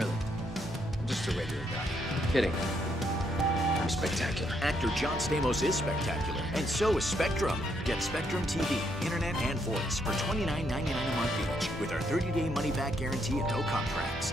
Really? I'm just a regular guy. Kidding. I'm spectacular. Actor John Stamos is spectacular, and so is Spectrum. Get Spectrum TV, internet, and voice for $29.99 a month each, with our 30-day money-back guarantee and no contracts.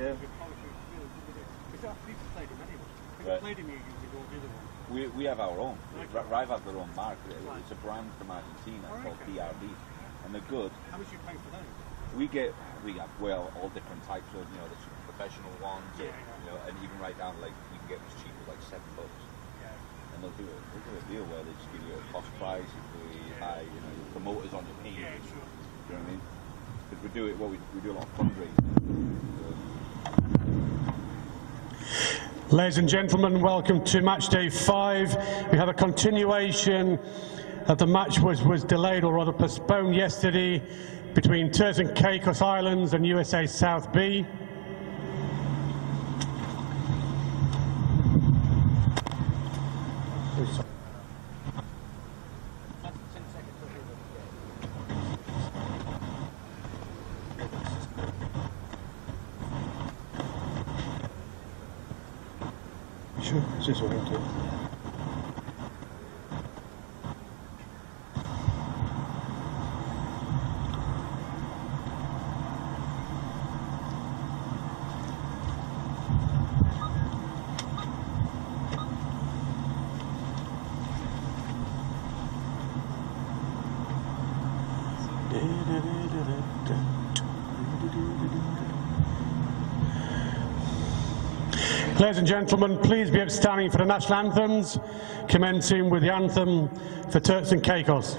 Yeah. We have our own. Rive have their own mark. It's a brand from Argentina called PRD, and they're good. How much do you pay for those? We have all different types of, you know, the professional ones, and even right down like you can get as cheap as like $7. And they'll do a deal where they just give you a cost price, you buy, you know, the promoters on your page. Yeah, sure. Do you know what I mean? Because we do a lot of fundraising. Ladies and gentlemen, welcome to match day 5. We have a continuation of the match was delayed or rather postponed yesterday between Turks and Caicos Islands and USA South B. Sure, it's just what I'm doing. Ladies and gentlemen, please be outstanding for the national anthems, commencing with the anthem for Turks and Caicos.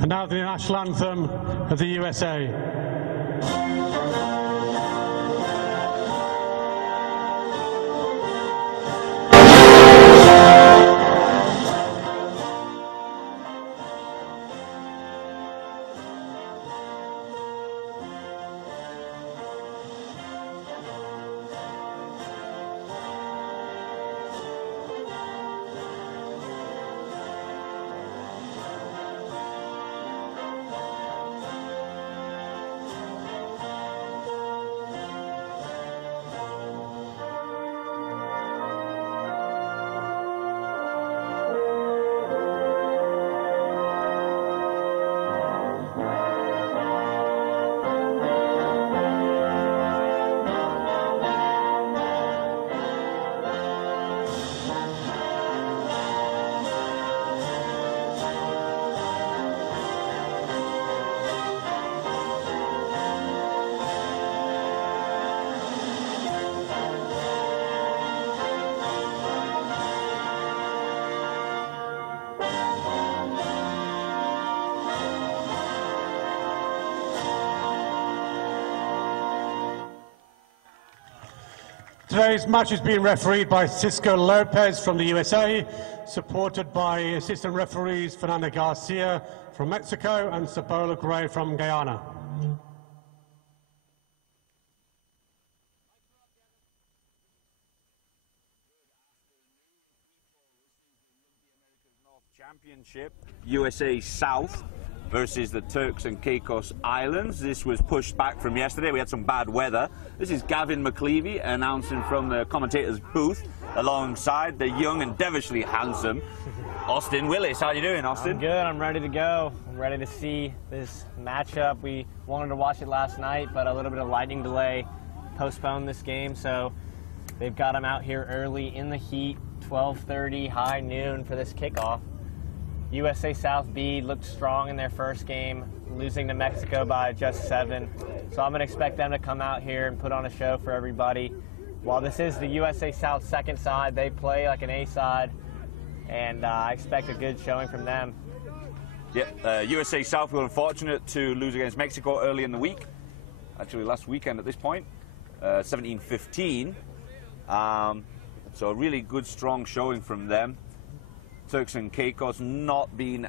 And now the national anthem of the USA. Today's match is being refereed by Cisco Lopez from the USA, supported by assistant referees Fernando Garcia from Mexico and Sabola Gray from Guyana. Championship, USA South versus the Turks and Caicos Islands. This was pushed back from yesterday. We had some bad weather. This is Gavin McLeavy announcing from the commentator's booth alongside the young and devilishly handsome Austin Willis. How you doing, Austin? I'm good. I'm ready to go. I'm ready to see this matchup. We wanted to watch it last night, but a little bit of lightning delay postponed this game, so they've got them out here early in the heat 12:30, high noon for this kickoff. USA South B looked strong in their first game, losing to Mexico by just 7. So I'm going to expect them to come out here and put on a show for everybody. While this is the USA South second side, they play like an A side, and I expect a good showing from them. Yeah, USA South were unfortunate to lose against Mexico early in the week. Actually, last weekend at this point, 17-15. So a really good, strong showing from them. Turks and Caicos not been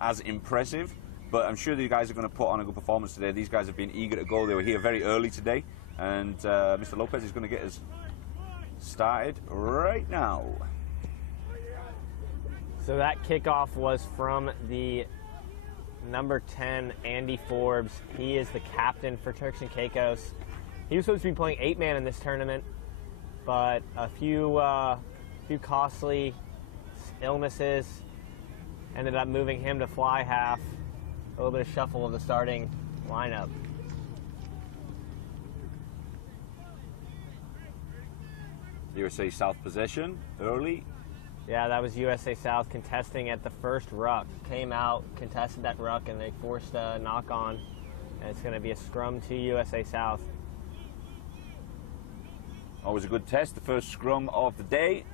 as impressive, but I'm sure the guys are going to put on a good performance today. These guys have been eager to go. They were here very early today, and Mr. Lopez is going to get us started right now. So that kickoff was from the number 10, Andy Forbes. He is the captain for Turks and Caicos. He was supposed to be playing 8-man in this tournament, but a few costly illnesses ended up moving him to fly half. A little bit of shuffle of the starting lineup. USA South possession early. Yeah, that was USA South contesting at the first ruck. Came out, contested that ruck, and they forced a knock on. And it's going to be a scrum to USA South. Always a good test, the first scrum of the day.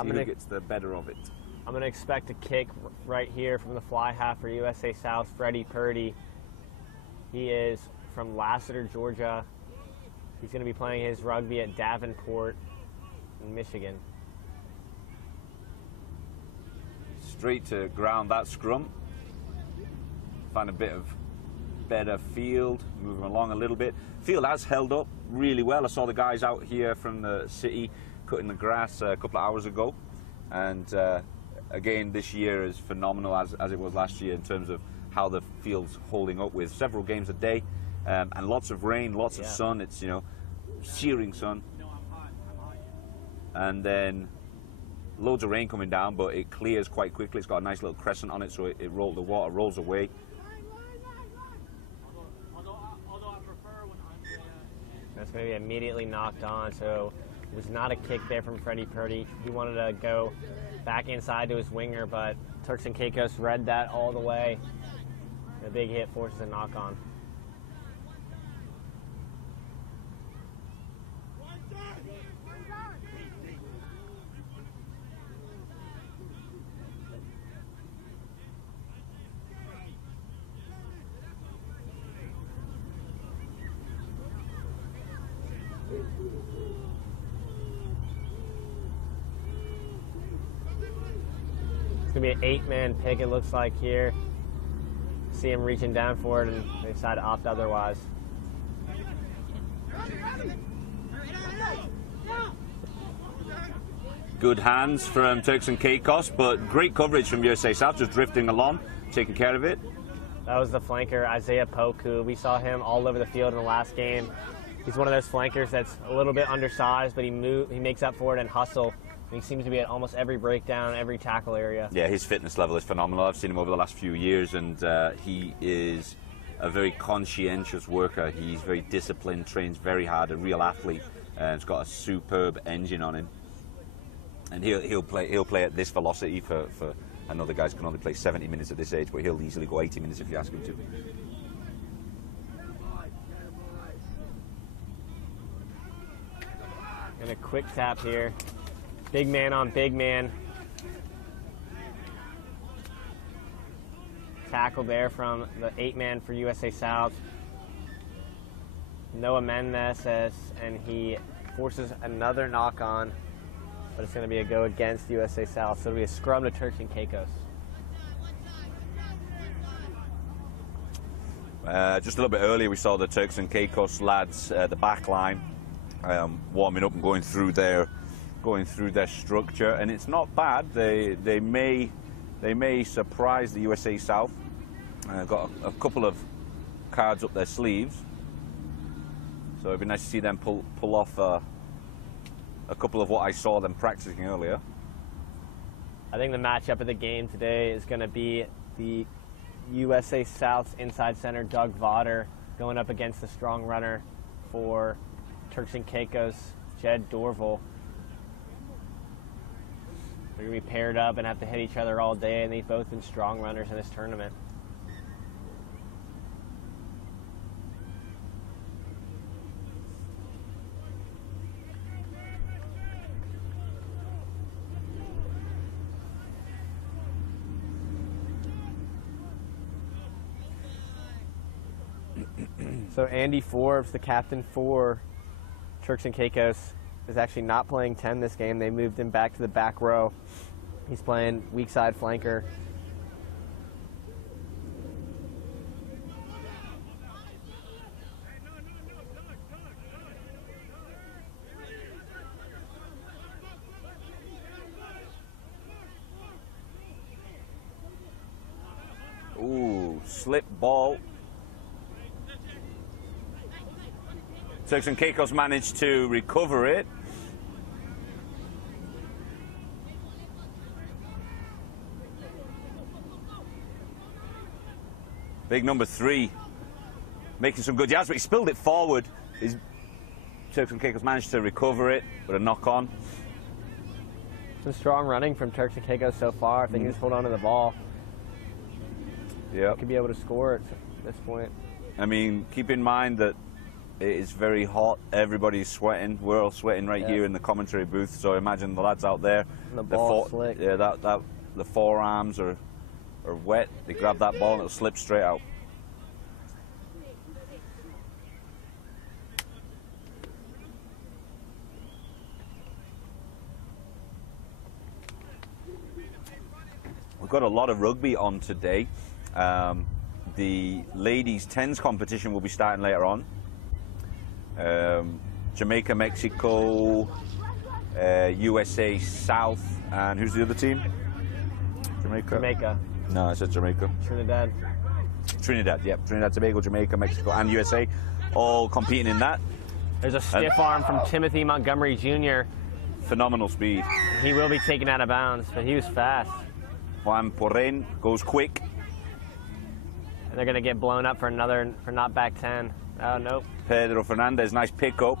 See who gets the better of it. I'm going to expect a kick right here from the fly half for USA South, Freddie Purdy. He is from Lassiter, Georgia. He's going to be playing his rugby at Davenport, Michigan. Straight to ground that scrum. Find a bit of better field, moving along a little bit. Field has held up really well. I saw the guys out here from the city cutting the grass a couple of hours ago, and again this year is phenomenal as it was last year in terms of how the field's holding up, with several games a day and lots of rain, lots of sun. It's, you know, searing sun, and then loads of rain coming down, but it clears quite quickly. It's got a nice little crescent on it, so the water rolls away. That's going to be immediately knocked on, so it was not a kick there from Freddie Purdy. He wanted to go back inside to his winger, but Turks and Caicos read that all the way. The big hit forces a knock on. It's going to be an 8-man pick, it looks like here. See him reaching down for it, and they decide to opt otherwise. Good hands from Turks and Caicos, but great coverage from USA South, just drifting along, taking care of it. That was the flanker, Isaiah Poku. We saw him all over the field in the last game. He's one of those flankers that's a little bit undersized, but he makes up for it and hustle. He seems to be at almost every breakdown, every tackle area. Yeah, his fitness level is phenomenal. I've seen him over the last few years, and he is a very conscientious worker. He's very disciplined, trains very hard, a real athlete, and he's got a superb engine on him. And he'll play at this velocity for I know the guys can only play 70 minutes at this age, but he'll easily go 80 minutes if you ask him to. And a quick tap here. Big man on big man. Tackle there from the 8-man for USA South. Noah Mendez, and he forces another knock on, but it's going to be a go against USA South. So it'll be a scrum to Turks and Caicos. Just a little bit earlier, we saw the Turks and Caicos lads, the back line, warming up and going through their structure, and it's not bad. They may surprise the USA South. Got a couple of cards up their sleeves, so it'd be nice to see them pull off a couple of what I saw them practicing earlier. I think the matchup of the game today is going to be the USA South's inside center Doug Vaughter going up against the strong runner for Turks and Caicos, Jed Dorval. They're going to be paired up and have to hit each other all day, and they've both been strong runners in this tournament. So Andy Forbes, the captain for Turks and Caicos, is actually not playing 10 this game. They moved him back to the back row. He's playing weak side flanker. Ooh, slip ball. Turks and Caicos managed to recover it. Big number 3, making some good yards, but he spilled it forward. Turks and Caicos managed to recover it with a knock on. Some strong running from Turks and Caicos so far. If they can just hold on to the ball, yeah, could be able to score at this point. I mean, keep in mind that it is very hot. Everybody's sweating. We're all sweating right here in the commentary booth. So imagine the lads out there. And the ball's slick. Yeah, the forearms are wet. They grab that ball and it'll slip straight out. We've got a lot of rugby on today. The ladies' tens competition will be starting later on. Jamaica, Mexico, USA South, and who's the other team? Jamaica. No, I said Jamaica. Trinidad, yep. Trinidad, Tobago, Jamaica, Mexico, and USA, all competing in that. There's a stiff arm from Timothy Montgomery Jr. Phenomenal speed. He will be taken out of bounds, but he was fast. Juan Porren goes quick. And they're going to get blown up for not back 10. Oh, nope. Pedro Fernandez, nice pickup.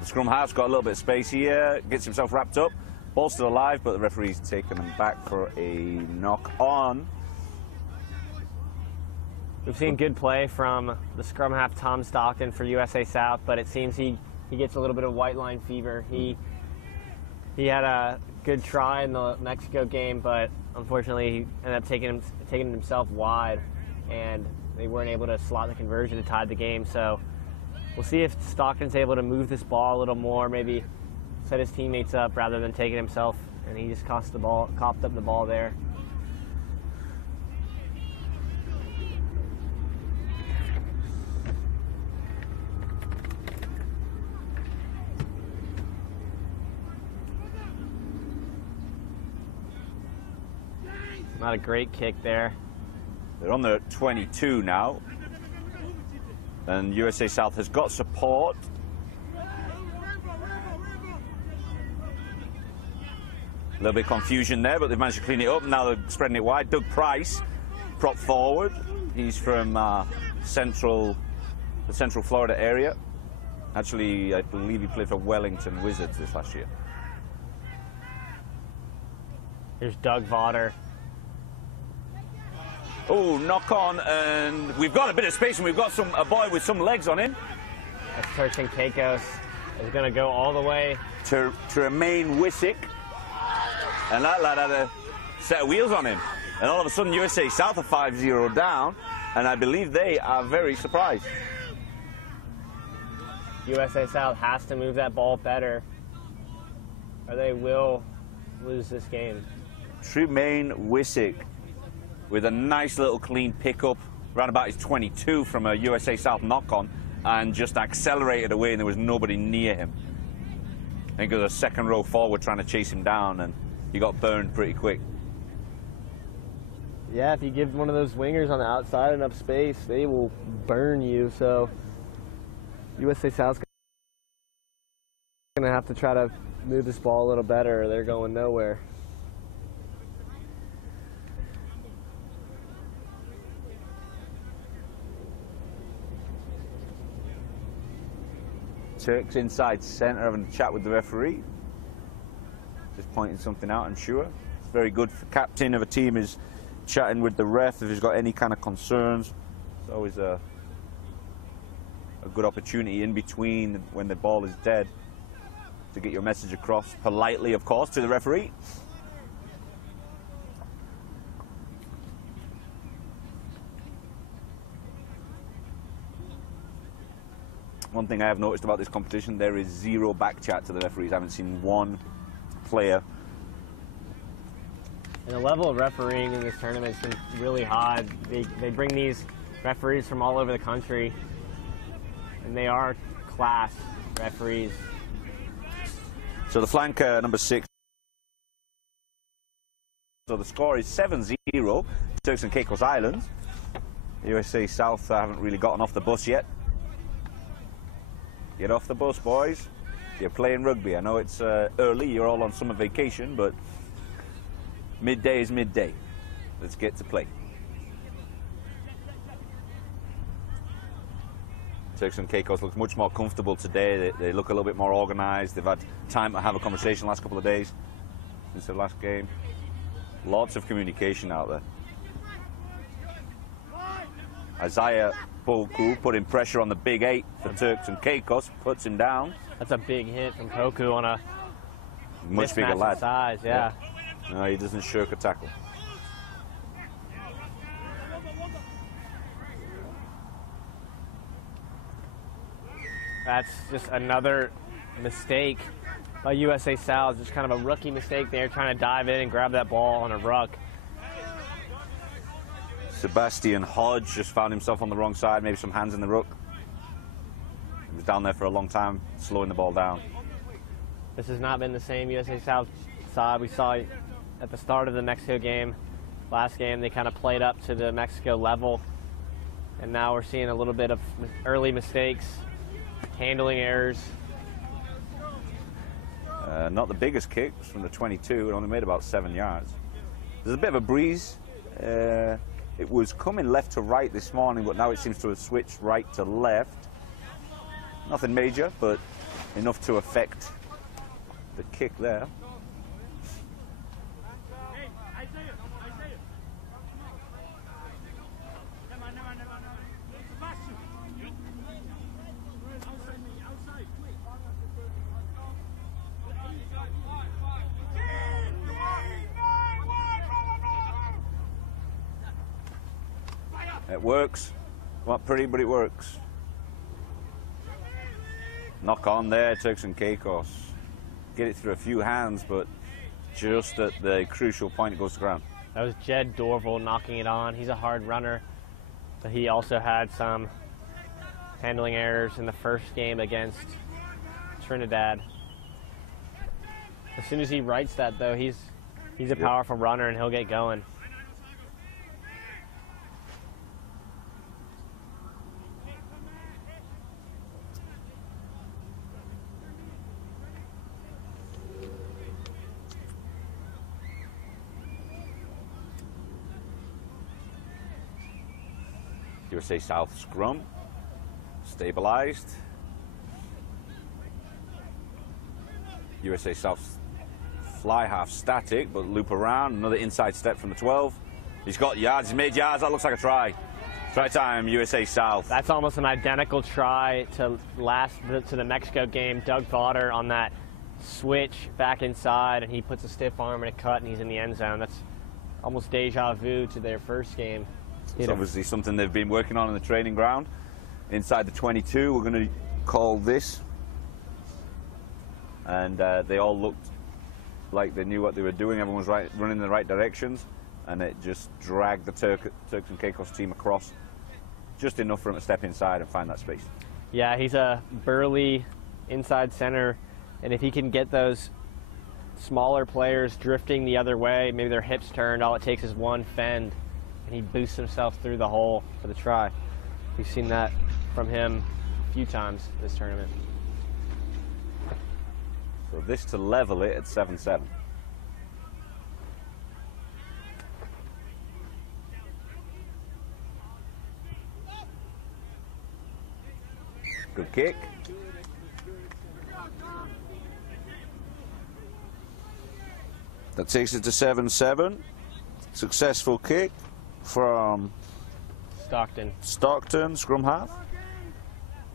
The scrum half's got a little bit of space here, gets himself wrapped up. Ball's still alive, but the referee's taken him back for a knock on. We've seen good play from the scrum half Tom Stockton for USA South, but it seems he gets a little bit of white line fever. He had a good try in the Mexico game, but unfortunately he ended up taking himself wide, and they weren't able to slot the conversion to tie the game. So we'll see if Stockton's able to move this ball a little more, maybe set his teammates up rather than taking himself, and he just coughed up the ball there. Not a great kick there. They're on the 22 now. And USA South has got support. A little bit of confusion there, but they've managed to clean it up. Now they're spreading it wide. Doug Price, prop forward. He's from the Central Florida area. Actually, I believe he played for Wellington Wizards this last year. Here's Doug Vaughter. Oh, knock on, and we've got a bit of space, and we've got a boy with some legs on him. That's Turks and Caicos. Is going to go all the way to Tremaine Wissick. And that lad had a set of wheels on him. And all of a sudden, USA South are 5-0 down, and I believe they are very surprised. USA South has to move that ball better, or they will lose this game. Tremaine Wissick with a nice little clean pickup, around about his 22 from a USA South knock-on, and just accelerated away, and there was nobody near him. I think there was a second row forward trying to chase him down, and he got burned pretty quick. Yeah, if you give one of those wingers on the outside enough space, they will burn you. So USA South's going to have to try to move this ball a little better, or they're going nowhere. Turks inside centre having a chat with the referee. Just pointing something out, I'm sure. very good. The captain of a team is chatting with the ref if he's got any kind of concerns. It's always a good opportunity in between when the ball is dead to get your message across, politely, of course, to the referee. One thing I have noticed about this competition, there is zero back chat to the referees. I haven't seen one player. And the level of refereeing in this tournament has been really high. They bring these referees from all over the country, and they are class referees. So the flanker, number 6. So the score is 7-0, Turks and Caicos Islands. USA South haven't really gotten off the bus yet. Get off the bus, boys. You're playing rugby. I know it's early, you're all on summer vacation, but midday is midday. Let's get to play. Turks and Caicos looks much more comfortable today. They look a little bit more organised. They've had time to have a conversation the last couple of days since the last game. Lots of communication out there. Isaiah Poku putting pressure on the big 8 for Turks and Caicos, puts him down. That's a big hit from Poku on a much bigger lad. Size, yeah. No, he doesn't shirk a tackle. That's just another mistake by USA South. Just kind of a rookie mistake there, trying to dive in and grab that ball on a ruck. Sebastian Hodge just found himself on the wrong side, maybe some hands in the ruck. He was down there for a long time, slowing the ball down. This has not been the same USA South side we saw at the start of the Mexico game. Last game, they kind of played up to the Mexico level, and now we're seeing a little bit of early mistakes, handling errors. Not the biggest kicks from the 22, it only made about 7 yards. There's a bit of a breeze. It was coming left to right this morning, but now it seems to have switched right to left. Nothing major, but enough to affect the kick there. It works. Not pretty, but it works. Knock on there, Turks and Caicos. Get it through a few hands, but just at the crucial point it goes to ground. That was Jed Dorval knocking it on. He's a hard runner, but he also had some handling errors in the first game against Trinidad. As soon as he writes that, though, he's a powerful runner, and he'll get going. USA South scrum, stabilized. USA South fly half static, but loop around. Another inside step from the 12. He's got yards, he's made yards. That looks like a try. Try time, USA South. That's almost an identical try to the Mexico game. Doug Fodder on that switch back inside, and he puts a stiff arm and a cut, and he's in the end zone. That's almost deja vu to their first game. It's obviously something they've been working on in the training ground. Inside the 22, we're going to call this. And they all looked like they knew what they were doing. Everyone was running in the right directions. And it just dragged the Turks and Caicos team across just enough for him to step inside and find that space. Yeah, he's a burly inside center. And if he can get those smaller players drifting the other way, maybe their hips turned, all it takes is one fend. He boosts himself through the hole for the try. We've seen that from him a few times this tournament. So this to level it at 7-7. Good kick. That takes it to 7-7. Successful kick from Stockton, scrum half.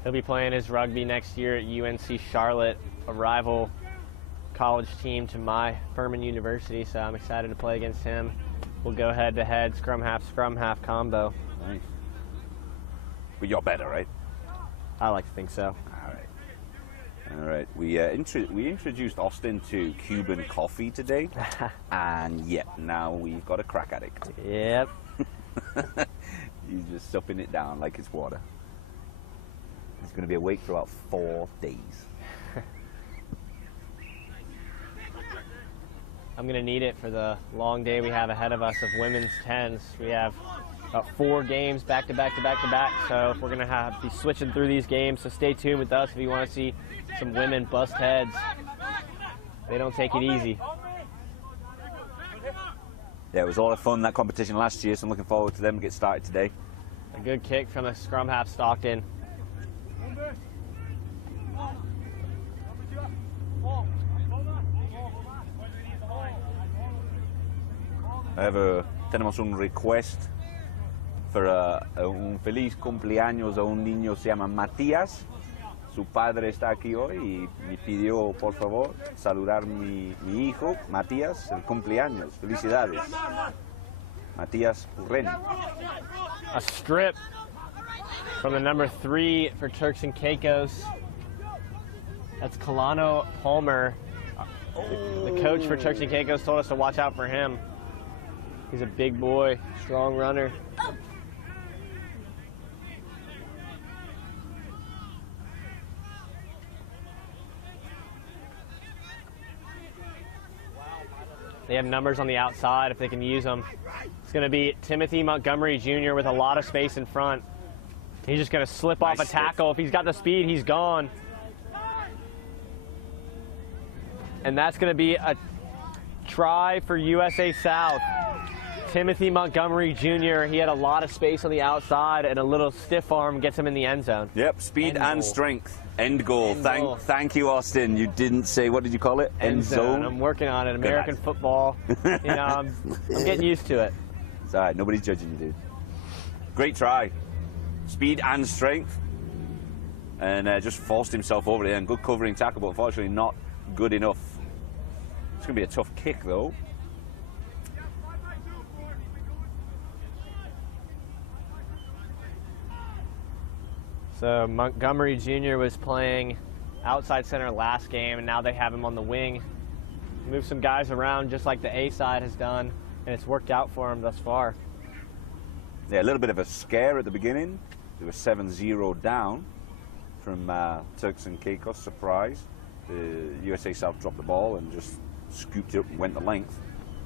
He'll be playing his rugby next year at UNC Charlotte, a rival college team to my Furman University, so I'm excited to play against him. We'll go head-to-head, scrum half combo. Nice. But you're better, right? I like to think so. All right. We introduced Austin to Cuban coffee today, and now we've got a crack addict. Yep. He's just supping it down like it's water. He's going to be awake for about 4 days. I'm going to need it for the long day we have ahead of us of women's 10s. We have about 4 games back to back, so we're going to be switching through these games, so stay tuned with us if you want to see some women bust heads. They don't take it easy. Yeah, it was a lot of fun, that competition last year, so I'm looking forward to them to get started today. A good kick from the scrum half Stockton. Tenemos un request for un feliz cumpleaños a un niño, se llama Matías. Su padre está aquí hoy y me pidió, por favor, saludar mi hijo, Matías, el cumpleaños. Felicidades. Matías Urren. A strip from the number 3 for Turks and Caicos. That's Kalano Palmer. The coach for Turks and Caicos told us to watch out for him. He's a big boy, strong runner. They have numbers on the outside if they can use them. It's going to be Timothy Montgomery Jr. with a lot of space in front. He's just going to slip off a tackle. If he's got the speed, he's gone. And that's going to be a try for USA South. Timothy Montgomery Jr., he had a lot of space on the outside, and a little stiff arm gets him in the end zone. Yep, speed and strength. End goal. Thank you, Austin. You didn't say, what did you call it? End zone? I'm working on it. American football. You know, I'm getting used to it. It's all right. Nobody's judging you, dude. Great try. Speed and strength. And just forced himself over there. And good covering tackle, but unfortunately not good enough. It's going to be a tough kick, though. So Montgomery Jr. was playing outside center last game, and now they have him on the wing. Move some guys around just like the A side has done, and it's worked out for him thus far. Yeah, a little bit of a scare at the beginning. They were 7-0 down from Turks and Caicos, surprise. USA South dropped the ball and just scooped it up and went the length.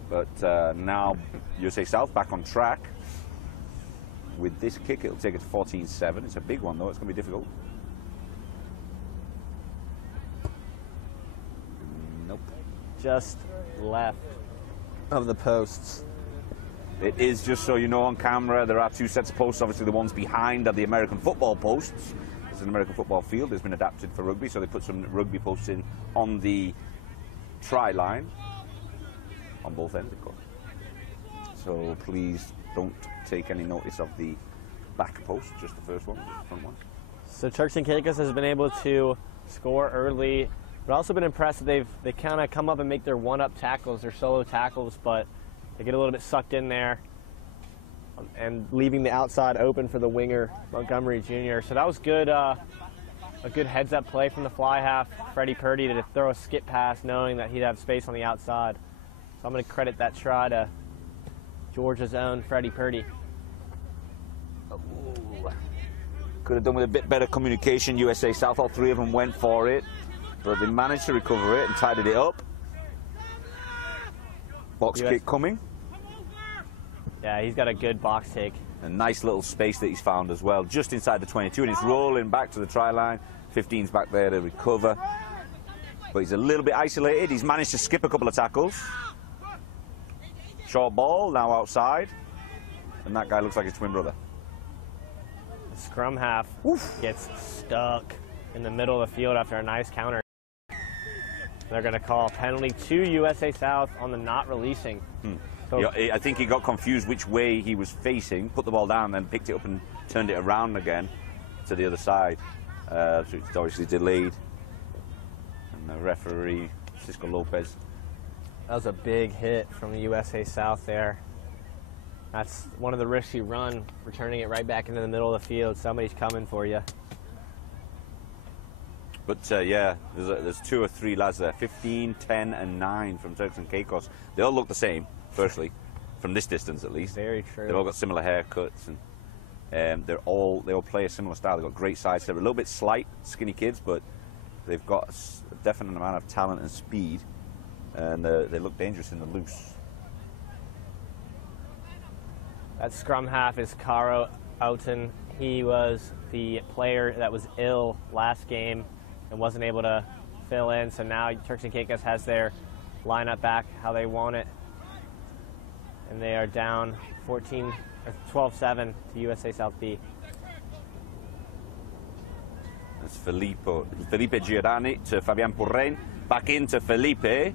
But now USA South back on track. With this kick, it'll take it to 14-7. It's a big one, though. It's going to be difficult. Nope. Just left of the posts. It is, just so you know, on camera, there are 2 sets of posts. Obviously, the ones behind are the American football posts. It's an American football field. It's been adapted for rugby, so they put some rugby posts in on the try line. On both ends, of course. So please don't take any notice of the back post, just the first one, just the front one. So Turks and Caicos has been able to score early, but also been impressed that they kind of come up and make their one-up tackles, their solo tackles, but they get a little bit sucked in there and leaving the outside open for the winger, Montgomery Jr. So that was good, a good heads-up play from the fly half, Freddie Purdy, to throw a skip pass knowing that he'd have space on the outside. So I'm going to credit that try to Georgia's own Freddie Purdy. Could have done with a bit better communication. USA South, all 3 of them went for it, but they managed to recover it and tidied it up. Box kick coming. Yeah, he's got a good box take. A nice little space that he's found as well, just inside the 22, and it's rolling back to the try line. 15's back there to recover. But he's a little bit isolated. He's managed to skip a couple of tackles. Short ball, now outside. And that guy looks like his twin brother. The scrum half gets stuck in the middle of the field after a nice counter. They're going to call a penalty to USA South on the not releasing. So, yeah, I think he got confused which way he was facing, put the ball down, then picked it up and turned it around again to the other side. So it's obviously delayed. And the referee, Cisco Lopez. that was a big hit from the USA South there. That's one of the risks you run, returning it right back into the middle of the field. Somebody's coming for you. But yeah, there's 2 or 3 lads there, 15, 10, and 9 from Turks and Caicos. They all look the same, firstly, from this distance at least. Very true. They've all got similar haircuts, and they all play a similar style. They've got great size. They're a little bit slight, skinny kids, but they've got a definite amount of talent and speed, and they look dangerous in the loose. That scrum half is Caro Outen. He was the player that was ill last game and wasn't able to fill in. So now Turks and Caicos has their lineup back how they want it. And they are down 12-7 to USA South B. That's Felipe Giordani to Fabian Porrain. Back into Felipe. A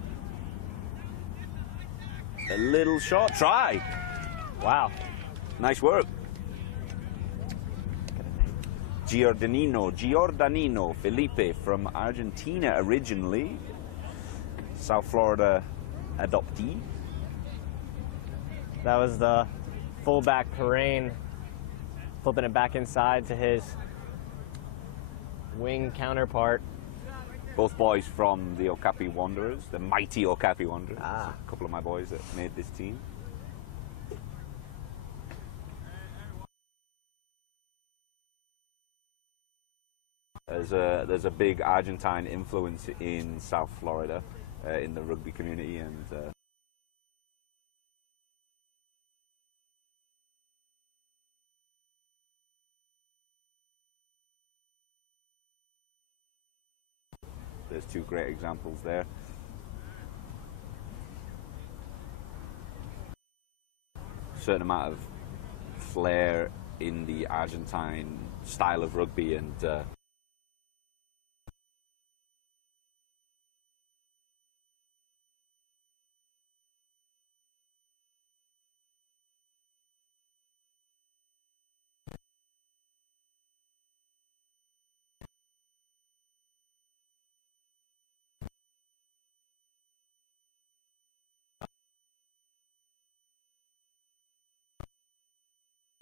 little short try. Wow. Nice work. Giordanino Felipe from Argentina originally. South Florida adoptee. That was the fullback Porrain flipping it back inside to his wing counterpart. Both boys from the Okapi Wanderers, the mighty Okapi Wanderers. Ah. A couple of my boys that made this team. There's a big Argentine influence in South Florida, in the rugby community, and there's 2 great examples there. Certain amount of flair in the Argentine style of rugby, and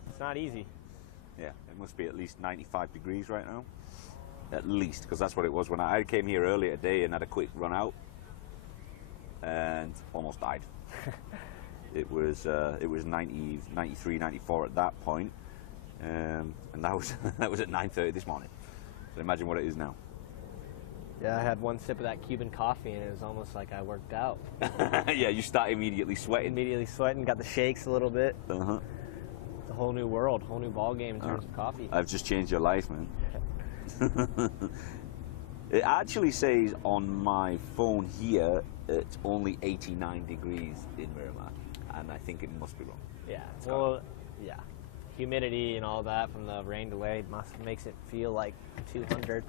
It's not easy. yeah, it must be at least 95 degrees right now. At least, because that's what it was when I came here earlier today and had a quick run out and almost died. It was 90, 93, 94 at that point, and that was that was at 9:30 this morning. So imagine what it is now. Yeah, I had one sip of that Cuban coffee and it was almost like I worked out. Yeah, you start immediately sweating. Immediately sweating, got the shakes a little bit. Uh-huh. It's a whole new world, whole new ball game in terms of coffee. I've just changed your life, man. It actually says on my phone here it's only 89 degrees in Miramar, and I think it must be wrong. Yeah, well, yeah. Humidity and all that from the rain delay makes it feel like 200.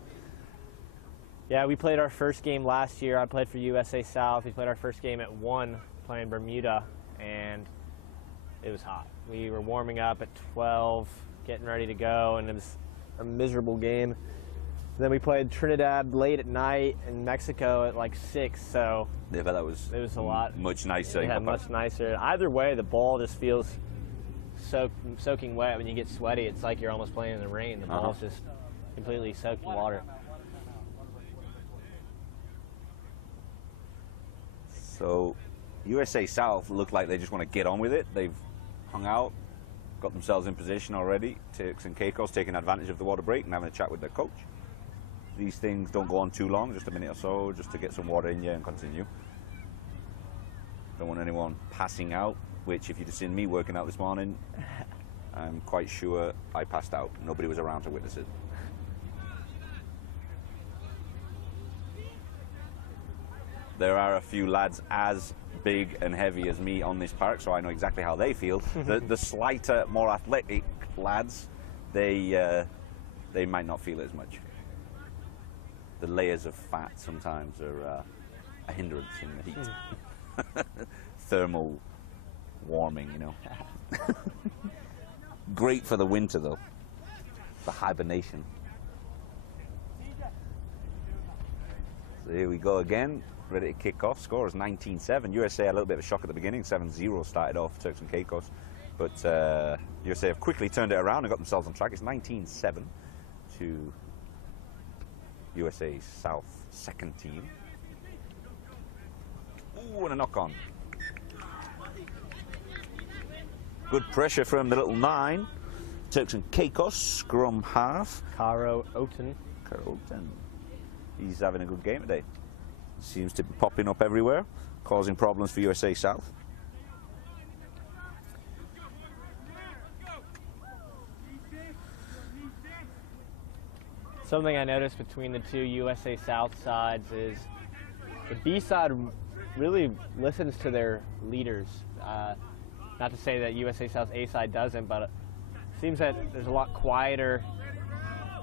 Yeah, we played our first game last year. I played for USA South. We played our first game at 1 playing Bermuda, and it was hot. We were warming up at 12, getting ready to go, and it was a miserable game. Then we played Trinidad late at night and Mexico at like 6, so Yeah, but that was it was a lot. much nicer. Yeah, much nicer. Either way, the ball just feels soaking wet. When you get sweaty, it's like you're almost playing in the rain. The ball's just completely soaked in water. So USA South look like they just want to get on with it. They've hung out, got themselves in position already. Turks and Caicos taking advantage of the water break and having a chat with their coach. These things don't go on too long, just a minute or so, just to get some water in you and continue. Don't want anyone passing out, which if you'd have seen me working out this morning, I'm quite sure I passed out. Nobody was around to witness it. There are a few lads as big and heavy as me on this park, so I know exactly how they feel. The slighter, more athletic lads, they might not feel it as much. The layers of fat sometimes are a hindrance in the heat. Thermal warming, you know. Great for the winter, though. For hibernation. So here we go again, ready to kick off. Score is 19-7. USA a little bit of a shock at the beginning. 7-0 started off Turks and Caicos. But USA have quickly turned it around and got themselves on track. It's 19-7 to USA South second team. Ooh, and a knock on. Good pressure from the little 9. Turks and Caicos, scrum half. Caro Oten. He's having a good game today. Seems to be popping up everywhere, causing problems for USA South. Something I noticed between the two USA South sides is the B side really listens to their leaders. Not to say that USA South's A side doesn't, but it seems that there's a lot quieter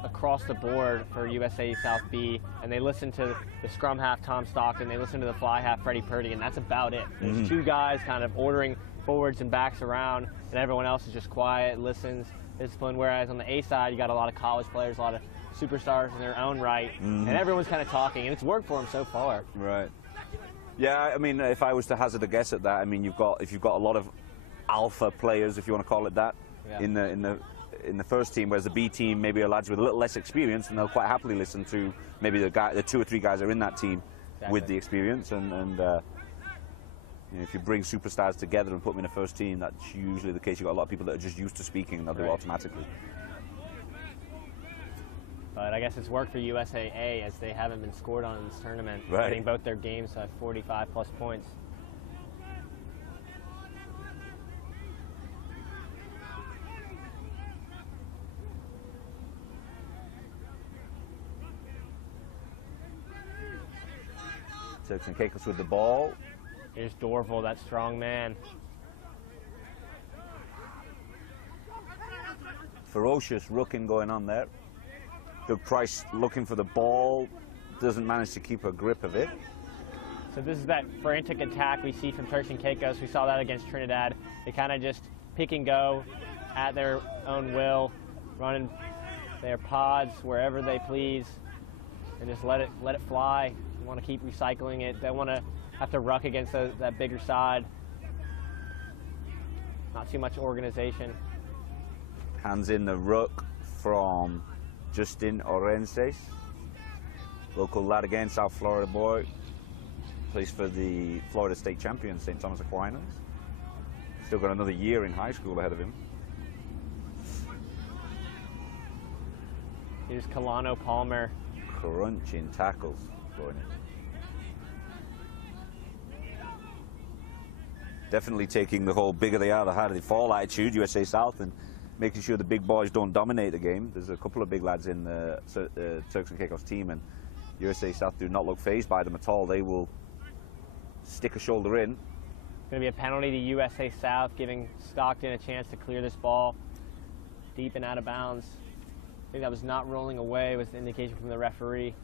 across the board for USA South B, and they listen to the scrum half Tom Stockton, they listen to the fly half Freddie Purdy, and that's about it. There's two guys kind of ordering forwards and backs around, and everyone else is just quiet, listens, disciplined, whereas on the A side you got a lot of college players, a lot of superstars in their own right, and everyone's kind of talking, and it's worked for them so far. Right. Yeah, I mean, if I was to hazard a guess at that, I mean, if you've got a lot of alpha players, if you want to call it that, in the first team, whereas the B team maybe are lads with a little less experience, and they'll quite happily listen to maybe the 2 or 3 guys that are in that team with the experience. And you know, if you bring superstars together and put them in a first team, that's usually the case. You've got a lot of people that are just used to speaking, and they'll do it automatically. But I guess it's worked for USAA as they haven't been scored on in this tournament, winning both their games at 45+ points. Turks and Caicos with the ball. Here's Dorval, that strong man. Ferocious rooking going on there. Doug Price looking for the ball, doesn't manage to keep a grip of it. So this is that frantic attack we see from Turks and Caicos. We saw that against Trinidad. They kind of just pick and go at their own will, running their pods wherever they please, and just let it fly. They want to keep recycling it. They want to have to ruck against that bigger side. Not too much organization. Hands in the ruck from Justin Orenses, local lad again, South Florida boy, plays for the Florida State champions, St. Thomas Aquinas. Still got another year in high school ahead of him. Here's Kalano Palmer. Crunching tackles going in. Definitely taking the whole bigger they are, the harder they fall attitude, USA South, and making sure the big boys don't dominate the game. There's a couple of big lads in the Turks and Caicos team, and USA South do not look fazed by them at all. They will stick a shoulder in. Going to be a penalty to USA South, giving Stockton a chance to clear this ball deep and out of bounds. I think that was not rolling away, was the indication from the referee.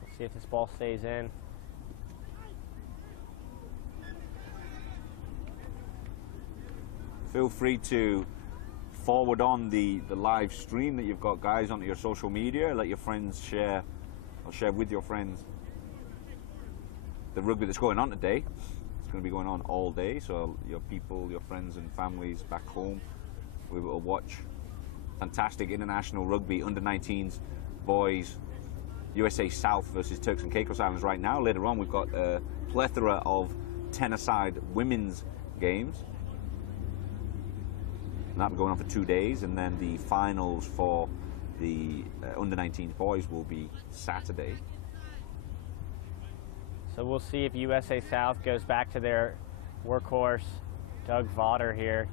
We'll see if this ball stays in. Feel free to forward on the live stream that you've got, guys, onto your social media. Let your friends share, or share with your friends, the rugby that's going on today. It's going to be going on all day, so your people, your friends and families back home will be able to watch fantastic international rugby, under-19s, boys, USA South versus Turks and Caicos Islands right now. Later on, we've got a plethora of 10-a-side women's games. And that'll be going on for 2 days, and then the finals for the under-19 boys will be Saturday. So we'll see if USA South goes back to their workhorse, Doug Vaughter here.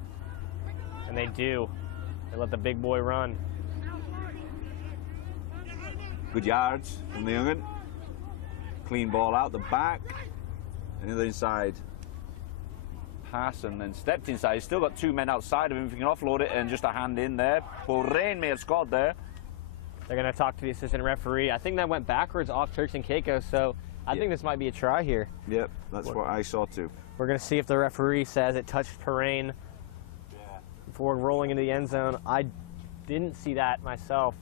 And they do. They let the big boy run. Good yards from the young'un. Clean ball out the back. Another inside pass, and then stepped inside. He's still got 2 men outside of him. If he can offload it, and just a hand in there. Paul Rain may have scored there. They're going to talk to the assistant referee. I think that went backwards off Turks and Caicos, so I think this might be a try here. Yep, that's what I saw too. We're going to see if the referee says it touched Perrine before rolling into the end zone. I didn't see that myself.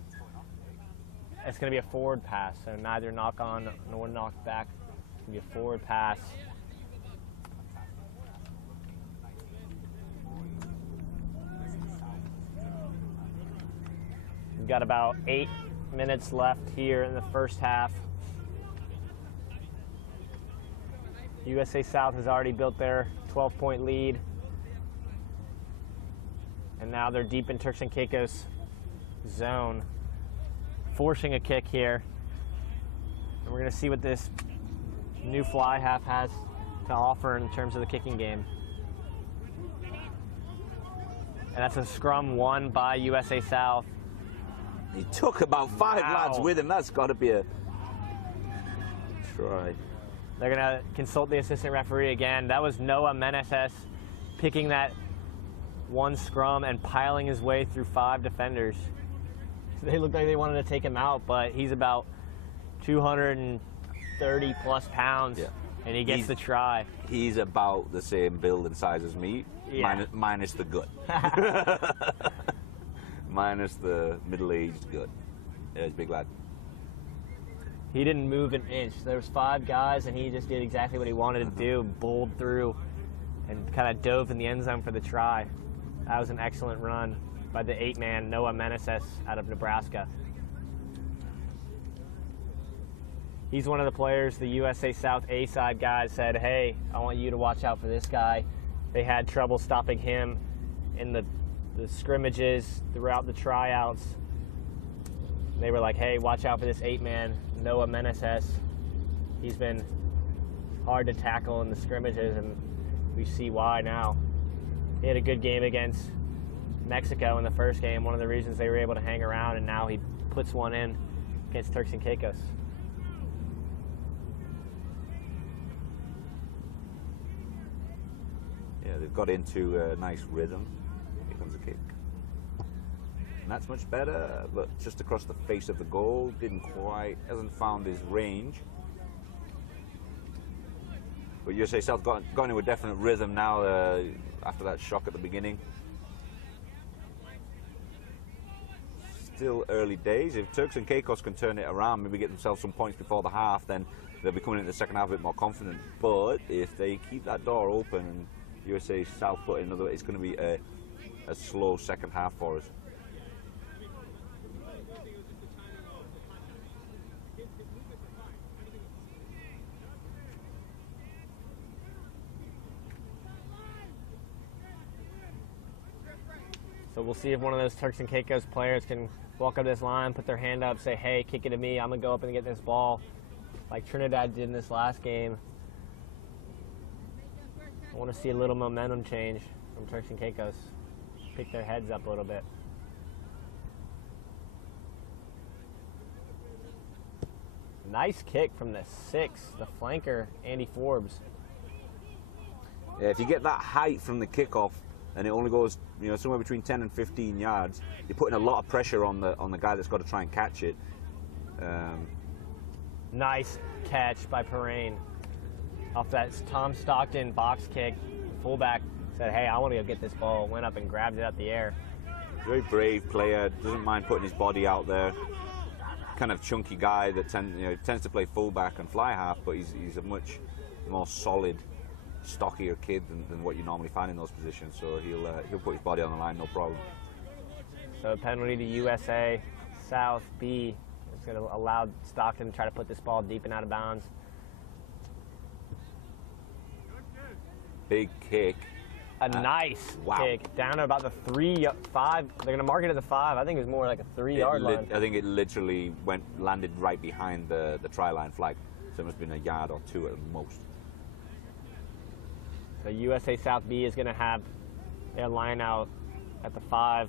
It's going to be a forward pass, so neither knock on nor knock back. It's going to be a forward pass. We've got about 8 minutes left here in the first half. USA South has already built their 12-point lead. And now they're deep in Turks and Caicos zone, forcing a kick here. And we're going to see what this new fly half has to offer in terms of the kicking game. And that's a scrum won by USA South. He took about 5 lads with him. That's got to be a try. They're going to consult the assistant referee again. That was Noah Meneses picking that one scrum and piling his way through 5 defenders. So they looked like they wanted to take him out, but he's about 230 plus pounds, and he gets the try. He's about the same build and size as me, minus the gut. Minus the middle-aged gut. Yeah, he's a big lad. He didn't move an inch. There was 5 guys, and he just did exactly what he wanted to do, bowled through, and kind of dove in the end zone for the try. That was an excellent run by the 8-man Noah Meneses out of Nebraska. He's one of the players the USA South A-side guys said, hey, I want you to watch out for this guy. They had trouble stopping him in the scrimmages throughout the tryouts. They were like, hey, watch out for this 8-man Noah Meneses. He's been hard to tackle in the scrimmages, and we see why now. He had a good game against Mexico in the first game, one of the reasons they were able to hang around, and now he puts one in against Turks and Caicos. Yeah, they've got into a nice rhythm. Here comes a kick. And that's much better, but just across the face of the goal. Hasn't found his range. But USA South got into a definite rhythm now after that shock at the beginning. Still early days. If Turks and Caicos can turn it around, maybe get themselves some points before the half, then they'll be coming into the second half a bit more confident. But if they keep that door open and USA South put in another, it's going to be a slow second half for us. So we'll see if one of those Turks and Caicos players can walk up this line, put their hand up, say, hey, kick it to me. I'm going to go up and get this ball like Trinidad did in this last game. I want to see a little momentum change from Turks and Caicos. Pick their heads up a little bit. Nice kick from the 6, the flanker, Andy Forbes. Yeah, if you get that height from the kickoff, and it only goes, somewhere between 10 and 15 yards, you're putting a lot of pressure on the guy that's got to try and catch it. Nice catch by Perrine. Off that Tom Stockton box kick, fullback said, hey, I want to go get this ball. Went up and grabbed it out the air. Very brave player, doesn't mind putting his body out there. Kind of chunky guy that tends to play fullback and fly half, but he's a much more solid, stockier kid than what you normally find in those positions. So he'll put his body on the line, no problem. So a penalty to USA South B. It's going to allow Stockton to try to put this ball deep and out of bounds. Big kick. A nice kick down to about the 3, 5. They're going to mark it at the 5. I think it was more like a 3-yard line. I think it literally landed right behind the try line flag. So it must have been a yard or 2 at the most. So USA South B is going to have their line out at the 5.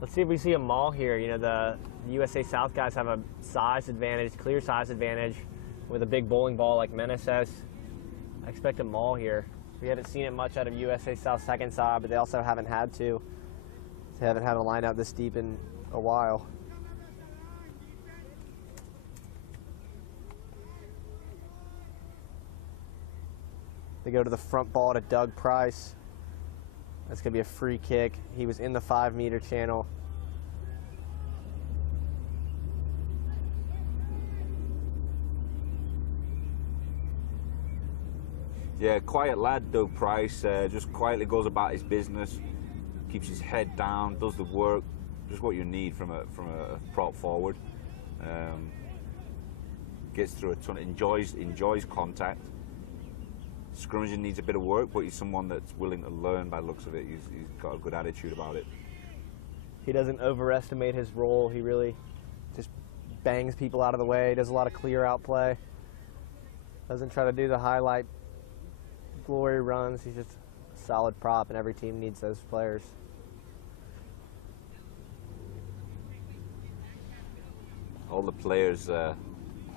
Let's see if we see a maul here. The USA South guys have a size advantage, clear size advantage, with a big bowling ball like Meneses. I expect a maul here. We haven't seen it much out of USA South second side, but they also haven't had to. They haven't had a line out this deep in a while. They go to the front ball to Doug Price. That's going to be a free kick. He was in the 5-meter channel. Yeah, quiet lad, Doug Price. Just quietly goes about his business, keeps his head down, does the work. Just what you need from a prop forward. Gets through a ton. Enjoys contact. Scrummaging needs a bit of work, but he's someone that's willing to learn by the looks of it. He's got a good attitude about it. He doesn't overestimate his role. He really just bangs people out of the way. Does a lot of clear out play. Doesn't try to do the highlight glory runs. He's just a solid prop, and every team needs those players. All the players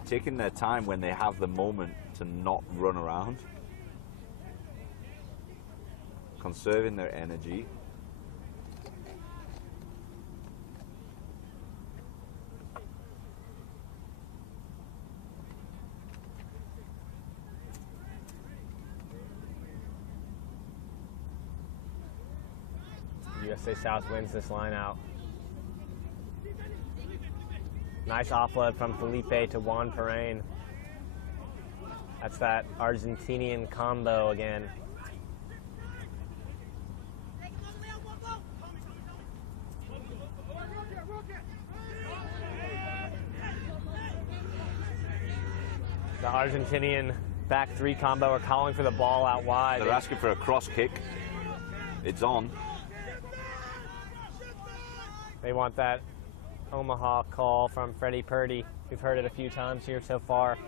taking their time when they have the moment to not run around. Conserving their energy. USA South wins this line out. Nice offload from Felipe to Juan Perrine. That's that Argentinian combo again. The Argentinian back three combo are calling for the ball out wide. They're asking for a cross kick. It's on. They want that Omaha call from Freddie Purdy. We've heard it a few times here so far.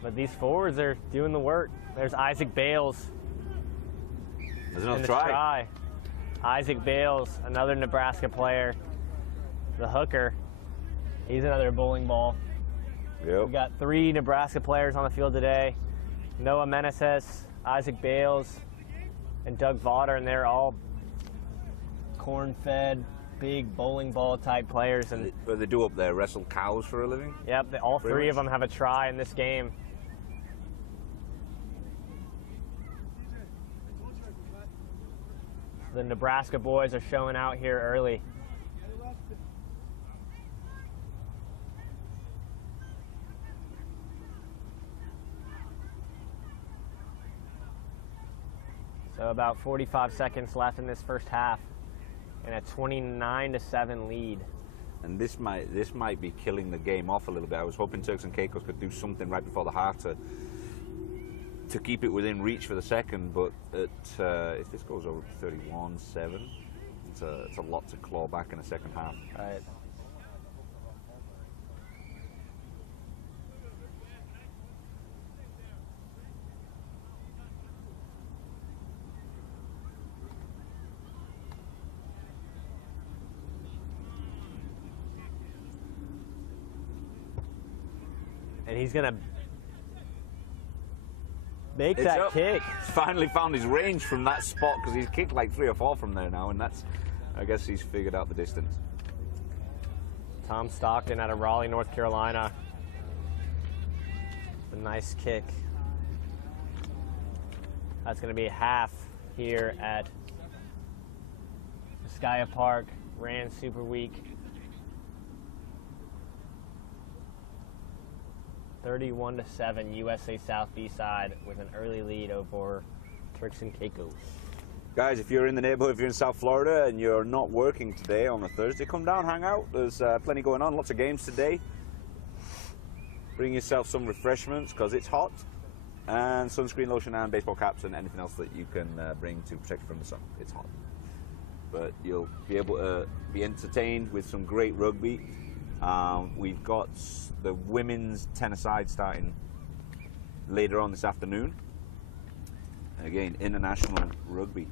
But these forwards are doing the work. There's Isaac Bales. There's another try. Isaac Bales, another Nebraska player. The hooker. He's another bowling ball. Yep. We've got 3 Nebraska players on the field today. Noah Meneses, Isaac Bales, and Doug Vaughter, and they're all corn-fed, big bowling ball type players. And what do they do up there? Wrestle cows for a living? Yep, all 3 of them have a try in this game. The Nebraska boys are showing out here early. So about 45 seconds left in this first half, and a 29-7 lead. And this might be killing the game off a little bit. I was hoping Turks and Caicos could do something right before the half to keep it within reach for the second, but if this goes over 31-7, it's a lot to claw back in the second half. Right. And he's going to make that kick. He's finally found his range from that spot, because he's kicked like 3 or 4 from there now, and that's, I guess he's figured out the distance. Tom Stockton out of Raleigh, North Carolina. A nice kick. That's going to be a half here at Skya Park. Ran super week. 31-7 USA South B-side with an early lead over Turks and Caicos. Guys, if you're in the neighborhood, if you're in South Florida and you're not working today on a Thursday, come down, hang out. There's plenty going on, lots of games today. Bring yourself some refreshments because it's hot, and sunscreen, lotion, and baseball caps, and anything else that you can bring to protect you from the sun. It's hot. But you'll be able to be entertained with some great rugby. We've got the women's 10-a-side starting later on this afternoon. Again, international rugby.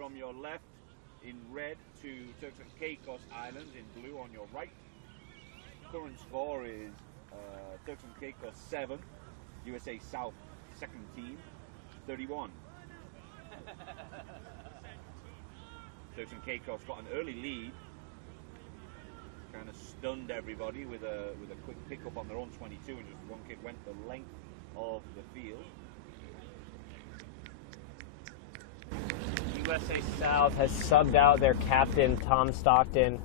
from your left in red to Turks and Caicos Islands in blue on your right. Current score is Turks and Caicos 7, USA South second team 31. Turks and Caicos got an early lead, kind of stunned everybody with a quick pickup on their own 22, and just one kid went the length of the field. USA South has subbed out their captain, Tom Stockton.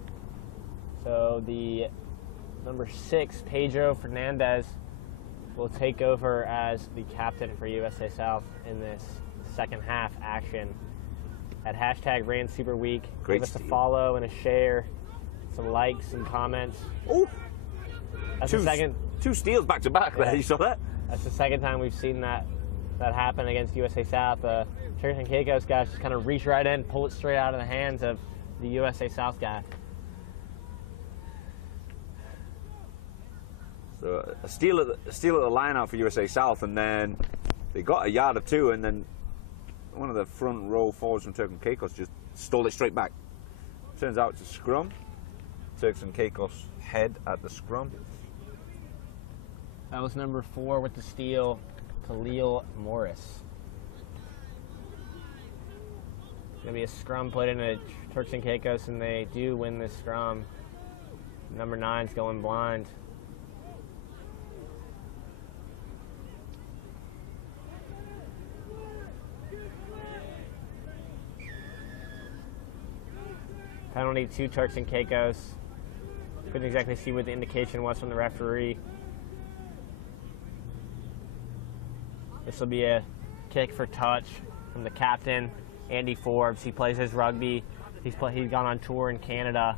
So the number 6, Pedro Fernandez, will take over as the captain for USA South in this second half action. At hashtag Ran Super Week, give us a follow and a share, some likes and comments. Oh, that's the second. 2 steals back to back there. You saw that? That's the second time we've seen that happen against USA South. Turks and Caicos guys just kind of reach right in, pull it straight out of the hands of the USA South guy. So a steal at the line out for USA South, and then they got a yard or two, and then one of the front row forwards from Turks and Caicos just stole it straight back. Turns out it's a scrum. Turks and Caicos head at the scrum. That was number 4 with the steal, Khalil Morris. Going to be a scrum put into Turks and Caicos, and they do win this scrum. Number 9's going blind. Penalty to Turks and Caicos. Couldn't exactly see what the indication was from the referee. This will be a kick for touch from the captain, Andy Forbes. He plays his rugby. He's gone on tour in Canada,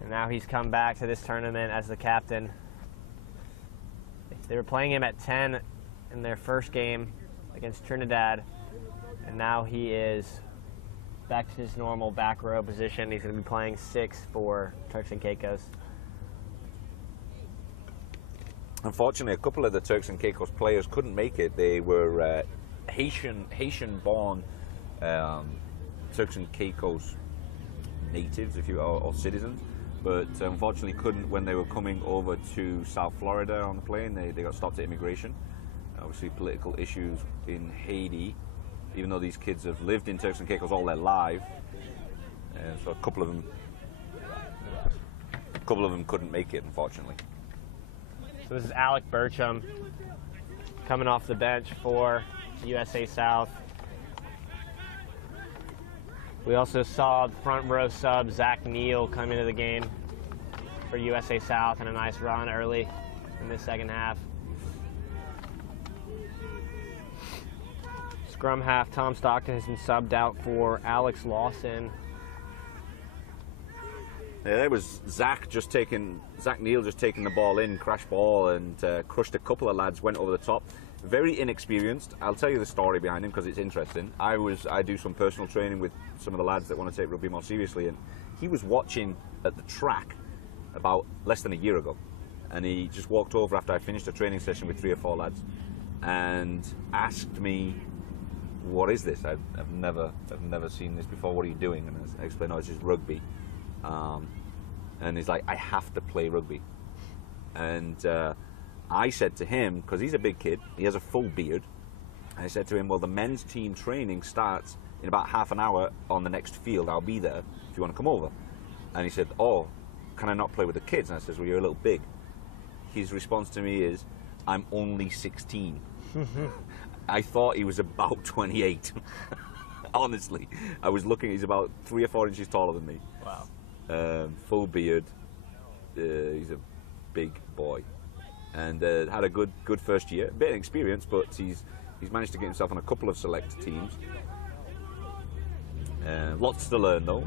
and now he's come back to this tournament as the captain. They were playing him at 10 in their first game against Trinidad, and now he is back to his normal back row position. He's going to be playing 6 for Turks and Caicos. Unfortunately, a couple of the Turks and Caicos players couldn't make it. They were Haitian-born Turks and Caicos natives, if you or citizens, but unfortunately couldn't when they were coming over to South Florida on the plane. They got stopped at immigration. Obviously, political issues in Haiti. Even though these kids have lived in Turks and Caicos all their life, so a couple of them couldn't make it, unfortunately. So this is Alec Burcham coming off the bench for USA South. We also saw front row sub Zach Neal come into the game for USA South and a nice run early in this second half. Scrum half, Tom Stockton has been subbed out for Alex Lawson. Yeah, there was Zach Neal just taking the ball in, crash ball, and crushed a couple of lads, went over the top. Very inexperienced. I'll tell you the story behind him because it's interesting. I do some personal training with some of the lads that want to take rugby more seriously, and he was watching at the track about less than a year ago, and he just walked over after I finished a training session with 3 or 4 lads and asked me, "What is this? I've never seen this before. What are you doing?" And I explained, "Oh, it's just rugby." And he's like, "I have to play rugby." And I said to him, because he's a big kid, he has a full beard, I said to him, "Well, the men's team training starts in about half an hour on the next field. I'll be there if you want to come over." And he said, "Oh, can I not play with the kids?" And I said, "Well, you're a little big." His response to me is, "I'm only 16. I thought he was about 28. Honestly, I was looking, he's about 3 or 4 inches taller than me. Wow. Full beard. He's a big boy, and had a good first year. A bit of experience, but he's managed to get himself on a couple of select teams. Lots to learn though,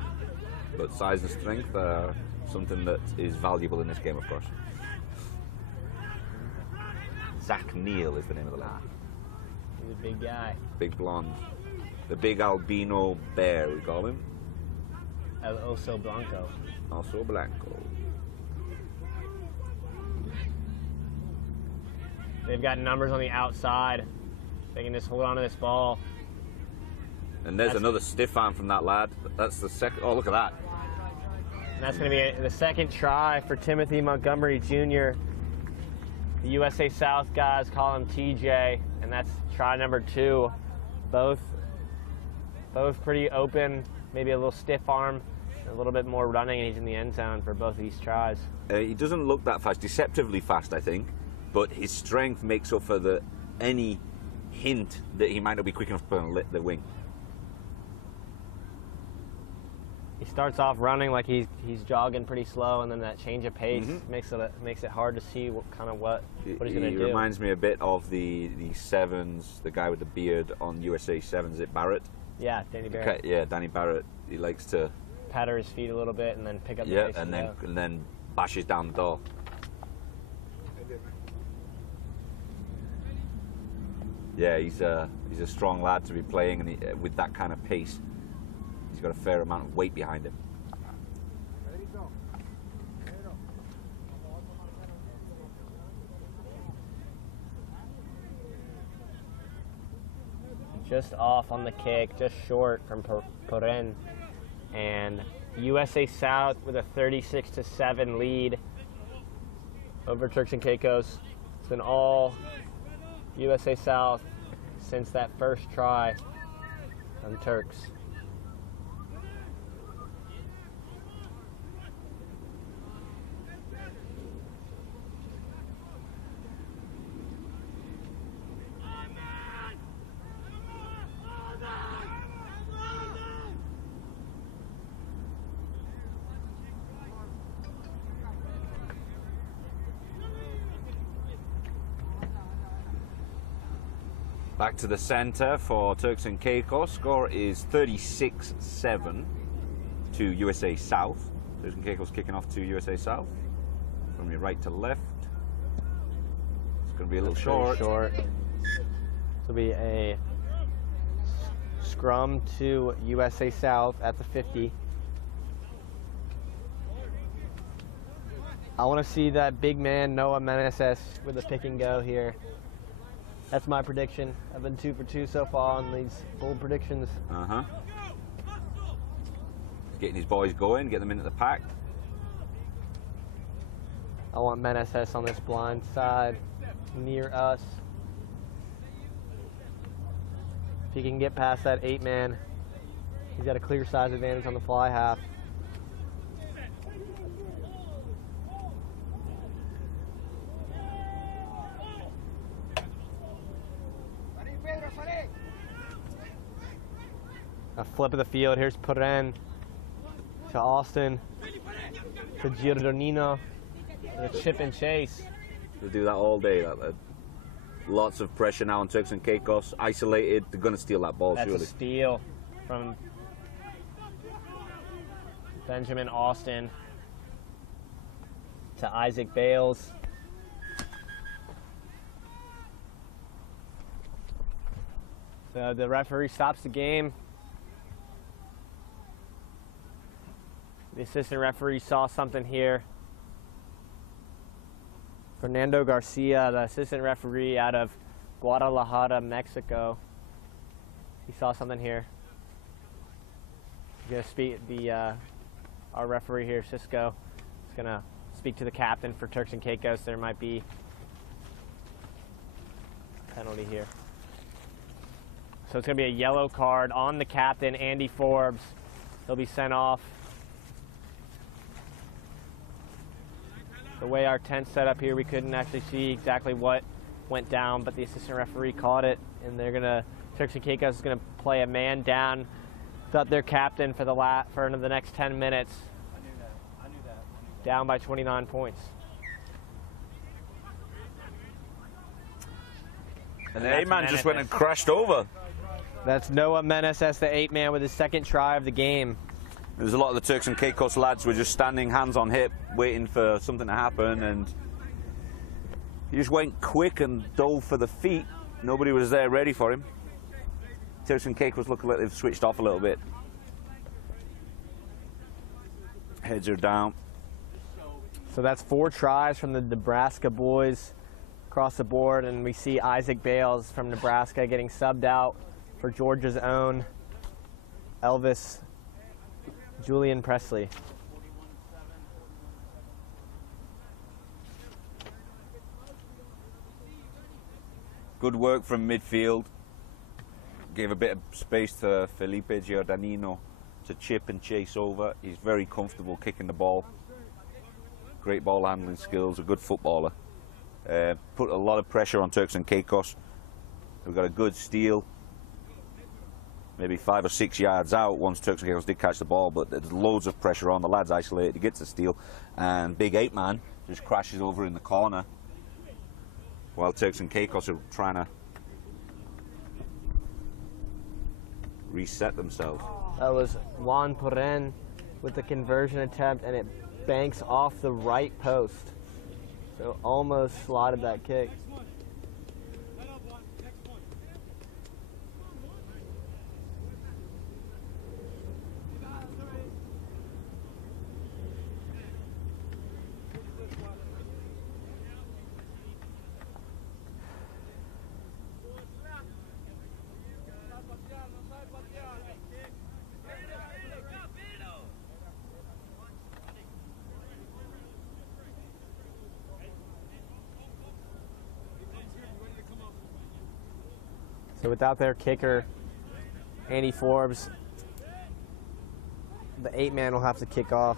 but size and strength are something that is valuable in this game, of course. Zach Neal is the name of the lad. He's a big guy. Big blonde. The big albino bear, we call him. El Oso Blanco. Oso Blanco. They've got numbers on the outside. They can just hold on to this ball. And there's another stiff arm from that lad. That's the second. Oh, look at that. And that's going to be the second try for Timothy Montgomery Jr. The USA South guys call him TJ, and that's try number 2. Both pretty open, maybe a little stiff arm, a little bit more running, and he's in the end zone for both of these tries. He doesn't look that fast, deceptively fast, I think, but his strength makes up for any hint that he might not be quick enough to put on the wing. He starts off running like he's jogging pretty slow, and then that change of pace makes it hard to see what he's going to do. He reminds me a bit of the Sevens, the guy with the beard on USA Sevens at Barrett. Yeah, Danny Barrett. Yeah, Danny Barrett. He likes to patter his feet a little bit and then pick up the pace. and then bashes down the door. Yeah, he's a strong lad to be playing, and with that kind of pace. He's got a fair amount of weight behind him. Just off on the kick, just short from Poren. And USA South with a 36-7 lead over Turks and Caicos. It's been all USA South since that first try on Turks. Back to the center for Turks and Caicos. Score is 36-7 to USA South. Turks and Caicos kicking off to USA South. From your right to left. It's going to be a little short. This will be a scrum to USA South at the 50. I want to see that big man Noah Meneses with a pick and go here. That's my prediction. I've been 2 for 2 so far on these bold predictions. Getting his boys going, get them into the pack. I want Meneses on this blind side near us. If he can get past that 8-man, he's got a clear size advantage on the fly half. A flip of the field. Here's Poren to Austin to Giordonino. A chip and chase. They'll do that all day. Lots of pressure now on Turks and Caicos. Isolated. They're going to steal that ball, That's surely. a steal from Benjamin Austin to Isaac Bales. So the referee stops the game. The assistant referee saw something here. Fernando Garcia, the assistant referee out of Guadalajara, Mexico. He saw something here. He's going to speak, our referee here, Cisco, is going to speak to the captain for Turks and Caicos. There might be a penalty here. So it's going to be a yellow card on the captain, Andy Forbes. He'll be sent off. The way our tent's set up here, we couldn't actually see exactly what went down, but the assistant referee caught it, and they're gonna, Turks and Caicos is gonna play a man down without their captain for the next 10 minutes. I knew that. Down by 29 points. And the 8-man just went and crashed over. That's Noah Meneses, the 8-man, with his second try of the game. There's a lot of the Turks and Caicos lads were just standing hands on hip waiting for something to happen, and he just went quick and dove for the feet. Nobody was there ready for him. Turks and Caicos look like they've switched off a little bit. Heads are down. So that's 4 tries from the Nebraska boys across the board, and we see Isaac Bales from Nebraska getting subbed out for Georgia's own Elvis Julian Presley. Good work from midfield. Gave a bit of space to Felipe Giordannino to chip and chase over. He's very comfortable kicking the ball. Great ball handling skills, a good footballer. Put a lot of pressure on Turks and Caicos. We've got a good steal. Maybe 5 or 6 yards out once Turks and Caicos did catch the ball, but there's loads of pressure on. The lad's isolated, he gets a steal, and big 8-man just crashes over in the corner while Turks and Caicos are trying to reset themselves. That was Juan Porren with the conversion attempt, and it banks off the right post. So almost slotted that kick. So without their kicker, Andy Forbes, the 8-man will have to kick off.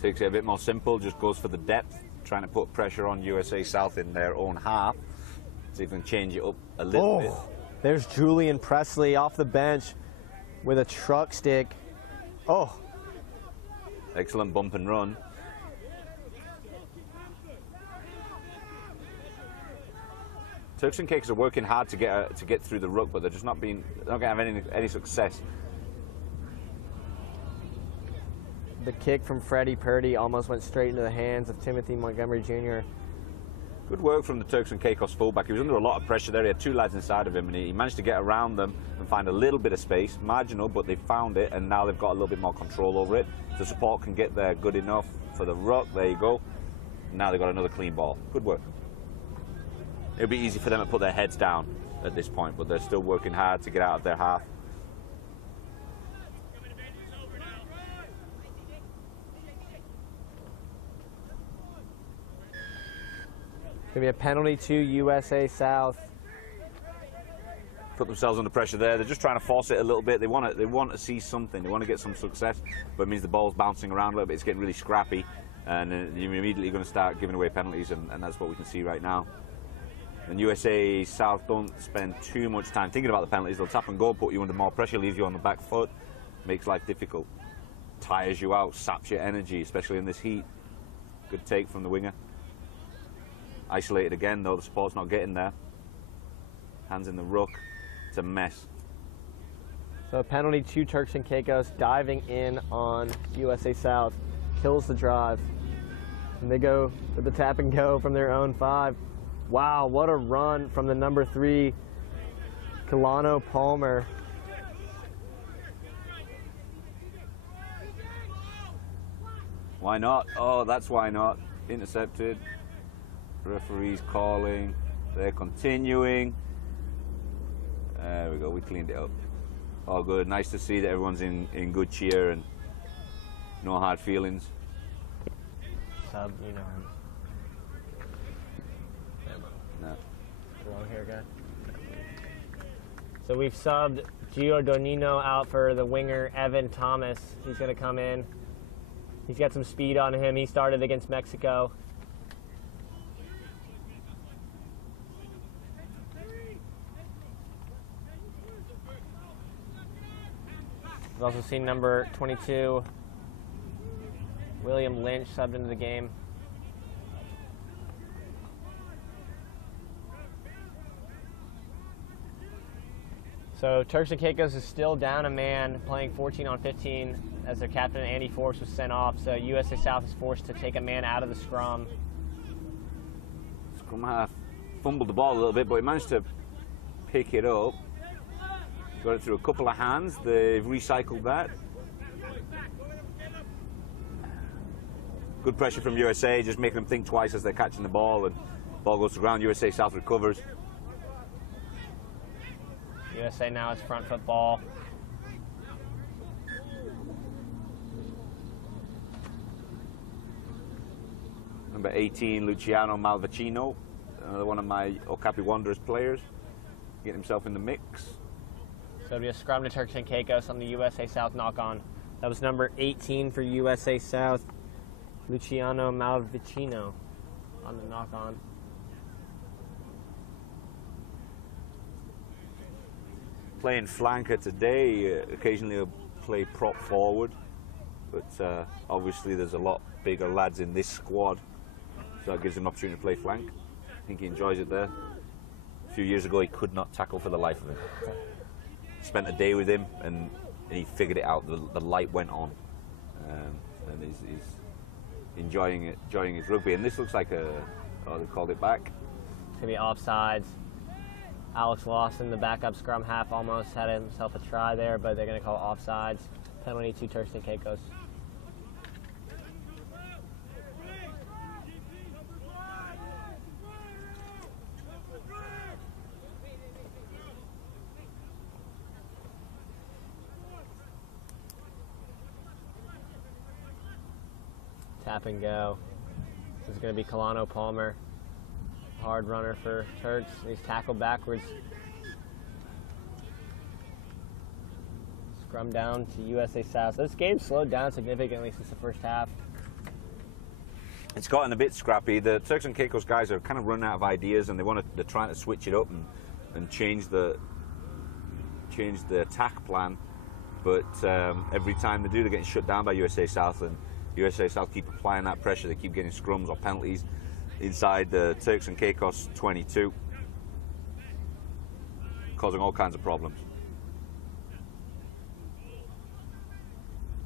Takes it a bit more simple, just goes for the depth, trying to put pressure on USA South in their own half. See if we can change it up a little bit. There's Julian Presley off the bench with a truck stick. Oh. Excellent bump and run. Turks and Caicos are working hard to get through the ruck, but they're just not going to have any success. The kick from Freddie Purdy almost went straight into the hands of Timothy Montgomery Jr. Good work from the Turks and Caicos fullback. He was under a lot of pressure there. He had 2 lads inside of him, and he managed to get around them and find a little bit of space, marginal, but they found it, and now they've got a little bit more control over it. The support can get there good enough for the ruck. There you go. Now they've got another clean ball. Good work. It'll be easy for them to put their heads down at this point, but they're still working hard to get out of their half. It's going to be a penalty to USA South. Put themselves under pressure there. They're just trying to force it a little bit. They want to see something. They want to get some success, but it means the ball's bouncing around a little bit. It's getting really scrappy, and you're immediately going to start giving away penalties, and that's what we can see right now. And USA South don't spend too much time thinking about the penalties. They'll tap and go, put you under more pressure, leave you on the back foot, makes life difficult, tires you out, saps your energy, especially in this heat. Good take from the winger. Isolated again, though, the support's not getting there. Hands in the ruck. It's a mess. So a penalty to Turks and Caicos, diving in on USA South, kills the drive. And they go with the tap and go from their own 5. Wow, what a run from the number 3, Kalano Palmer. Why not? Oh, that's why not. Intercepted. Referees calling. They're continuing. There we go, we cleaned it up. All good. Nice to see that everyone's in good cheer and no hard feelings. Sub, you know him. No. Wrong here, guy. So we've subbed Giordannino out for the winger Evan Thomas. He's going to come in. He's got some speed on him. He started against Mexico. We've also seen number 22, William Lynch, subbed into the game. So Turks and Caicos is still down a man, playing 14 on 15 as their captain Andy Forbes was sent off. So USA South is forced to take a man out of the scrum. Scrum half fumbled the ball a little bit, but he managed to pick it up. Got it through a couple of hands. They've recycled that. Good pressure from USA, just making them think twice as they're catching the ball, and ball goes to the ground. USA South recovers. USA now is front foot ball. Number 18, Luciano Malvicino, another one of my Okapi Wanderers players, getting himself in the mix. So it'll be a scrum to Turks and Caicos on the USA South knock-on. That was number 18 for USA South, Luciano Malvicino on the knock-on. Playing flanker today, occasionally he'll play prop forward, but obviously there's a lot bigger lads in this squad, so that gives him an opportunity to play flank. I think he enjoys it there. A few years ago he could not tackle for the life of him. Spent a day with him and he figured it out. The light went on, and he's enjoying his rugby. And this looks like they called it back. It's going to be offsides. Alex Lawson, the backup scrum half, almost had himself a try there, but they're going to call offsides. Penalty to Turks and Caicos. Tap and go. This is going to be Kalano Palmer. Hard runner for Turks. He's tackled backwards. Scrum down to USA South. So this game slowed down significantly since the first half. It's gotten a bit scrappy. The Turks and Caicos guys are kind of running out of ideas, and they're trying to switch it up and change the attack plan. But every time they do, they're getting shut down by USA South, and USA South keep applying that pressure. They keep getting scrums or penalties inside the Turks and Caicos 22, causing all kinds of problems.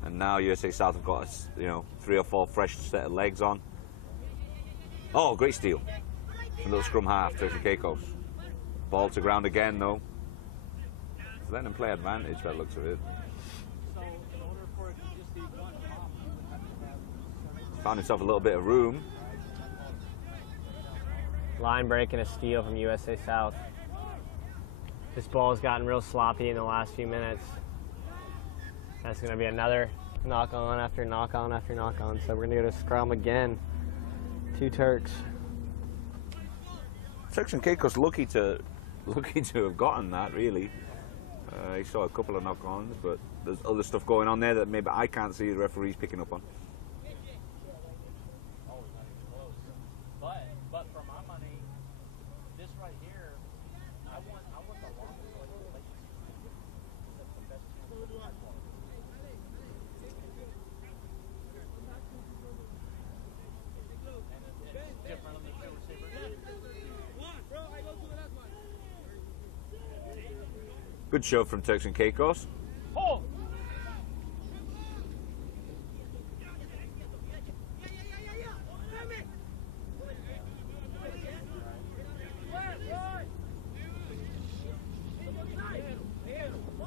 And now USA South have got a 3 or 4 fresh set of legs on. Oh, great steal! A little scrum half, Turks and Caicos. Ball to ground again though. It's letting them play advantage by the looks of it. Found himself a little bit of room. Line break and a steal from USA South. This ball has gotten real sloppy in the last few minutes. That's going to be another knock-on after knock-on after knock-on. So we're going to go to scrum again. 2 Turks. Turks and Caicos lucky to have gotten that, really. I saw a couple of knock-ons, but there's other stuff going on there that maybe I can't see the referees picking up on. But for my money, this right here, I want the longest relationship. That's the best team. And it's different on the two receivers. Good show from Turks and Caicos. Oh!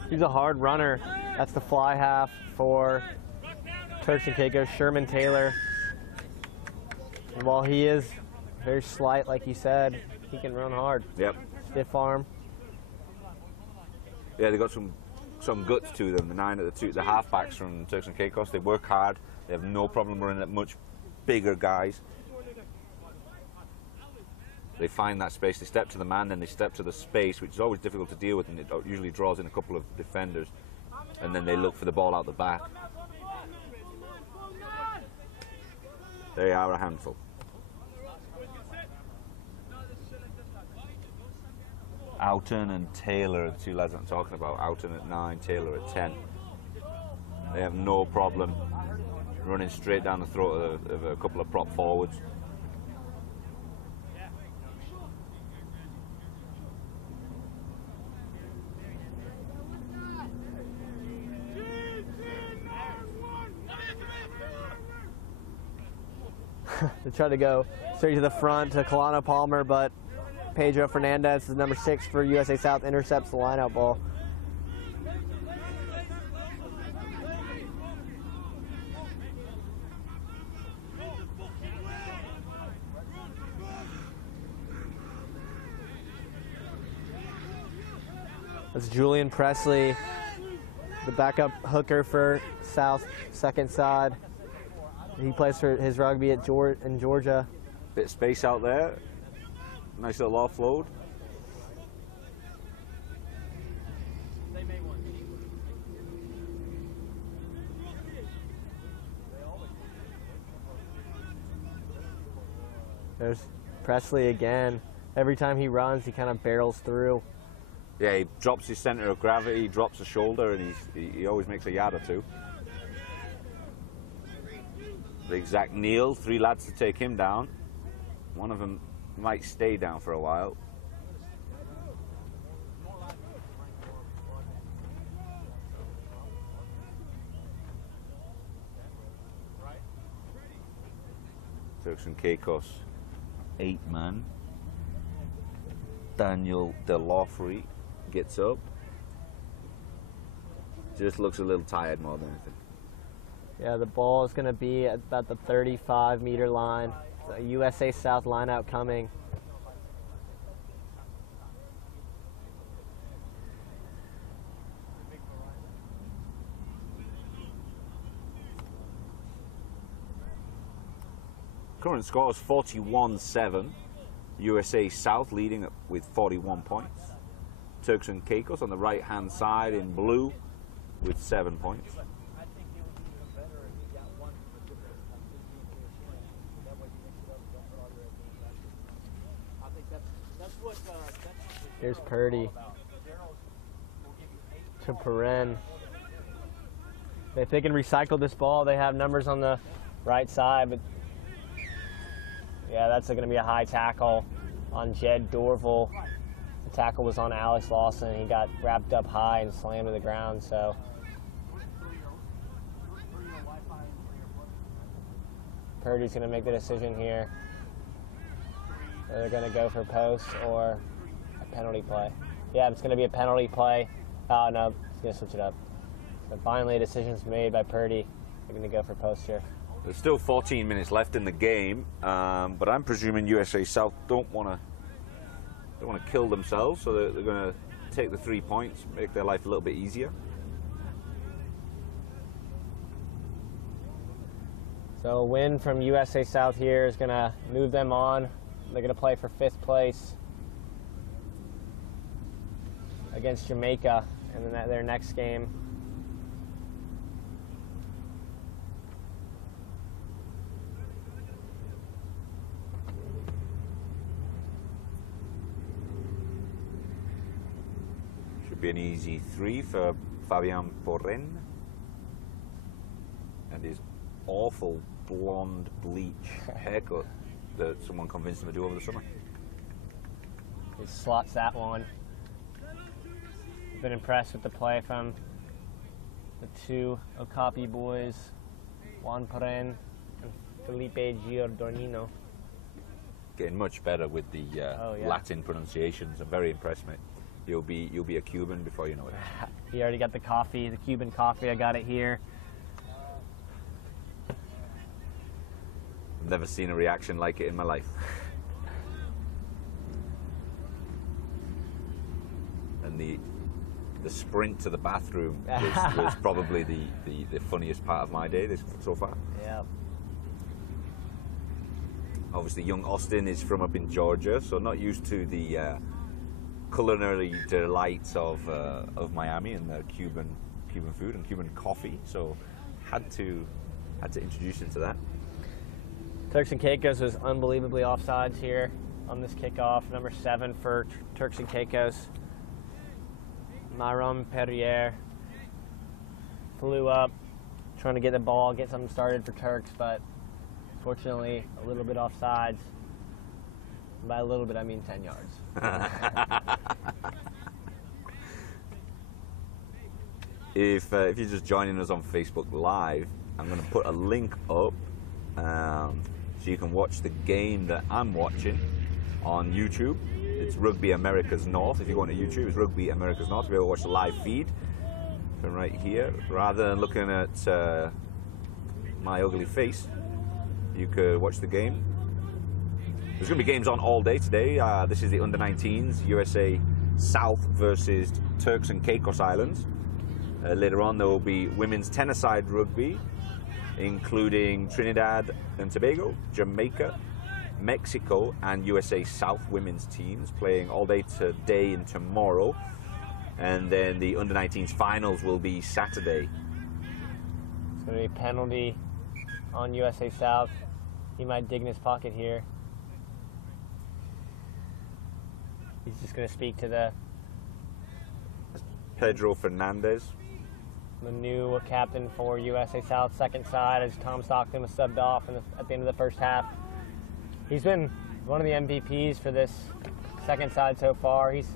He's a hard runner. That's the fly half for Turks and Caicos, Sherman Taylor. And while he is very slight, like you said, he can run hard. Yep. Stiff arm. Yeah, they got some guts to them. The halfbacks from Turks and Caicos, they work hard. They have no problem running at much bigger guys. They find that space, they step to the man, then they step to the space, which is always difficult to deal with, and it usually draws in a couple of defenders. And then they look for the ball out the back. They are a handful. Oughton and Taylor are the 2 lads I'm talking about. Oughton at 9, Taylor at 10. They have no problem running straight down the throat of a couple of prop forwards. They try to go straight to the front to Kalano Palmer, but Pedro Fernandez is number 6 for USA South, intercepts the lineout ball. That's Julian Presley, the backup hooker for South, second side. He plays for his rugby at in Georgia. Bit of space out there. Nice little offload. There's Presley again. Every time he runs, he kind of barrels through. Yeah, he drops his center of gravity, drops a shoulder, and he always makes a yard or two. The exact kneel, 3 lads to take him down. One of them might stay down for a while. Turks and Caicos, 8-man. Daniel DeLawfrey gets up. Just looks a little tired more than anything. Yeah, the ball is going to be at about the 35-meter line. The USA South line out coming. Current score is 41-7. USA South leading with 41 points. Turks and Caicos on the right-hand side in blue with 7 points. Here's Purdy to Perrin. If they can recycle this ball, they have numbers on the right side, but yeah, that's going to be a high tackle on Jed Dorval. The tackle was on Alex Lawson, and he got wrapped up high and slammed to the ground, so Purdy's going to make the decision here. They're going to go for post or a penalty play. Yeah, it's going to be a penalty play. Oh, no, it's going to switch it up. So finally, a decision's made by Purdy. They're going to go for post here. There's still 14 minutes left in the game, but I'm presuming USA South don't want to kill themselves, so they're going to take the 3 points, make their life a little bit easier. So a win from USA South here is going to move them on. They're going to play for 5th place against Jamaica in their next game. Should be an easy 3 for Fabian Porren and his awful blonde bleach haircut that someone convinced him to do over the summer. He slots that one. Been impressed with the play from the 2 Okapi boys, Juan Perrin and Felipe Giordonino. Getting much better with the Latin pronunciations. I'm very impressed, mate. You'll be a Cuban before you know it. He already got the coffee, the Cuban coffee. I got it here. I've never seen a reaction like it in my life. And the sprint to the bathroom was probably the funniest part of my day so far. Yeah. Obviously, young Austin is from up in Georgia, so not used to the culinary delights of Miami and the Cuban food and Cuban coffee. So had to introduce him to that. Turks and Caicos was unbelievably offsides here on this kickoff. Number 7 for Turks and Caicos. Myron Perrier flew up, trying to get the ball, get something started for Turks, but fortunately a little bit offsides. By a little bit, I mean 10 yards. If you're just joining us on Facebook Live, I'm going to put a link up so you can watch the game that I'm watching on YouTube. It's Rugby America's North. If you go into YouTube, it's Rugby America's North. You'll be able to watch the live feed from right here. Rather than looking at my ugly face, you could watch the game. There's going to be games on all day today. This is the under-19s, USA South versus Turks and Caicos Islands. Later on, there will be women's 10-a-side rugby including Trinidad and Tobago, Jamaica, Mexico, and USA South women's teams playing all day today and tomorrow. And then the under-19s finals will be Saturday. It's going to be a penalty on USA South. He might dig in his pocket here. He's just going to speak to the Pedro Fernandez, the new captain for USA South, second side, as Tom Stockton was subbed off at the end of the first half. He's been one of the MVPs for this second side so far. He's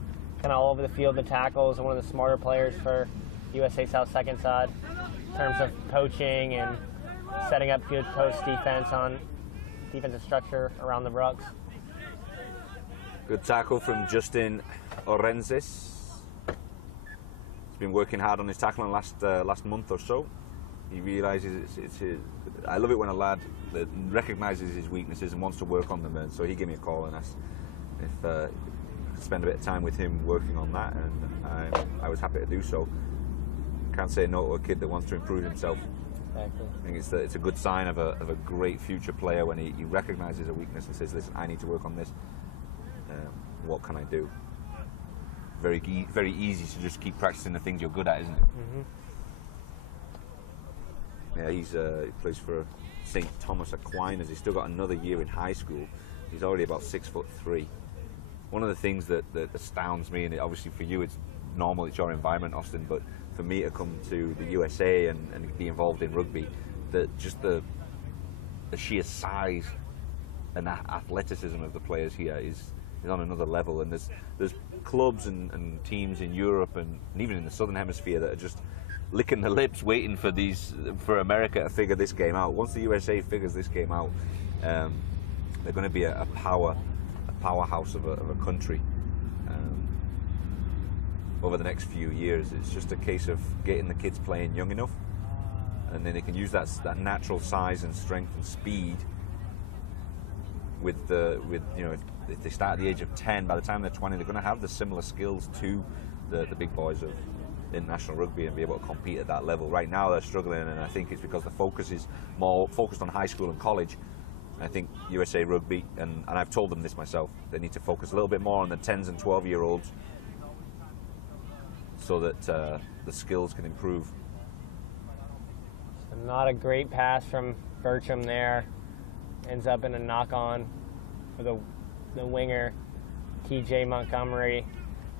kind of all over the field, the tackles, and one of the smarter players for USA South second side in terms of coaching and setting up good post defense on defensive structure around the rucks. Good tackle from Justin Orenzis. He's been working hard on his tackling last month or so. He realises I love it when a lad that recognises his weaknesses and wants to work on them. And so he gave me a call and asked if I could spend a bit of time with him working on that, and I was happy to do so. Can't say no to a kid that wants to improve himself. Exactly. I think it's a good sign of a great future player when he recognises a weakness and says, "Listen, I need to work on this. What can I do?" Very easy to just keep practicing the things you're good at, isn't it? Mm-hmm. Yeah, he plays for St. Thomas Aquinas. He's still got another year in high school. He's already about 6'3". One of the things that astounds me, and obviously for you it's normal, it's your environment, Austin, but for me to come to the USA and be involved in rugby, that just the sheer size and athleticism of the players here is on another level. And there's clubs and teams in Europe and even in the Southern Hemisphere that are just licking their lips waiting for America to figure this game out. Once the USA figures this game out, they're going to be a powerhouse of a country over the next few years. It's just a case of getting the kids playing young enough, and then they can use that natural size and strength and speed with if they start at the age of 10, by the time they're 20, they're going to have the similar skills to the big boys of international rugby and be able to compete at that level. Right now they're struggling, and I think it's because the focus is more focused on high school and college. I think USA Rugby, and I've told them this myself, they need to focus a little bit more on the 10s and 12-year-olds so that the skills can improve. So not a great pass from Bertram there. Ends up in a knock-on for the winger, TJ Montgomery.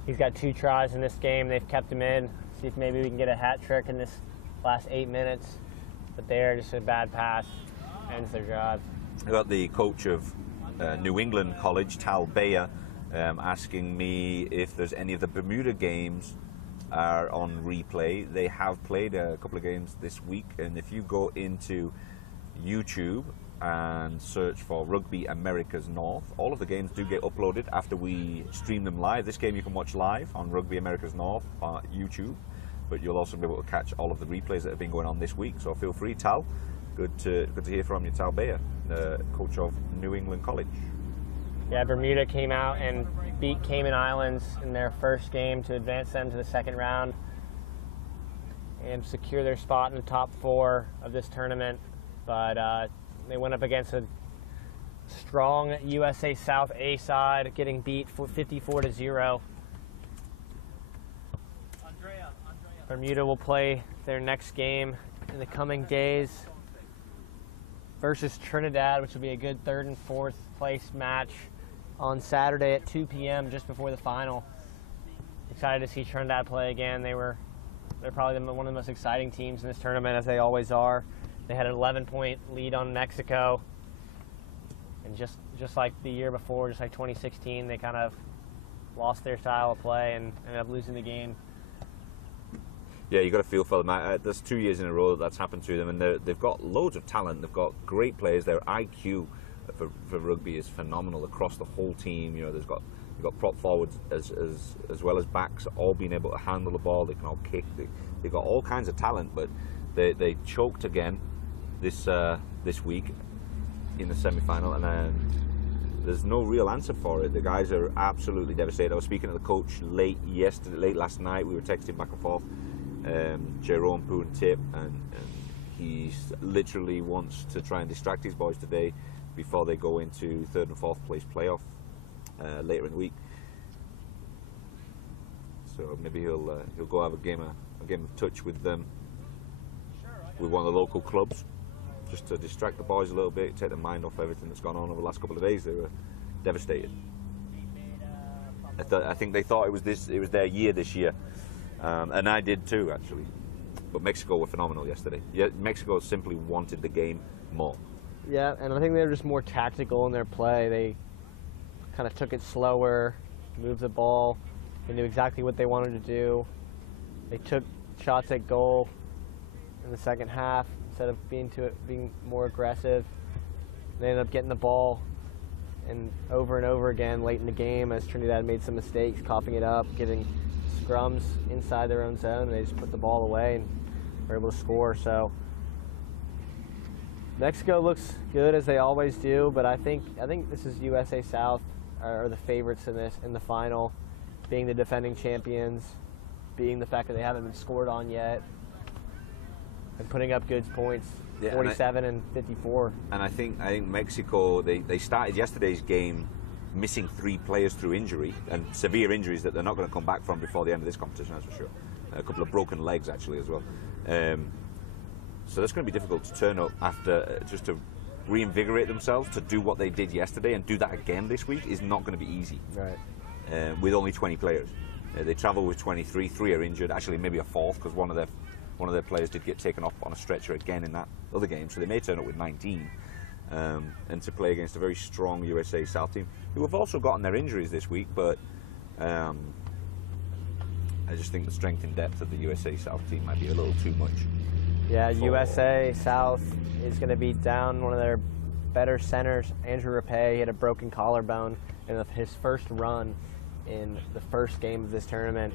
He's got 2 tries in this game. They've kept him in. See if maybe we can get a hat trick in this last 8 minutes. But there, just a bad pass ends their drive. I got the coach of New England College, Tal Bayer, asking me if there's any of the Bermuda games are on replay. They have played a couple of games this week, and if you go into YouTube and search for Rugby Americas North, all of the games do get uploaded after we stream them live. This game you can watch live on Rugby Americas North on YouTube, but you'll also be able to catch all of the replays that have been going on this week. So feel free, Tal. Good to hear from you, Tal Bayer, coach of New England College. Yeah, Bermuda came out and beat Cayman Islands in their first game to advance them to the second round and secure their spot in the top 4 of this tournament. But they went up against a strong USA South A side, getting beat 54-0. Bermuda will play their next game in the coming days versus Trinidad, which will be a good 3rd and 4th place match on Saturday at 2 p.m. just before the final. Excited to see Trinidad play again. They're probably one of the most exciting teams in this tournament, as they always are. They had an 11-point lead on Mexico, and just like the year before, just like 2016, they kind of lost their style of play and ended up losing the game. Yeah, you got to feel for them. There's 2 years in a row that's happened to them, and they've got loads of talent. They've got great players. Their IQ for rugby is phenomenal across the whole team. You know, you've got prop forwards as well as backs, all being able to handle the ball. They can all kick. They've got all kinds of talent, but they choked again this week in the semi-final, and there's no real answer for it. The guys are absolutely devastated. I was speaking to the coach late last night. We were texting back and forth, Jerome Poon Tip, and he literally wants to try and distract his boys today before they go into 3rd and 4th place playoff later in the week. So maybe he'll go have a game of touch with them, with one of the local clubs, just to distract the boys a little bit, take their mind off everything that's gone on over the last couple of days. They were devastated. I think they thought it was their year this year, and I did too, actually. But Mexico were phenomenal yesterday. Yeah, Mexico simply wanted the game more. Yeah, and I think they were just more tactical in their play. They kind of took it slower, moved the ball. They knew exactly what they wanted to do. They took shots at goal in the second half instead of being more aggressive. They ended up getting the ball and over again late in the game as Trinidad made some mistakes, coughing it up, getting scrums inside their own zone, and they just put the ball away and were able to score. So Mexico looks good as they always do, but I think this is USA South are the favorites in the final, being the defending champions, being the fact that they haven't been scored on yet, and putting up good points, 47 and 54. And I think Mexico, they started yesterday's game missing 3 players through injury, and severe injuries that they're not going to come back from before the end of this competition, that's for sure. A couple of broken legs actually as well. So that's going to be difficult to turn up after, just to reinvigorate themselves to do what they did yesterday and do that again this week is not going to be easy. Right. With only 20 players. They travel with 23, 3 are injured, actually maybe a 4th because one of their players did get taken off on a stretcher again in that other game, so they may turn up with 19. And to play against a very strong USA South team, who have also gotten their injuries this week, but I just think the strength and depth of the USA South team might be a little too much. Yeah, USA South is going to be down one of their better centers, Andrew Rapay. He had a broken collarbone in his first run in the first game of this tournament.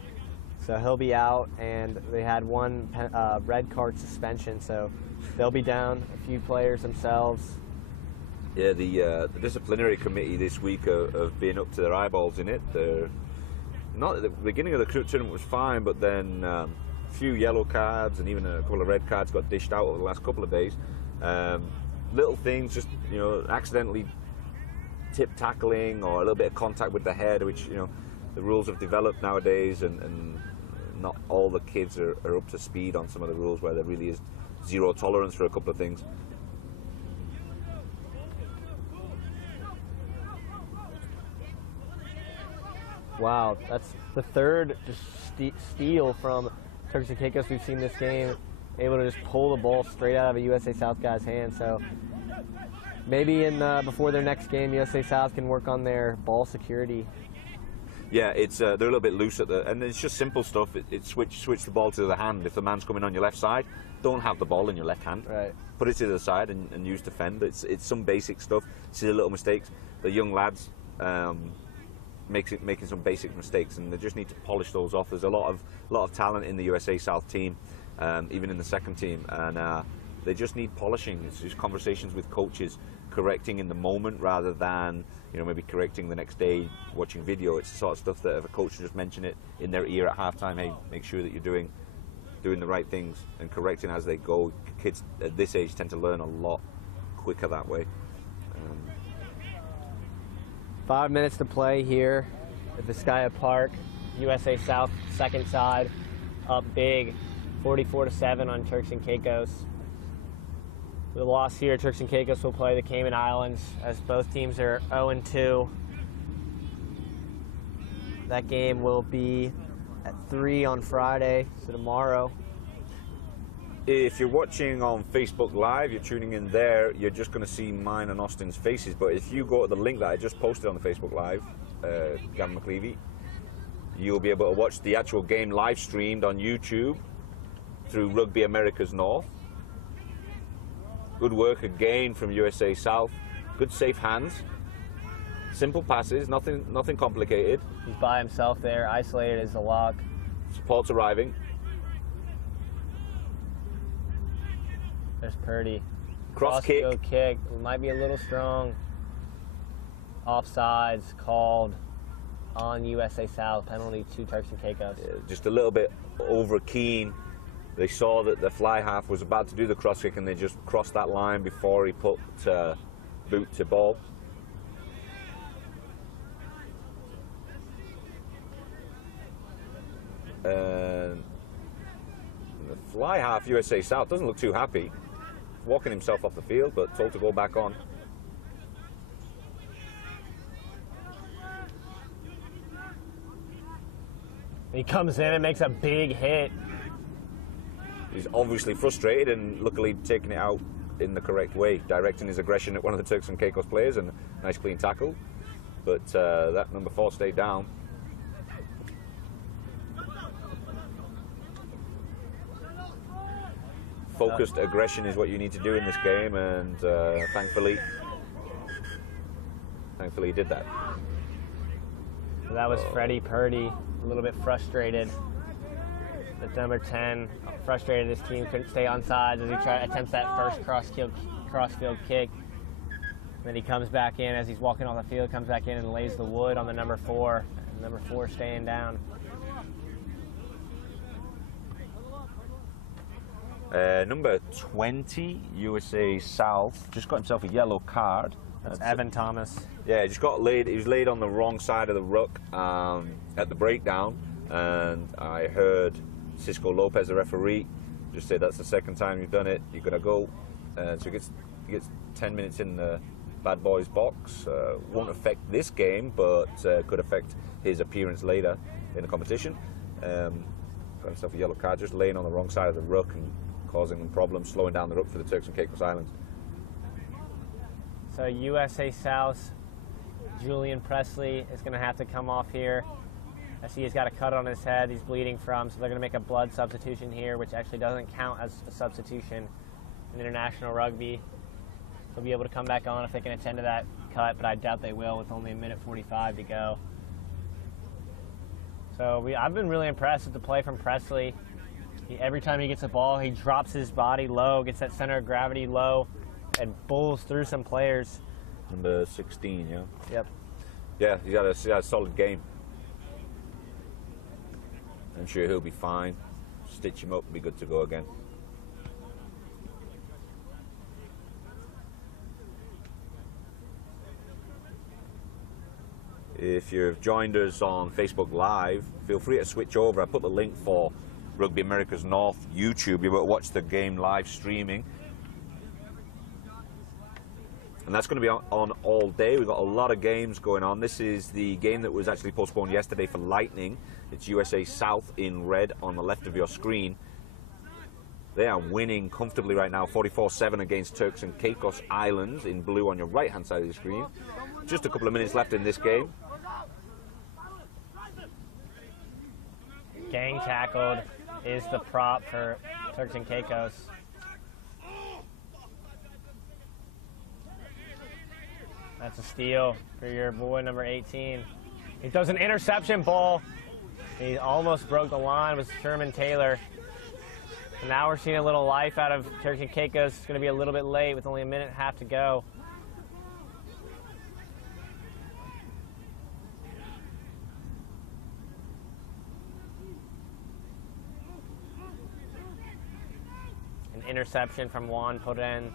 So he'll be out, and they had one red card suspension, so they'll be down a few players themselves. Yeah, the disciplinary committee this week have been up to their eyeballs in it. Not at the beginning of the tournament was fine, but then a few yellow cards and even a couple of red cards got dished out over the last couple of days. Little things, just accidentally tip tackling or a little bit of contact with the head, which the rules have developed nowadays, and not all the kids are up to speed on some of the rules where there really is zero tolerance for a couple of things. Wow, that's the third just steal from Turks and Caicos we've seen this game, able to just pull the ball straight out of a USA South guy's hand. So maybe before their next game, USA South can work on their ball security. Yeah, it's they're a little bit loose and it's just simple stuff. It's switch the ball to the hand. If the man's coming on your left side, don't have the ball in your left hand. Right. Put it to the side and use defend. It's some basic stuff. See the little mistakes. The young lads making some basic mistakes, and they just need to polish those off. There's a lot of talent in the USA South team, even in the second team, and they just need polishing. It's just conversations with coaches, correcting in the moment rather than maybe correcting the next day watching video. It's the sort of stuff that if a coach just mention it in their ear at halftime, hey, make sure that you're doing the right things and correcting as they go. Kids at this age tend to learn a lot quicker that way. 5 minutes to play here at Vizcaya Park. USA South second side up big, 44-7 on Turks and Caicos. With a loss here, Turks and Caicos will play the Cayman Islands as both teams are 0-2. That game will be at 3 on Friday, so tomorrow. If you're watching on Facebook Live, you're tuning in there, you're just going to see mine and Austin's faces. But if you go to the link that I just posted on the Facebook Live, Gavin McLeavy, you'll be able to watch the actual game live streamed on YouTube through Rugby Americas North. Good work again from USA South. Good safe hands. Simple passes, nothing complicated. He's by himself there, isolated as a lock. Support's arriving. There's Purdy. Cross kick. Kick. It might be a little strong. Offsides called on USA South. Penalty to Turks and Caicos. Yeah, just a little bit over keen They saw that the fly half was about to do the cross kick and they just crossed that line before he put boot to ball. And the fly half USA South doesn't look too happy. Walking himself off the field, but told to go back on. He comes in and makes a big hit. He's obviously frustrated and luckily taking it out in the correct way, directing his aggression at one of the Turks and Caicos players, and a nice clean tackle. But that number 4 stayed down. Focused aggression is what you need to do in this game, and thankfully he did that. So that was Freddie Purdy, a little bit frustrated. The number 10 frustrated his team, couldn't stay on sides as he attempts that first cross-field kick. And then he comes back in as he's walking off the field, comes back in and lays the wood on the number 4. And number 4 staying down. Number 20, USA South, just got himself a yellow card. That's Evan Thomas. Yeah, he just got laid. He was laid on the wrong side of the ruck at the breakdown, and I heard Cisco Lopez, the referee, just say that's the second time you've done it. You're gonna go. So he gets 10 minutes in the bad boys box. Won't affect this game, but could affect his appearance later in the competition. Got himself a yellow card, just laying on the wrong side of the ruck and causing them problems, slowing down the ruck for the Turks and Caicos Islands. So USA South, Julian Presley is going to have to come off here. I see he's got a cut on his head he's bleeding from, so they're going to make a blood substitution here, which actually doesn't count as a substitution in international rugby. He'll be able to come back on if they can attend to that cut, but I doubt they will with only 1:45 to go. So I've been really impressed with the play from Presley. Every time he gets a ball, he drops his body low, gets that center of gravity low, and bulls through some players. Number 16, yeah? Yep. Yeah, he's got a solid game. I'm sure he'll be fine. Stitch him up and be good to go again. If you've joined us on Facebook Live, feel free to switch over. I put the link for Rugby America's North YouTube. You'll be able to watch the game live streaming. And that's going to be on all day. We've got a lot of games going on. This is the game that was actually postponed yesterday for Lightning. It's USA South in red on the left of your screen. They are winning comfortably right now, 44-7 against Turks and Caicos Islands in blue on your right-hand side of the screen. Just a couple of minutes left in this game. Gang tackled is the prop for Turks and Caicos. That's a steal for your boy, number 18. He throws an interception ball. He almost broke the line with Sherman Taylor. And now we're seeing a little life out of Turks and Caicos. It's going to be a little bit late with only a minute and a half to go. An interception from Juan Poden.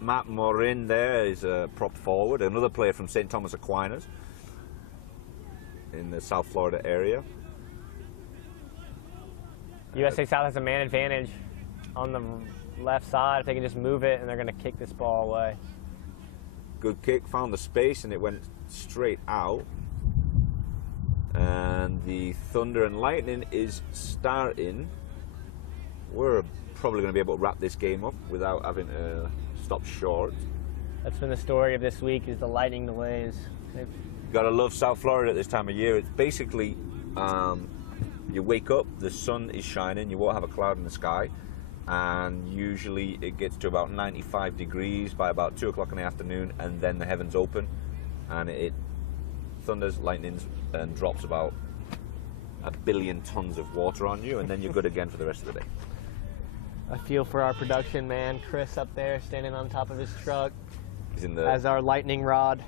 Matt Morin there is a prop forward, another player from St. Thomas Aquinas in the South Florida area. USA South has a man advantage on the left side. If they can just move it, and they're going to kick this ball away. Good kick, found the space, and it went straight out. And the Thunder and Lightning is starting. We're probably going to be able to wrap this game up without having to stop short. That's been the story of this week, is the lightning delays. Gotta love South Florida at this time of year. It's basically, you wake up, the sun is shining, you won't have a cloud in the sky, and usually it gets to about 95 degrees by about 2 o'clock in the afternoon, and then the heavens open, and it thunders, lightnings, and drops about 1 billion tons of water on you, and then you're good again for the rest of the day. I feel for our production man, Chris, up there standing on top of his truck. He's in the... as our lightning rod.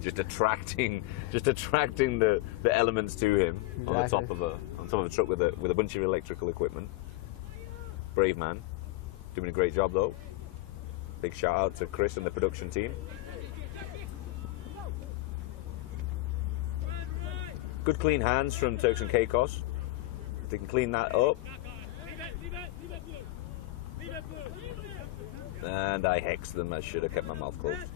just attracting the elements to him on the top of a truck with a bunch of electrical equipment. Brave man, doing a great job though. Big shout out to Chris and the production team. Good clean hands from Turks and Caicos. They can clean that up. And I hexed them. I should have kept my mouth closed.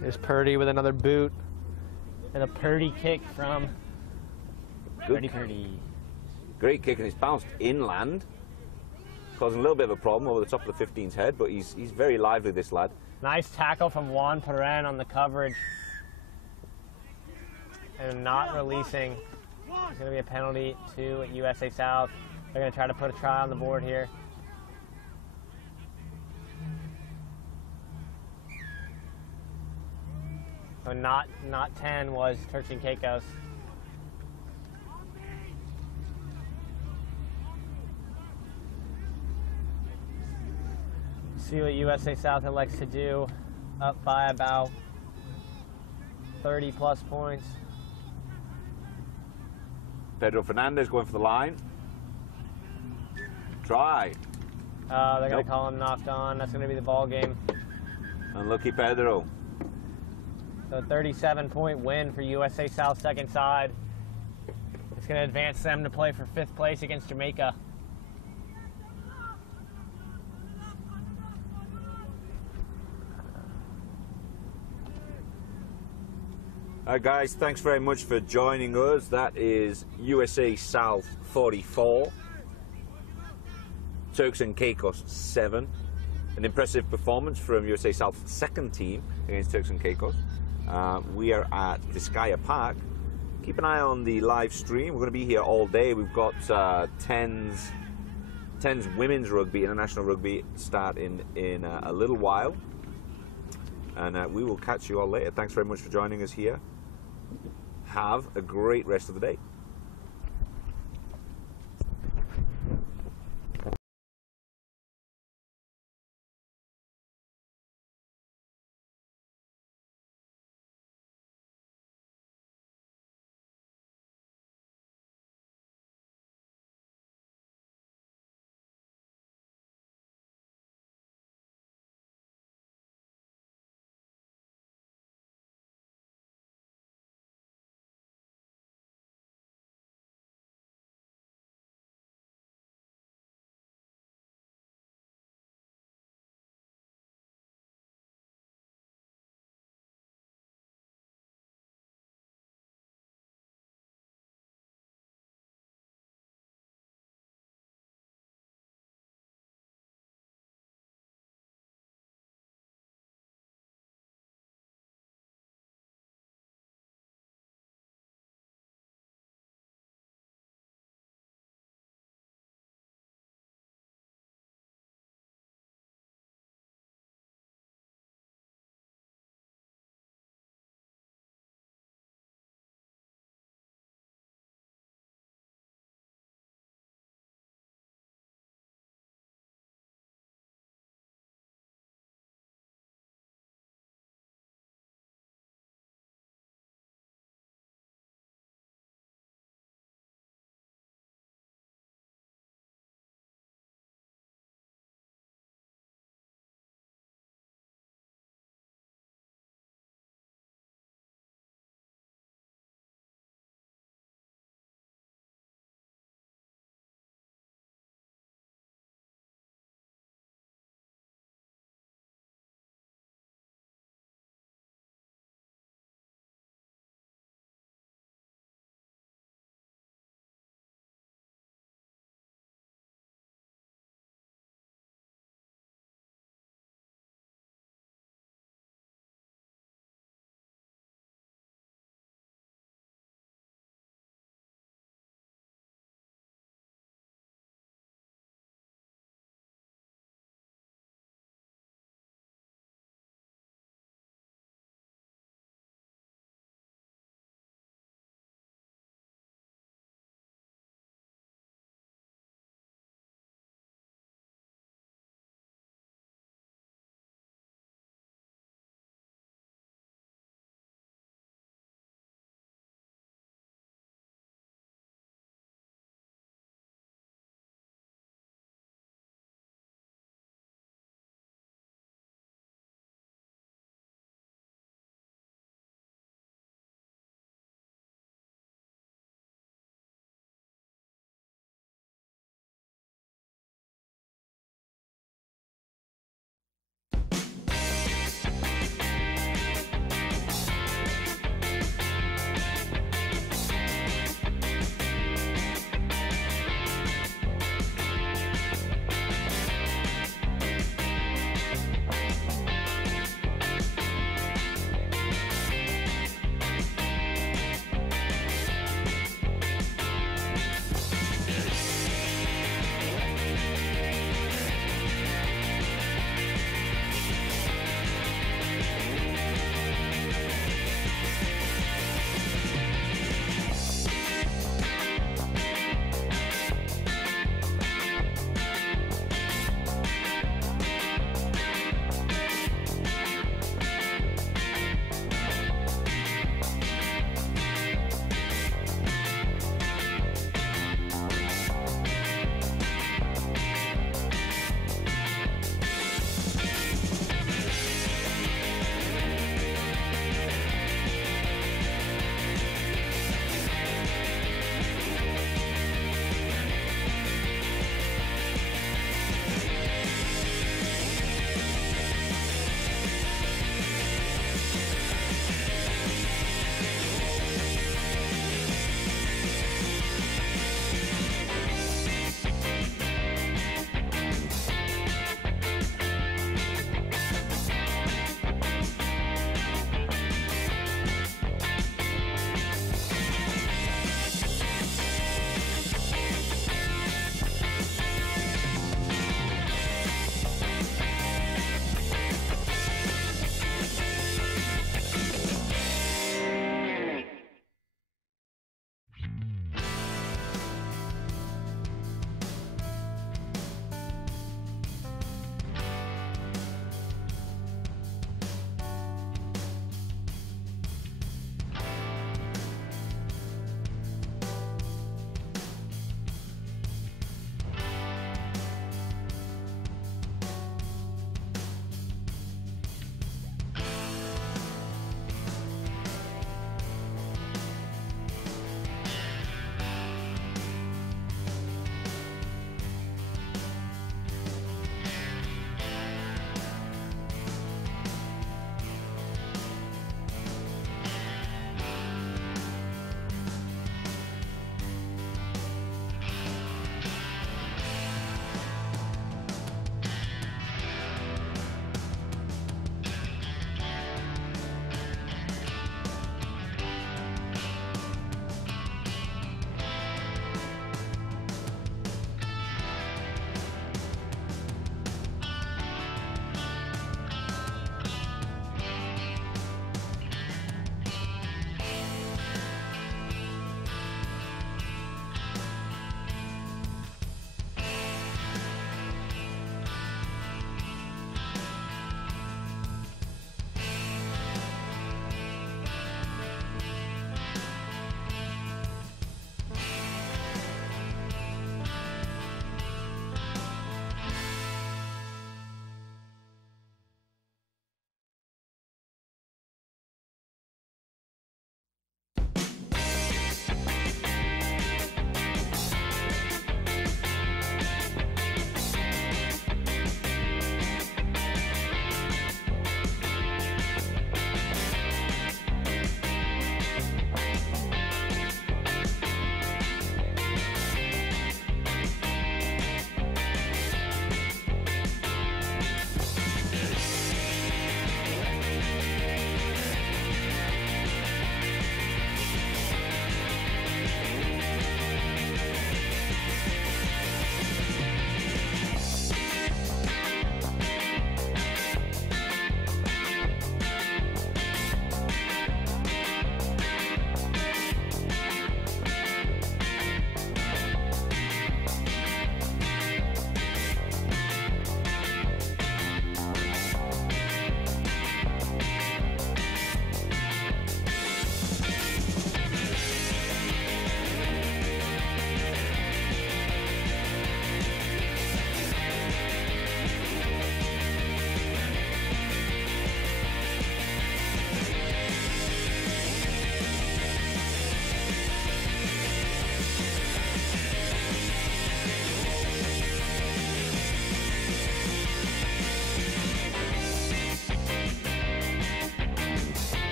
There's Purdy with another boot. And a Purdy kick from Purdy. Great kick, and it's bounced inland, causing a little bit of a problem over the top of the 15's head, but he's very lively, this lad. Nice tackle from Juan Perrin on the coverage. And not releasing. It's going to be a penalty to USA South. They're going to try to put a try on the board here. So not 10 was Turks and Caicos. See what USA South elects to do. Up by about 30 plus points. Pedro Fernandez going for the line. Try. They're going to call him knocked on. That's going to be the ball game. Unlucky Pedro. So a 37-point win for USA South second side. It's going to advance them to play for 5th place against Jamaica. All right, guys, thanks very much for joining us. That is USA South 44, Turks and Caicos 7. An impressive performance from USA South's second team against Turks and Caicos. We are at Vizcaya Park. Keep an eye on the live stream. We're going to be here all day. We've got 10's women's rugby, international rugby, start in a little while. And we will catch you all later. Thanks very much for joining us here. Have a great rest of the day.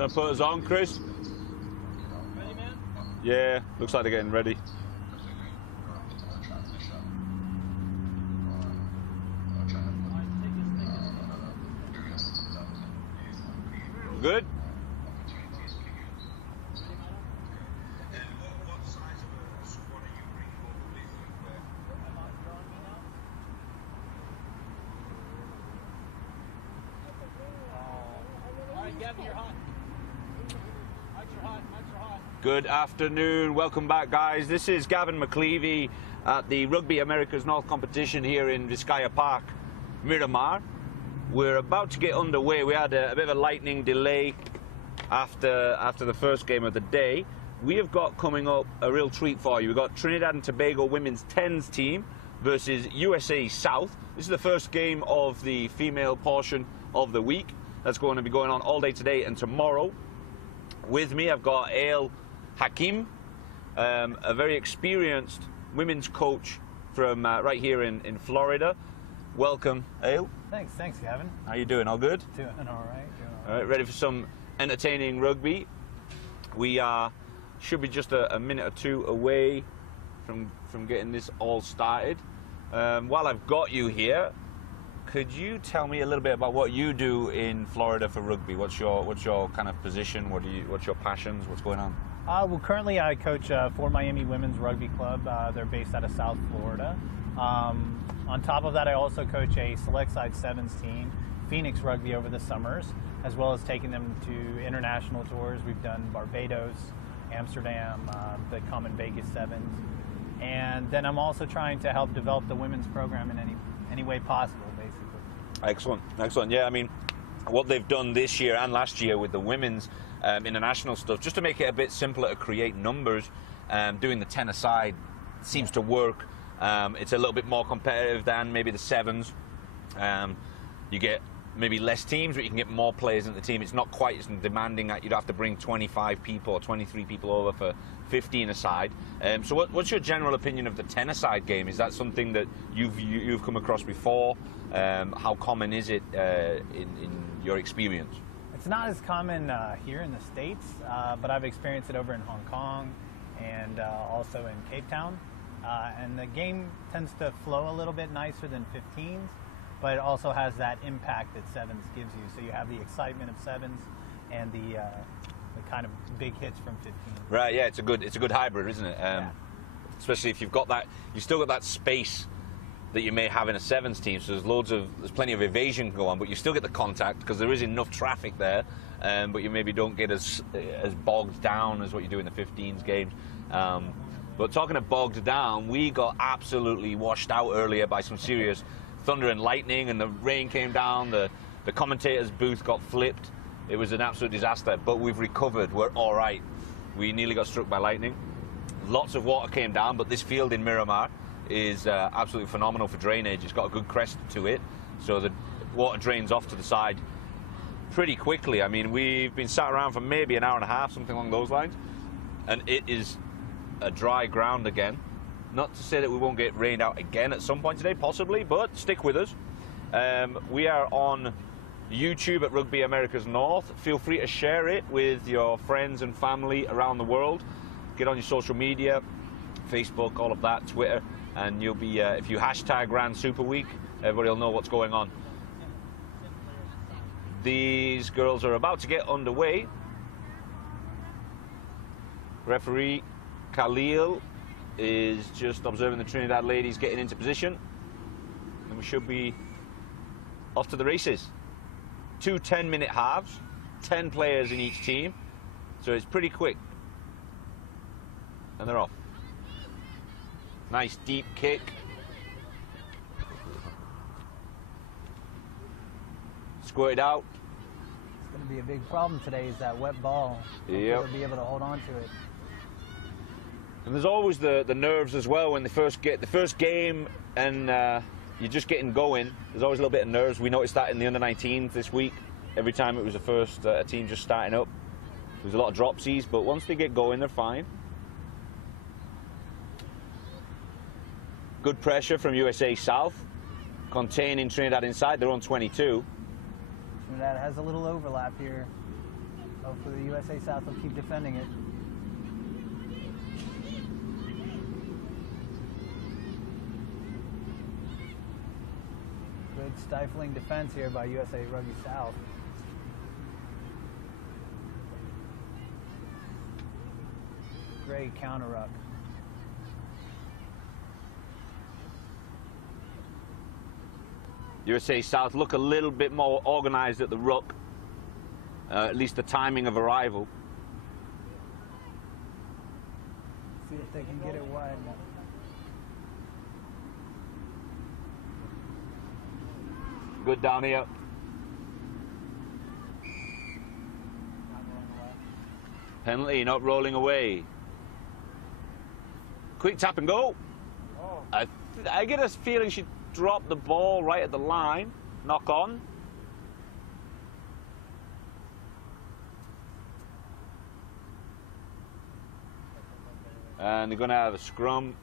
you want to put us on, Chris? Ready, man? Yeah, looks like they're getting ready. Good? All right, Gavin, you're hot. Mike's are hot. Mike's are hot. Good afternoon. Welcome back, guys. This is Gavin McLeavy at the Rugby America's North competition here in Vizcaya Park, Miramar. We're about to get underway. We had a bit of a lightning delay after the first game of the day. We have got coming up a real treat for you. We've got Trinidad and Tobago women's 10s team versus USA South. This is the first game of the female portion of the week. That's going to be going on all day today and tomorrow. With me, I've got Ail Hakim, a very experienced women's coach from right here in Florida. Welcome, Ail. Thanks, Gavin. How you doing? All good? Doing all right. All right, ready for some entertaining rugby? We should be just a minute or two away from getting this all started. While I've got you here, could you tell me a little bit about what you do in Florida for rugby? What's your kind of position? What's your passions? What's going on? Well, currently I coach Fort Miami Women's Rugby Club. They're based out of South Florida. On top of that, I also coach a select side sevens team, Phoenix Rugby, over the summers, as well as taking them to international tours. We've done Barbados, Amsterdam, the Common Vegas Sevens. And then I'm also trying to help develop the women's program in any way possible, basically. Excellent. Yeah, I mean, what they've done this year and last year with the women's international stuff, just to make it a bit simpler to create numbers, doing the 10-a-side seems to work. It's a little bit more competitive than maybe the sevens. You get maybe less teams, but you can get more players in the team. It's not quite as demanding that you'd have to bring 25 people or 23 people over for 15 aside. So what's your general opinion of the 10-a-side game? Is that something that you've come across before? How common is it in your experience? It's not as common here in the States, but I've experienced it over in Hong Kong and also in Cape Town. And the game tends to flow a little bit nicer than 15s, but it also has that impact that sevens gives you. So you have the excitement of sevens and the kind of big hits from 15. Right. Yeah. It's a good hybrid, isn't it? Yeah. Especially if you've got that, you still got that space that you may have in a sevens team. So there's plenty of evasion go on, but you still get the contact because there is enough traffic there. But you maybe don't get as bogged down as what you do in the 15s games. But talking of bogged down, we got absolutely washed out earlier by some serious thunder and lightning, and the rain came down. The commentator's booth got flipped. It was an absolute disaster, but we've recovered. We're all right. We nearly got struck by lightning. Lots of water came down, but this field in Miramar is absolutely phenomenal for drainage. It's got a good crest to it, so the water drains off to the side pretty quickly. I mean, we've been sat around for maybe an hour and a half, something along those lines, and it is a dry ground again. Not to say that we won't get rained out again at some point today, possibly, but stick with us. We are on YouTube at Rugby America's North. Feel free to share it with your friends and family around the world. Get on your social media, Facebook, all of that, Twitter, and you'll be, if you hashtag Rand Super Week, everybody will know what's going on. These girls are about to get underway. Referee Khalil is just observing the Trinidad ladies getting into position, and we should be off to the races. 2 10-minute halves, 10 players in each team, so it's pretty quick. And they're off. Nice deep kick. Squirted out. It's going to be a big problem today, is that wet ball. Yep. They'll be able to hold on to it. And there's always the nerves as well when they first get the first game and you're just getting going. There's always a little bit of nerves. We noticed that in the under-19s this week. Every time it was the first team just starting up, there's a lot of dropsies, but once they get going, they're fine. Good pressure from USA South, containing Trinidad inside. They're on 22. Trinidad has a little overlap here. Hopefully the USA South will keep defending it. Good stifling defense here by USA Rugby South. Great counter ruck. USA South look a little bit more organised at the ruck, at least the timing of arrival. See if they can get it wide. Good down here. Penalty, not rolling away. Quick tap and go. Oh. I get a feeling she dropped the ball right at the line. Knock on. And they're going to have a scrum.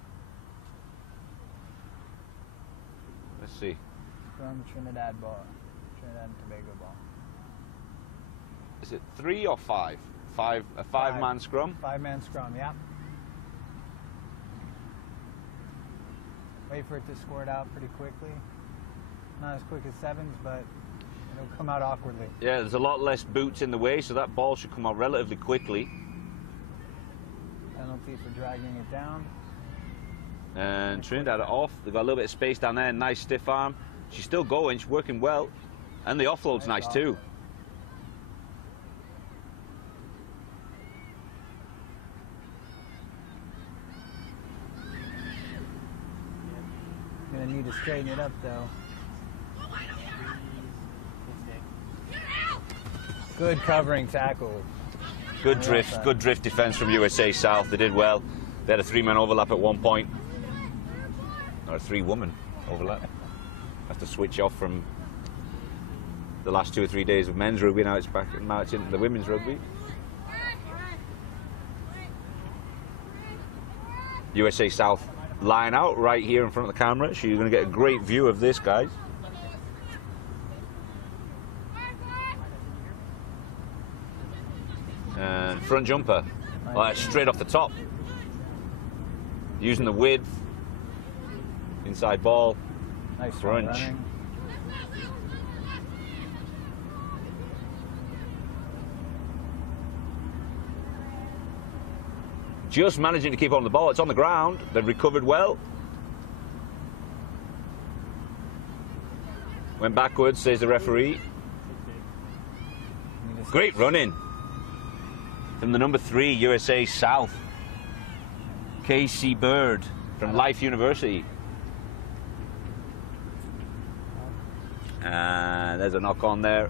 Let's see. Scrum Trinidad ball. Trinidad and Tobago ball. Is it 3 or 5? A five-man scrum? 5-man scrum, yeah. Wait for it to squirt out pretty quickly. Not as quick as sevens, but it'll come out awkwardly. Yeah, there's a lot less boots in the way, so that ball should come out relatively quickly. Penalty for dragging it down. And Trinidad are off. They've got a little bit of space down there. Nice stiff arm. She's still going. She's working well. And the offload's nice too. Gonna need to straighten it up though. Good covering tackle. Good drift defense from USA South. They did well. They had a 3-man overlap at one point. Or a 3-woman overlap. Have to switch off from the last 2 or 3 days of men's rugby. Now it's back. Now it's into the women's rugby. USA South line out right here in front of the camera, so you're going to get a great view of this, guys. And front jumper, straight off the top, using the width, inside ball, Nice crunch. running. Just managing to keep on the ball. It's on the ground. They've recovered well. Went backwards, says the referee. Great running from the number 3 USA South, Casey Bird from Life University. And there's a knock on there.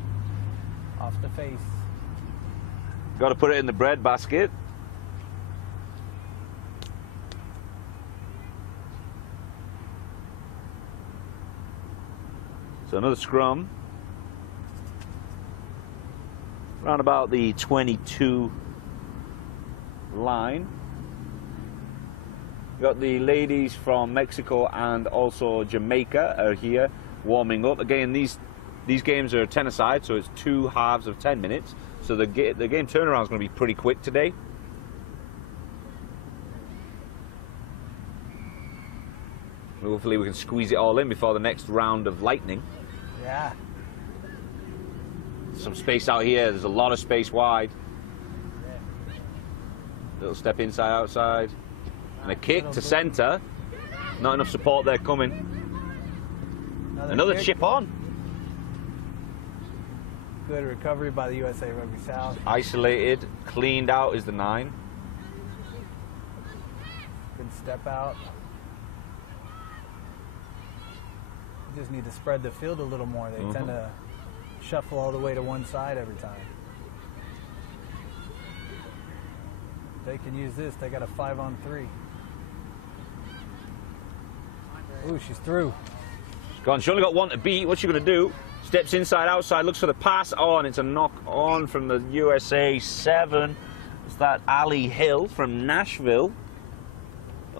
Off the face. Got to put it in the bread basket. So another scrum. Around about the 22 line. Got the ladies from Mexico and also Jamaica are here warming up. Again, these games are 10 aside, so it's 2 halves of 10 minutes. So the game turnaround is going to be pretty quick today. Hopefully we can squeeze it all in before the next round of lightning. Yeah. Some space out here. There's a lot of space wide. Little step inside, outside. And a kick to centre. Not enough support there coming. Another chip on. Good recovery by the USA Rugby South. Isolated, cleaned out is the 9. Good step out. Just need to spread the field a little more. They tend to shuffle all the way to one side every time. They can use this. They got a 5-on-3. Ooh, she's through. Gone. She only got 1 to beat. What's she going to do? Steps inside, outside, looks for the pass on. It's a knock on from the USA 7. It's that Ali Hill from Nashville.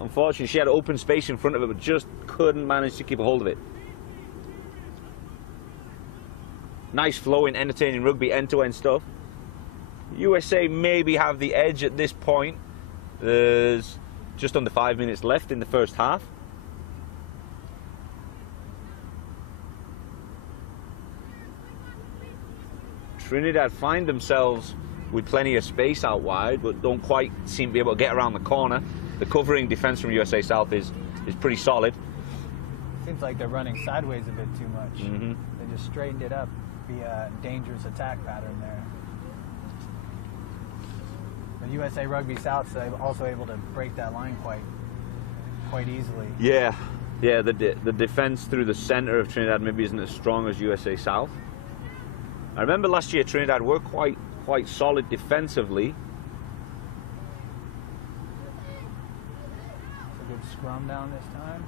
Unfortunately, she had open space in front of it, but just couldn't manage to keep a hold of it. Nice flowing, entertaining rugby, end-to-end stuff. USA maybe have the edge at this point. There's just under 5 minutes left in the first half. Trinidad find themselves with plenty of space out wide, but don't quite seem to be able to get around the corner. The covering defense from USA South is pretty solid. Seems like they're running sideways a bit too much. Mm-hmm. They just straightened it up. Be a dangerous attack pattern there. But USA Rugby South is also able to break that line quite easily. Yeah, the defense through the center of Trinidad maybe isn't as strong as USA South. I remember last year Trinidad were quite solid defensively. It's a good scrum down this time.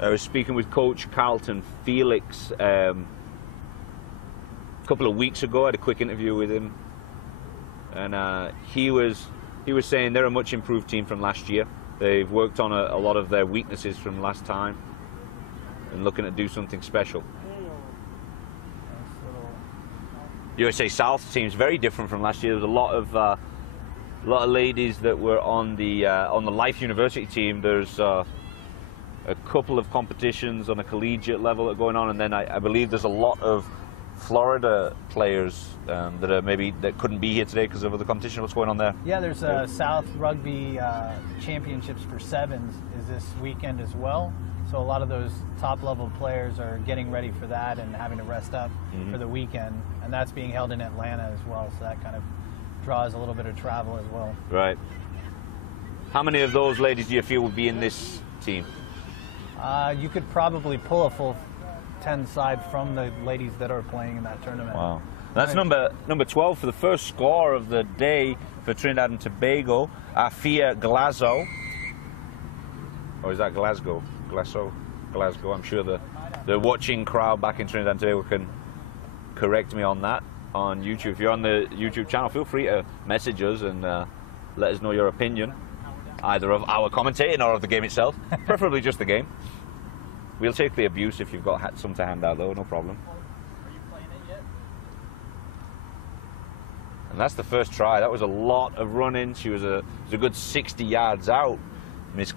I was speaking with Coach Carlton Felix a couple of weeks ago. I had a quick interview with him, and he was saying they're a much improved team from last year. They've worked on a lot of their weaknesses from last time and looking to do something special. USA South seems very different from last year. There's a lot of ladies that were on the Life University team. There's a couple of competitions on a collegiate level that are going on, and then I believe there's a lot of Florida players that couldn't be here today because of the competition. What's going on there? Yeah, there's a South Rugby Championships for Sevens is this weekend as well. So a lot of those top-level players are getting ready for that and having to rest up for the weekend, and that's being held in Atlanta as well. So that kind of draws a little bit of travel as well. Right. How many of those ladies do you feel would be in this team? You could probably pull a full 10 side from the ladies that are playing in that tournament. Wow. That's number 12 for the first score of the day for Trinidad and Tobago. Afia Glasgow. Or is that Glasgow? Glasgow. I'm sure the watching crowd back in Trinidad and Tobago can correct me on that on YouTube. If you're on the YouTube channel, feel free to message us and let us know your opinion, either of our commentating or of the game itself, preferably just the game. We'll take the abuse if you've got some to hand out, though, no problem. Are you playing it yet? And that's the first try. That was a lot of running. She was a good 60 yards out, Miss.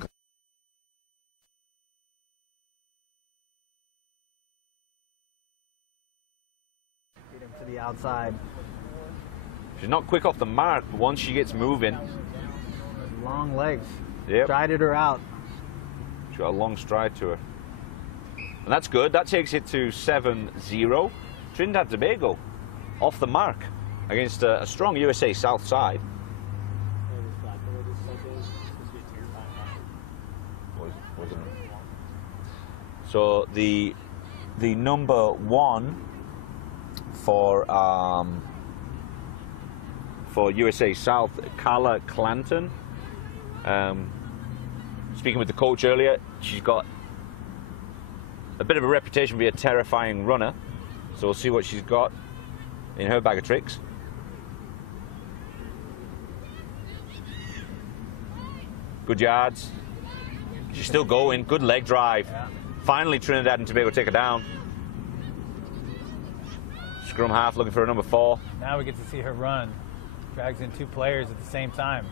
To the outside. She's not quick off the mark, but once she gets moving. Long legs. Yep. Strided her out. She's got a long stride to her. And that's good. That takes it to 7-0. Trinidad and Tobago off the mark against a strong USA South side. Wasn't it? So the number one for USA South, Carla Clanton. Speaking with the coach earlier, she's got a bit of a reputation for being a terrifying runner, so we'll see what she's got in her bag of tricks. Good yards. She's still going. Good leg drive. Yeah. Finally, Trinidad and Tobago take her down. Scrum half looking for a number 4. Now we get to see her run. Drags in 2 players at the same time.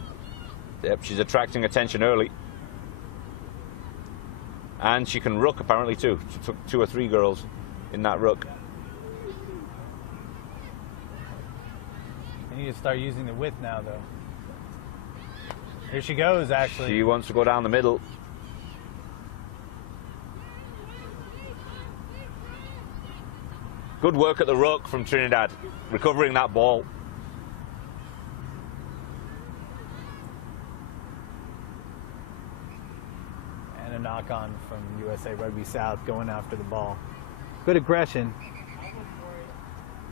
Yep, she's attracting attention early. And she can ruck apparently too. She took 2 or 3 girls in that ruck. They need to start using the width now, though. Here she goes, actually. She wants to go down the middle. Good work at the ruck from Trinidad, recovering that ball. And a knock-on from USA Rugby South going after the ball. Good aggression.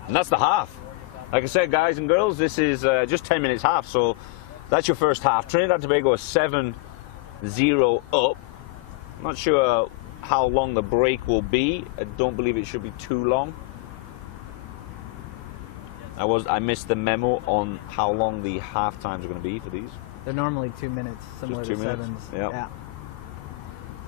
And that's the half. Like I said, guys and girls, this is just 10 minutes half, so that's your first half. Trinidad and Tobago is 7-0 up. I'm not sure how long the break will be. I don't believe it should be too long. I missed the memo on how long the half times are going to be for these. They're normally 2 minutes, similar Just 2 to minutes? sevens. Yep. Yeah.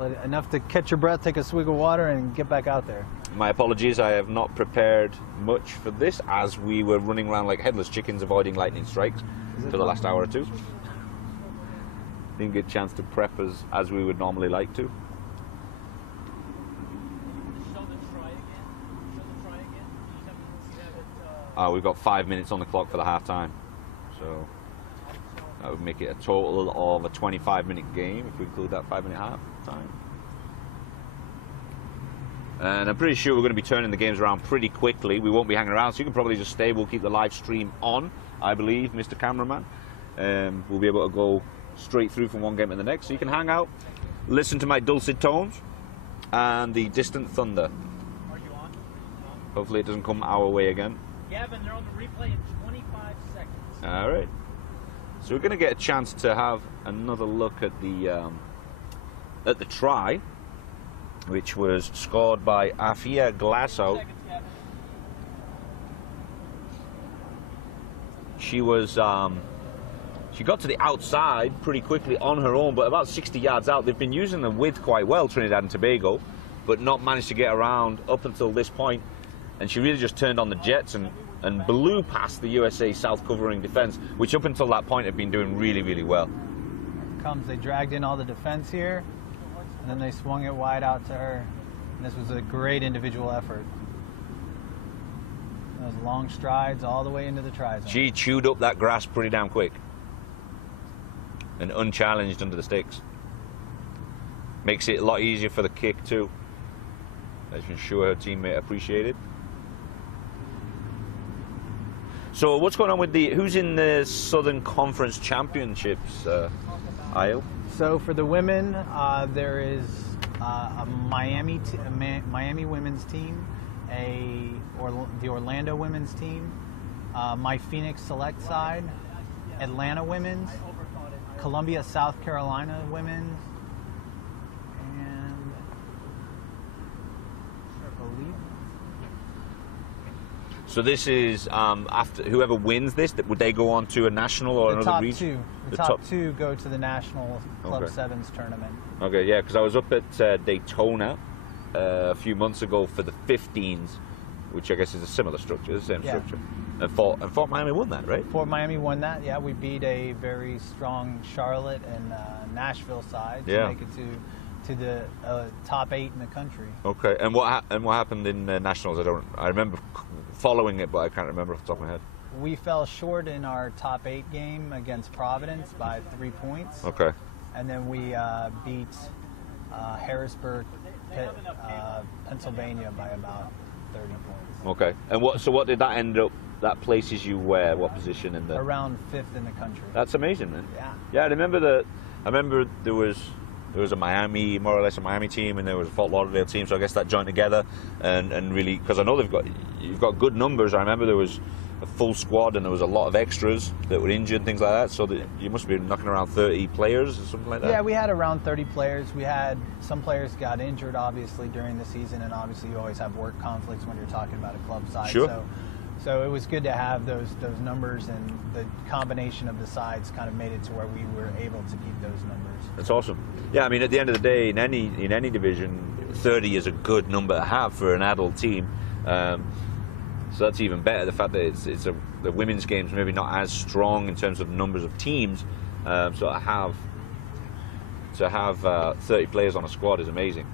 but enough to catch your breath, take a swig of water, and get back out there. My apologies, I have not prepared much for this, as we were running around like headless chickens avoiding lightning strikes for the last hour or two. Didn't get a chance to prep as we would normally like to. We've got 5 minutes on the clock for the half time, so that would make it a total of a 25-minute game if we include that 5-minute half time. And I'm pretty sure we're going to be turning the games around pretty quickly. We won't be hanging around, so you can probably just stay. We'll keep the live stream on, I believe, Mr. Cameraman. We'll be able to go straight through from one game to the next, so you can hang out, listen to my dulcet tones and the distant thunder. Are you on? Hopefully it doesn't come our way again. Gavin, they're on the replay in 25 seconds. All right. So we're going to get a chance to have another look at the try, which was scored by Afia Glasso. She was she got to the outside pretty quickly on her own, but about 60 yards out. They've been using the width quite well, Trinidad and Tobago, but not managed to get around up until this point. And she really just turned on the jets and blew past the USA South covering defense, which up until that point had been doing really, really well. They dragged in all the defense here, and then they swung it wide out to her. And this was a great individual effort. Those long strides all the way into the try zone. She chewed up that grass pretty damn quick. And unchallenged under the sticks. Makes it a lot easier for the kick too. I'm sure her teammate appreciated. So what's going on with who's in the Southern Conference Championships, Isle? So for the women, there is a Miami women's team, the Orlando women's team, my Phoenix Select side, Atlanta women's, Columbia, South Carolina women's, and I believe. So this is after whoever wins this, would they go on to a national or another region? The top two go to the national Club Sevens tournament. Okay, yeah, because I was up at Daytona a few months ago for the 15s, which I guess is a similar structure, the same structure. And Fort Miami won that, right? Fort Miami won that. Yeah, we beat a very strong Charlotte and Nashville side to make it to the top 8 in the country. Okay, and what happened in nationals? I remember following it, but I can't remember off the top of my head. We fell short in our top 8 game against Providence by 3 points. Okay. And then we beat Harrisburg, Pennsylvania by about 30 points. Okay. And what did that end up? That places you where? What position in the? Around 5th in the country. That's amazing, man. Yeah. Yeah, I remember there was a Miami, more or less a Miami team, and there was a Fort Lauderdale team. So I guess that joined together and really, because I know you've got good numbers. I remember there was a full squad and there was a lot of extras that were injured, things like that. So that you must be knocking around 30 players or something like that. Yeah, we had around 30 players. We had some players got injured, obviously, during the season, and obviously you always have work conflicts when you're talking about a club side. Sure. So it was good to have those numbers, and the combination of the sides kind of made it to where we were able to keep those numbers. That's awesome. Yeah, I mean, at the end of the day, in any division, 30 is a good number to have for an adult team. So that's even better. The fact that the women's game's maybe not as strong in terms of numbers of teams. So to have 30 players on a squad is amazing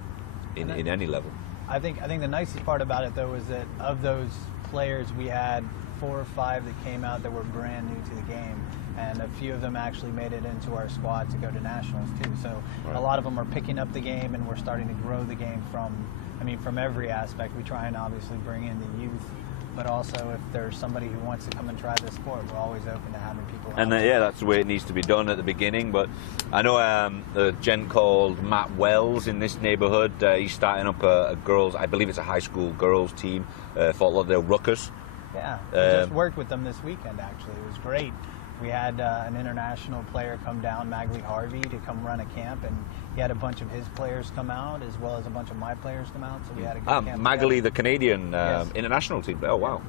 in any level. I think the nicest part about it, though, is that of those players, we had 4 or 5 that came out that were brand new to the game, and a few of them actually made it into our squad to go to nationals too. So a lot of them are picking up the game, and we're starting to grow the game from every aspect. We try and obviously bring in the youth, but also if there's somebody who wants to come and try the sport, we're always open to having people. And yeah, that's the way it needs to be done at the beginning. But I know a gent called Matt Wells in this neighborhood. He's starting up a girls, I believe it's a high school girls team, Fort Lauderdale Ruckus. Yeah, we just worked with them this weekend. Actually, it was great. We had an international player come down, Magley Harvey, to come run a camp, and he had a bunch of his players come out, as well as a bunch of my players come out. So we had a good camp. Magley, the Canadian international team. Oh wow,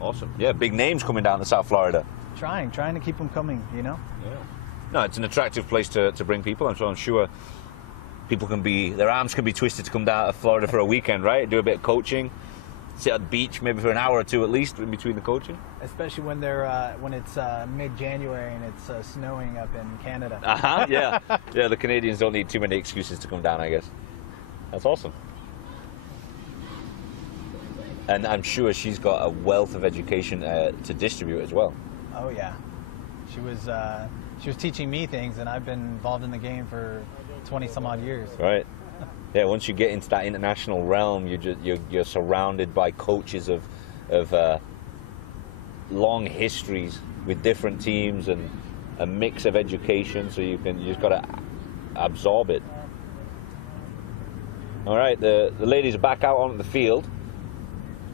awesome! Yeah, big names coming down to South Florida. Trying to keep them coming, you know. Yeah. No, it's an attractive place to bring people, and so I'm sure People can be, their arms can be twisted to come down to Florida for a weekend, right? Do a bit of coaching, sit at the beach maybe for an hour or two at least in between the coaching. Especially when they're when it's mid-January and it's snowing up in Canada. Yeah. Yeah, the Canadians don't need too many excuses to come down, I guess. That's awesome. And I'm sure she's got a wealth of education to distribute as well. Oh yeah, she was teaching me things, and I've been involved in the game for 20 some odd years. Right. Yeah. Once you get into that international realm, you're surrounded by coaches of long histories with different teams and a mix of education. So you just got to absorb it. All right. The ladies are back out onto the field.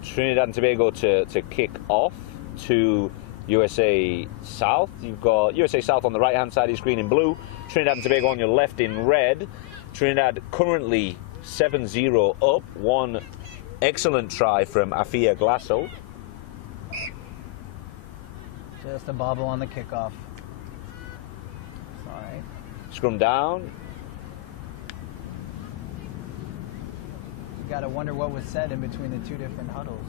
Trinidad and Tobago to kick off to USA South. You've got USA South on the right-hand side of your screen in blue, Trinidad and Tobago on your left in red. Trinidad currently 7-0 up. One excellent try from Afia Glasso. Just a bobble on the kickoff. All right. Scrum down. You got to wonder what was said in between the two different huddles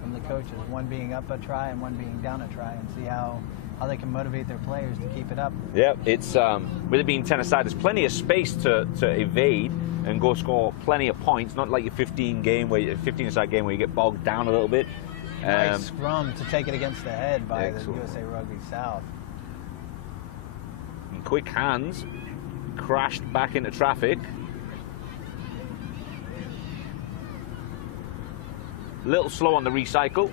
from the coaches, one being up a try and one being down a try, and see how they can motivate their players to keep it up. Yeah, it's with it being 10 aside, there's plenty of space to evade and go score plenty of points. Not like your 15 aside game where you get bogged down a little bit. Nice scrum to take it against the head by excellent. the USA Rugby South. And quick hands, crashed back into traffic. A little slow on the recycle,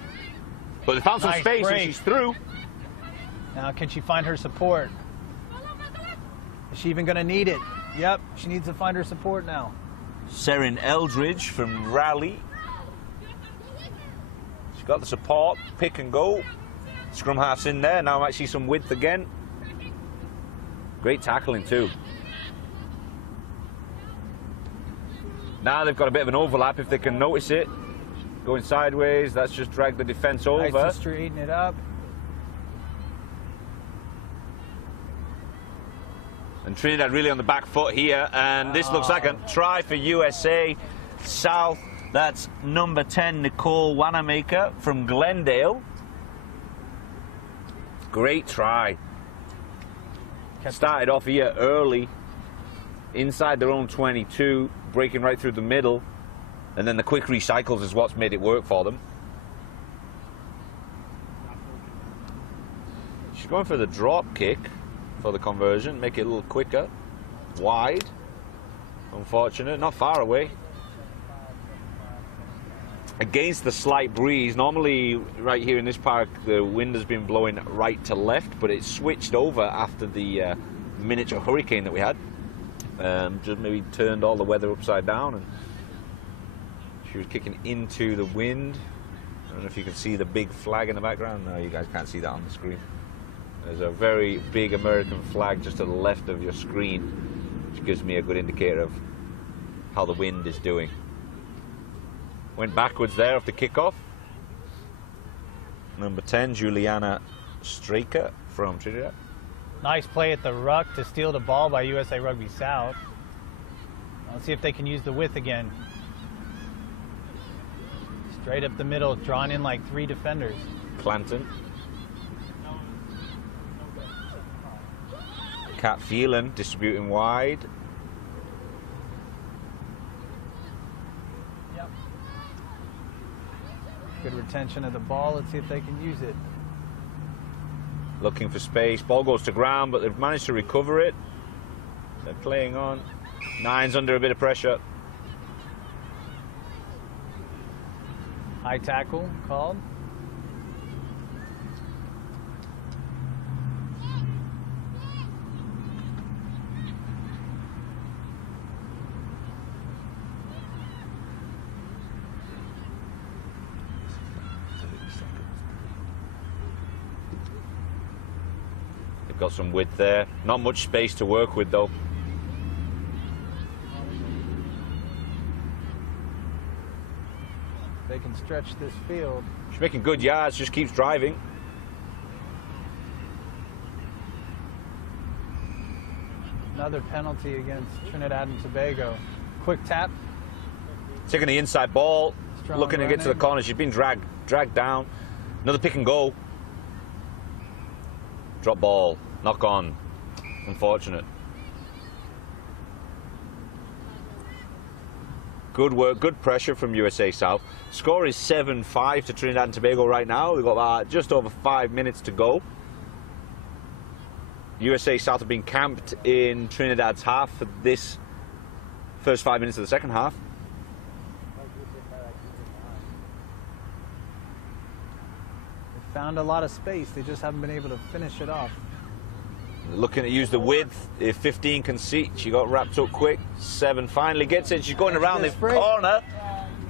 but they found some Nice space break. and she's through. Now can she find her support? Is she even going to need it? Yep, she needs to find her support now. Serin Eldridge from Raleigh. She's got the support, pick and go. Scrum half's in there, now might see some width again. Great tackling too. Now they've got a bit of an overlap if they can notice it. Going sideways, that's just dragged the defence over. Nice to straighten it up. And Trinidad really on the back foot here, and this looks like a try for USA South. That's number 10, Nicole Wanamaker from Glendale. Great try. Started off here early, inside their own 22, breaking right through the middle. And then the quick recycles is what's made it work for them. She's going for the drop kick for the conversion, make it a little quicker. Wide. Unfortunate, not far away. Against the slight breeze. Normally, right here in this park, the wind has been blowing right to left, but it switched over after the miniature hurricane that we had. Just maybe turned all the weather upside down, and she was kicking into the wind. I don't know if you can see the big flag in the background. No, you guys can't see that on the screen. There's a very big American flag just to the left of your screen, which gives me a good indicator of how the wind is doing. Went backwards there off the kickoff. Number 10, Juliana Straker from Trinidad. Nice play at the ruck to steal the ball by USA Rugby South. Let's see if they can use the width again. Straight up the middle, drawn in like 3 defenders. Clanton. Cat Phelan distributing wide. Yep. Good retention of the ball. Let's see if they can use it. Looking for space. Ball goes to ground, but they've managed to recover it. They're playing on. Nine's under a bit of pressure. High tackle called. They've got some width there. Not much space to work with though. They can stretch this field. She's making good yards, just keeps driving. Another penalty against Trinidad and Tobago. Quick tap. Taking the inside ball, Strong looking to get to the running. corner. She's been dragged down. Another pick and go. Drop ball, knock on. Unfortunate. Good work, good pressure from USA South. Score is 7-5 to Trinidad and Tobago right now. We've got just over 5 minutes to go. USA South have been camped in Trinidad's half for this first 5 minutes of the second half. They found a lot of space. They just haven't been able to finish it off. Looking to use the width. If 15 can see, she got wrapped up quick. 7 finally gets it. She's going around this corner.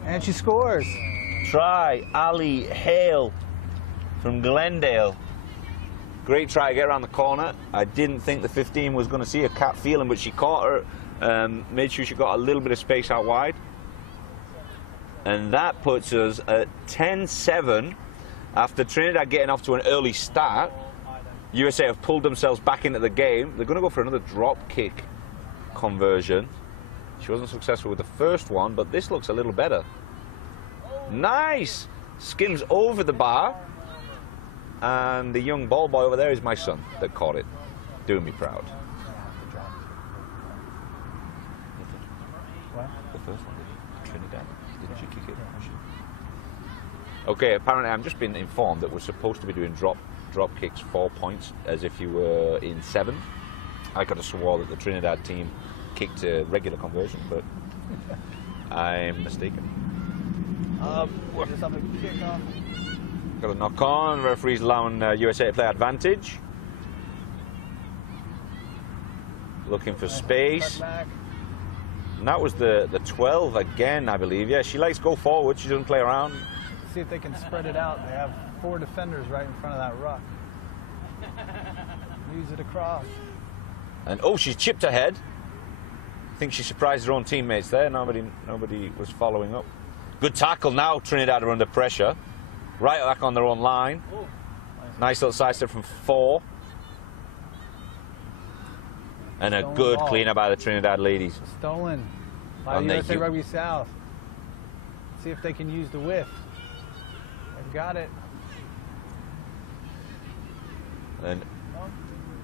And she scores. Try, Ali Hale from Glendale. Great try to get around the corner. I didn't think the 15 was going to see a cat feeling, but she caught her, made sure she got a little bit of space out wide. And that puts us at 10-7 after Trinidad getting off to an early start. USA have pulled themselves back into the game. They're going to go for another drop kick conversion. She wasn't successful with the first one, but this looks a little better. Nice! Skims over the bar. And the young ball boy over there is my son that caught it. Doing me proud. What? The first one, Trinidad. Didn't she kick it? Okay, apparently I'm just been informed that we're supposed to be doing drop kicks 4 points as if you were in 7. I could have swore that the Trinidad team kicked a regular conversion, but I'm mistaken. Just have a kickoff. Got a knock on. Referee's allowing USA to play advantage. Looking for space. And that was the 12 again, I believe. Yeah, she likes to go forward. She doesn't play around. See if they can spread it out. They have 4 defenders right in front of that ruck. Use it across. And oh, she's chipped ahead. I think she surprised her own teammates there. Nobody was following up. Good tackle now. Trinidad are under pressure. Right back on their own line. Nice little side step from 4. And a good cleanup by the Trinidad ladies. Stolen by USA Rugby South. See if they can use the width. They've got it. And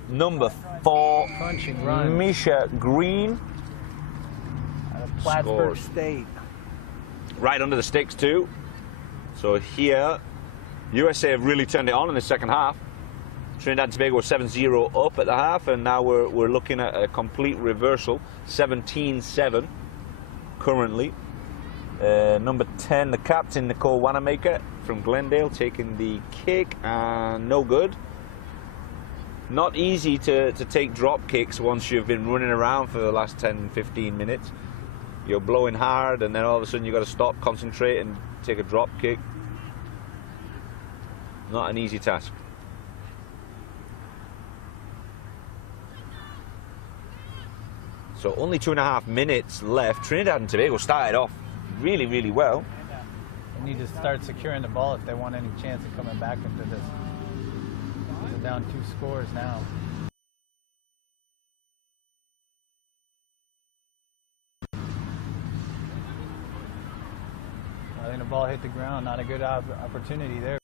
number 4, Crunching run. Misha Green. Out of Plattsburgh State. Right under the sticks too. So here, USA have really turned it on in the second half. Trinidad and Tobago were 7-0 up at the half, and now we're looking at a complete reversal. 17-7 currently. Number 10, the captain, Nicole Wanamaker from Glendale, taking the kick, and no good. Not easy to take drop kicks once you've been running around for the last 10-15 minutes. You're blowing hard, and then all of a sudden you've got to stop, concentrate, and take a drop kick. Not an easy task. So only 2.5 minutes left. Trinidad and Tobago started off really, really well. They need to start securing the ball if they want any chance of coming back into this. They're down 2 scores now. I think the ball hit the ground. Not a good opportunity there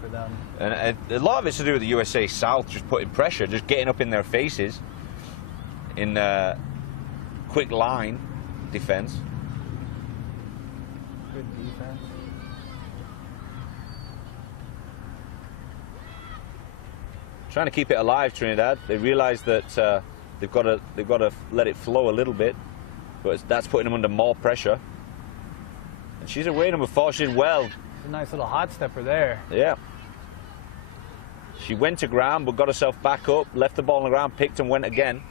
for them. And a lot of it's to do with the USA South just putting pressure, just getting up in their faces in quick line defense. Good defense. Trying to keep it alive, Trinidad. They realise that they've got to let it flow a little bit, but that's putting them under more pressure. And she's away, number 4. She did well. It's a nice little hot stepper there. Yeah. She went to ground, but got herself back up, left the ball on the ground, picked and went again.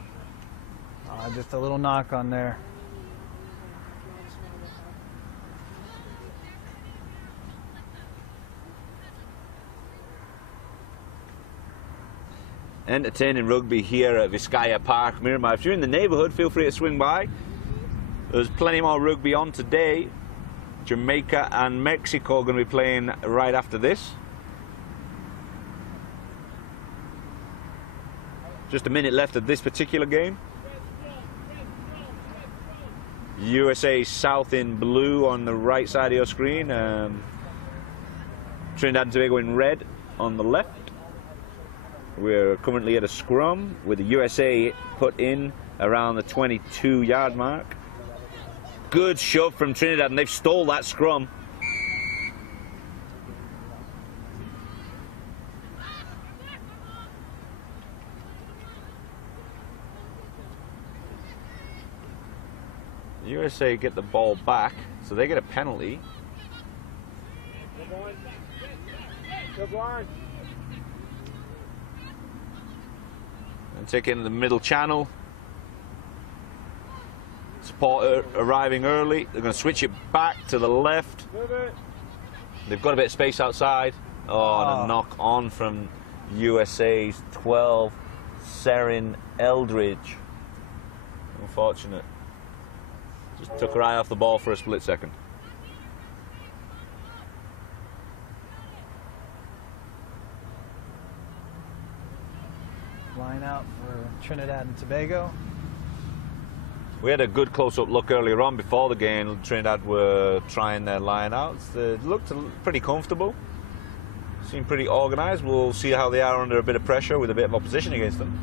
Just a little knock on there. Entertaining rugby here at Vizcaya Park, Miramar. If you're in the neighbourhood, feel free to swing by. There's plenty more rugby on today. Jamaica and Mexico are going to be playing right after this. Just a minute left of this particular game. USA South in blue on the right side of your screen. Trinidad and Tobago in red on the left. We're currently at a scrum with the USA put in around the 22-yard mark. Good shove from Trinidad, and they've stole that scrum. USA get the ball back, so they get a penalty. Good one. And take it into the middle channel. Support arriving early. They're going to switch it back to the left. They've got a bit of space outside. Oh, and a knock on from USA's 12, Serin Eldridge. Unfortunate. Just took her eye off the ball for a split second. Line out for Trinidad and Tobago. We had a good close-up look earlier on before the game. Trinidad were trying their line outs. They looked pretty comfortable. Seemed pretty organised. We'll see how they are under a bit of pressure with a bit of opposition against them.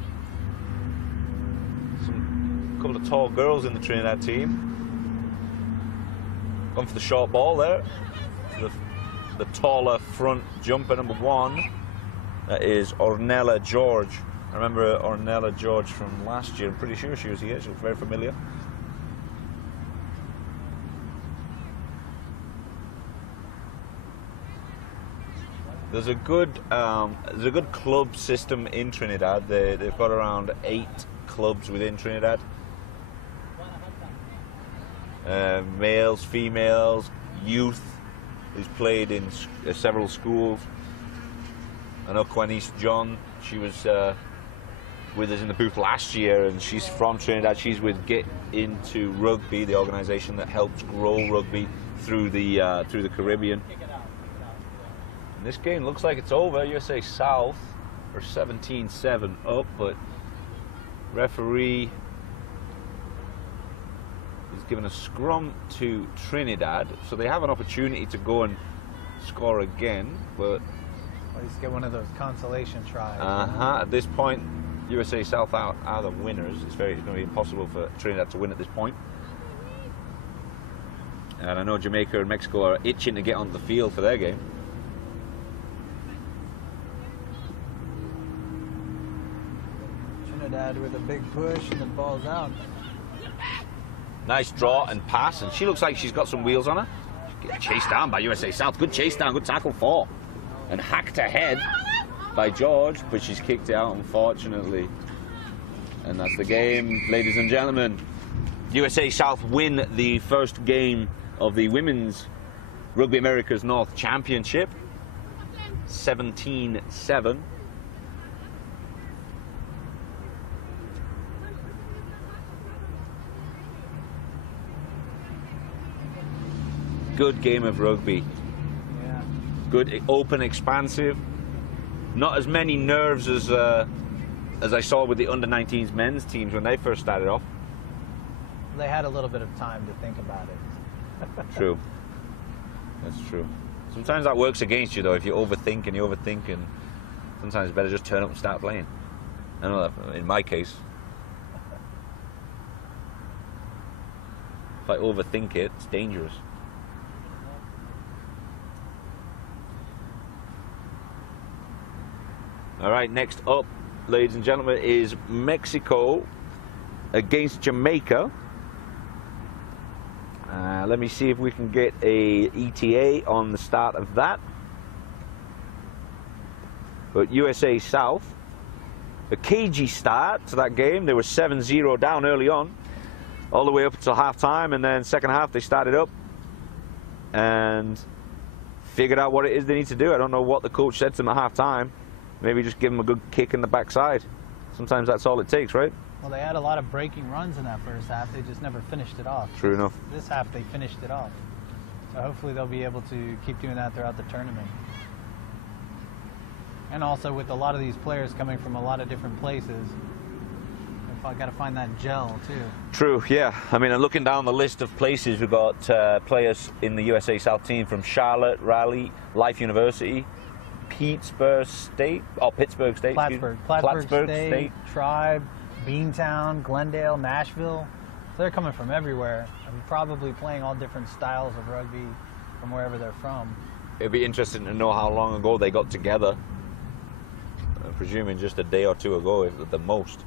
A couple of tall girls in the Trinidad team. Gone for the short ball there. The taller front jumper, number 1. That is Ornella George. I remember Ornella George from last year. I'm pretty sure she was here. She looks very familiar. There's a good club system in Trinidad. They've got around 8 clubs within Trinidad. Males, females, youth. He's played in several schools. I know Quanice John. She was with us in the booth last year, and she's from Trinidad. She's with Get Into Rugby, the organisation that helps grow rugby through the Caribbean. And this game looks like it's over. USA South are 17-7 up, but referee is giving a scrum to Trinidad, so they have an opportunity to go and score again, but At least get one of those consolation tries. At this point, USA South are the winners. It's going to be impossible for Trinidad to win at this point. And I know Jamaica and Mexico are itching to get on the field for their game. Trinidad with a big push, and the ball's out. Nice draw and pass, and she looks like she's got some wheels on her. Getting chased down by USA South. Good chase down, good tackle for. And hacked ahead by George, but she's kicked out, unfortunately. And that's the game, ladies and gentlemen. USA South win the first game of the Women's Rugby Americas North Championship, 17-7. Good game of rugby. Yeah. Good, open, expansive. Not as many nerves as I saw with the under-19s men's teams when they first started off. They had a little bit of time to think about it. True. That's true. Sometimes that works against you, though, if you overthink and sometimes it's better just turn up and start playing. I know that in my case. If I overthink it, it's dangerous. All right, next up, ladies and gentlemen, is Mexico against Jamaica. Let me see if we can get a ETA on the start of that. But USA South, a cagey start to that game. They were 7-0 down early on, all the way up until half-time, and then second half they started up and figured out what it is they need to do. I don't know what the coach said to them at half-time. Maybe just give them a good kick in the backside. Sometimes that's all it takes, right? Well, they had a lot of breaking runs in that first half. They just never finished it off. True enough. This half, they finished it off. So hopefully they'll be able to keep doing that throughout the tournament. And also with a lot of these players coming from a lot of different places, I got to find that gel too. True, yeah. I mean, I'm looking down the list of places. We've got players in the USA South team from Charlotte, Raleigh, Life University, Pittsburgh State, Plattsburgh State, Tribe, Beantown, Glendale, Nashville. So they're coming from everywhere and probably playing all different styles of rugby from wherever they're from. It'd be interesting to know how long ago they got together. I'm presuming just a day or two ago at the most.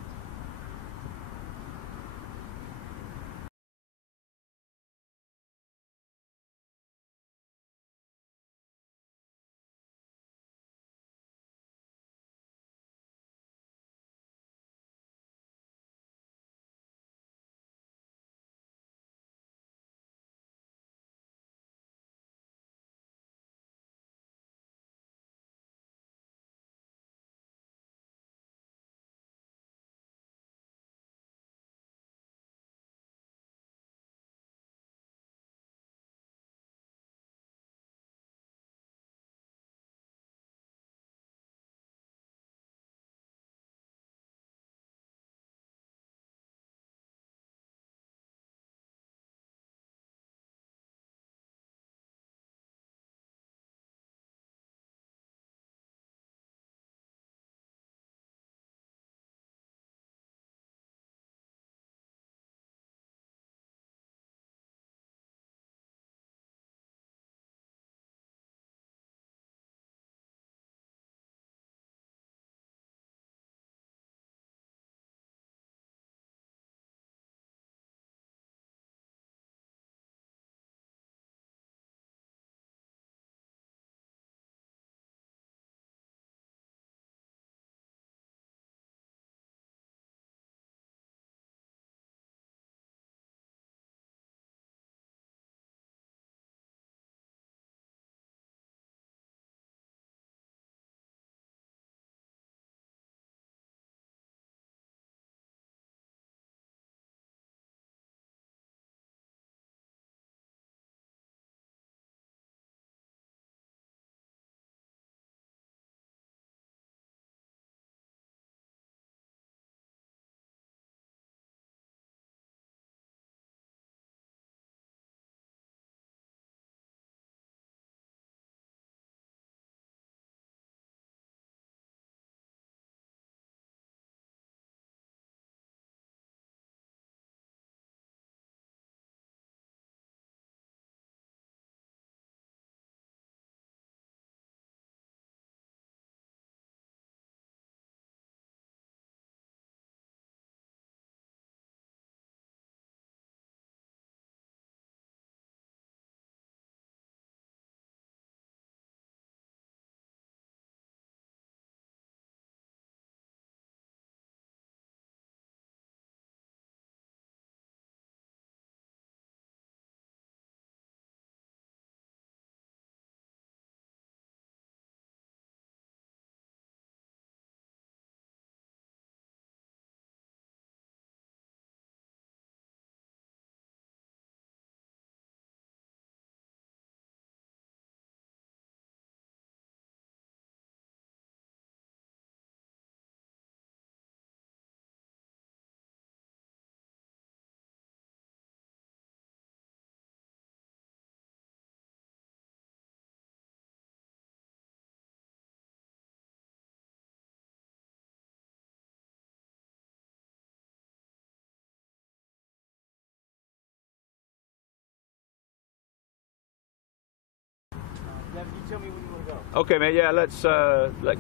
You tell me when you want to go. Okay, mate. Yeah, let's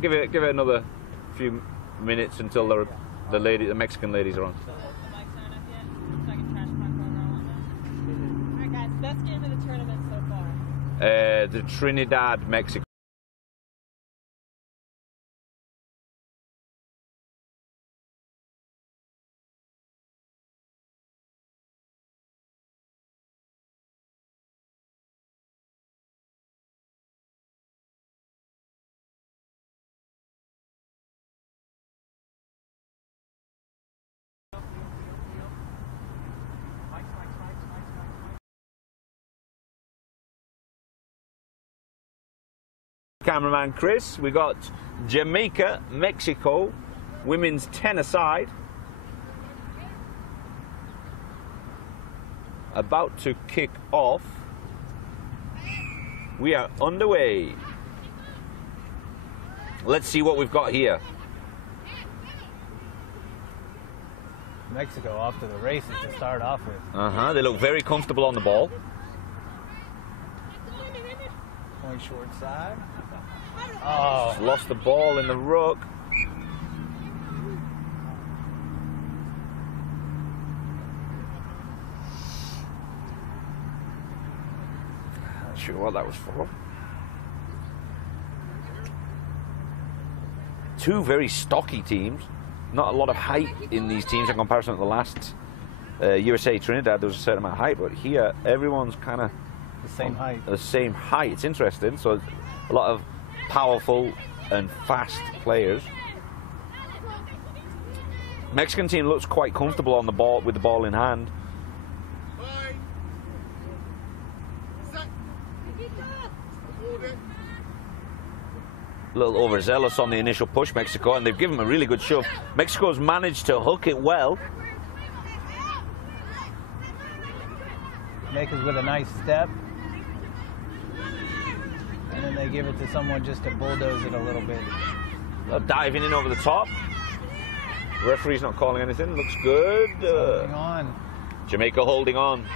give it another few minutes until the Mexican ladies are on. So has the mic sign up yet? So I can trash my phone around. Alright guys, best game of the tournament so far. The Trinidad, Mexico. Cameraman Chris, we got Jamaica, Mexico, women's 10 aside. about to kick off. We are underway. Let's see what we've got here. Mexico off to the races to start off with. They look very comfortable on the ball. Point short side. Just lost the ball in the ruck. Not sure what that was for. Two very stocky teams. Not a lot of height in these teams in comparison to the last USA Trinidad. There was a certain amount of height, but here everyone's kind of the same height. The same height. It's interesting. So it's a lot of powerful and fast players. Mexican team looks quite comfortable on the ball with the ball in hand. A little overzealous on the initial push, Mexico, and they've given them a really good shove. Mexico's managed to hook it well. Jamaica's with a nice step. And then they give it to someone just to bulldoze it a little bit. Diving in over the top. Referee's not calling anything. Looks good. Holding on. Jamaica holding on.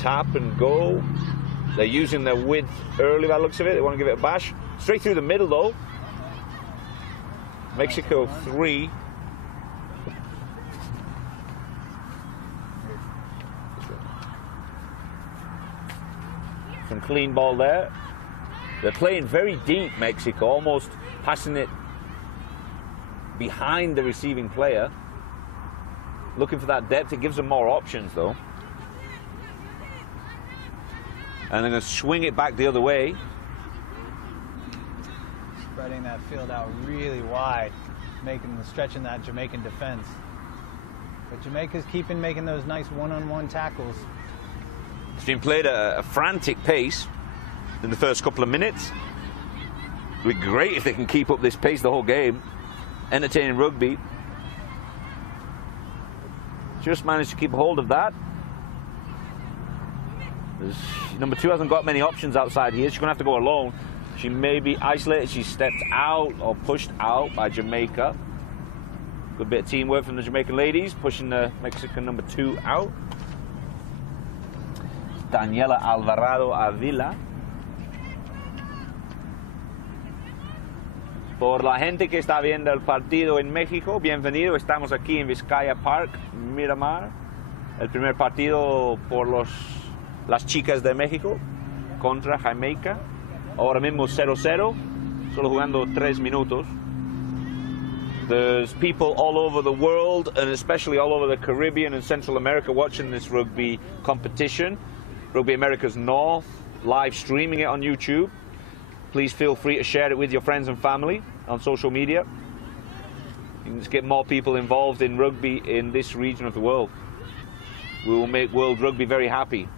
Tap and go. They're using their width early by the looks of it. They want to give it a bash. Straight through the middle though. Mexico 3. Some clean ball there. They're playing very deep, Mexico, almost passing it behind the receiving player. Looking for that depth. It gives them more options though. And they're going to swing it back the other way. Spreading that field out really wide, stretching that Jamaican defense. But Jamaica's making those nice one-on-one tackles. It's been played at a frantic pace in the first couple of minutes. It would be great if they can keep up this pace the whole game. Entertaining rugby. Just managed to keep a hold of that. Number 2 hasn't got many options outside here. She's going to have to go alone. She may be isolated. She's stepped out or pushed out by Jamaica. Good bit of teamwork from the Jamaican ladies, pushing the Mexican number 2 out. Daniela Alvarado Avila. Por la gente que está viendo el partido en México, bienvenido. Estamos aquí en Vizcaya Park, Miramar. El primer partido por las chicas de México contra Jamaica. Ahora mismo 0-0, solo jugando 3 minutos. There's people all over the world, and especially all over the Caribbean and Central America, watching this rugby competition. Rugby America's North, live streaming it on YouTube. Please feel free to share it with your friends and family on social media. You can just get more people involved in rugby in this region of the world. We will make World Rugby very happy.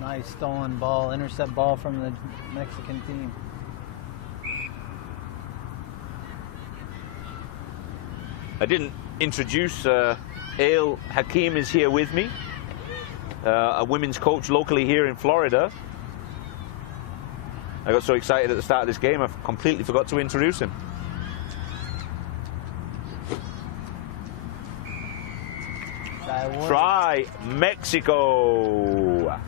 Nice stolen ball, intercept ball from the Mexican team. I didn't introduce Ale Hakim is here with me, a women's coach locally here in Florida. I got so excited at the start of this game, I completely forgot to introduce him. Try Mexico.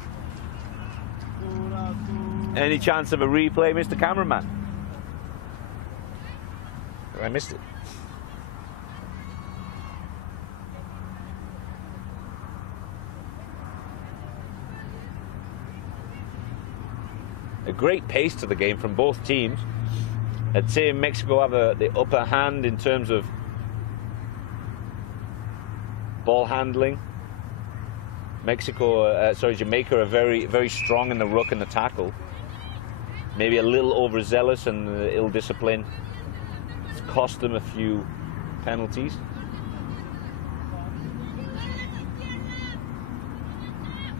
Any chance of a replay, Mr. Cameraman? I missed it. A great pace to the game from both teams. I'd say Mexico have the upper hand in terms of ball handling. Jamaica are very, very strong in the ruck and the tackle. Maybe a little overzealous and ill discipline. It's cost them a few penalties.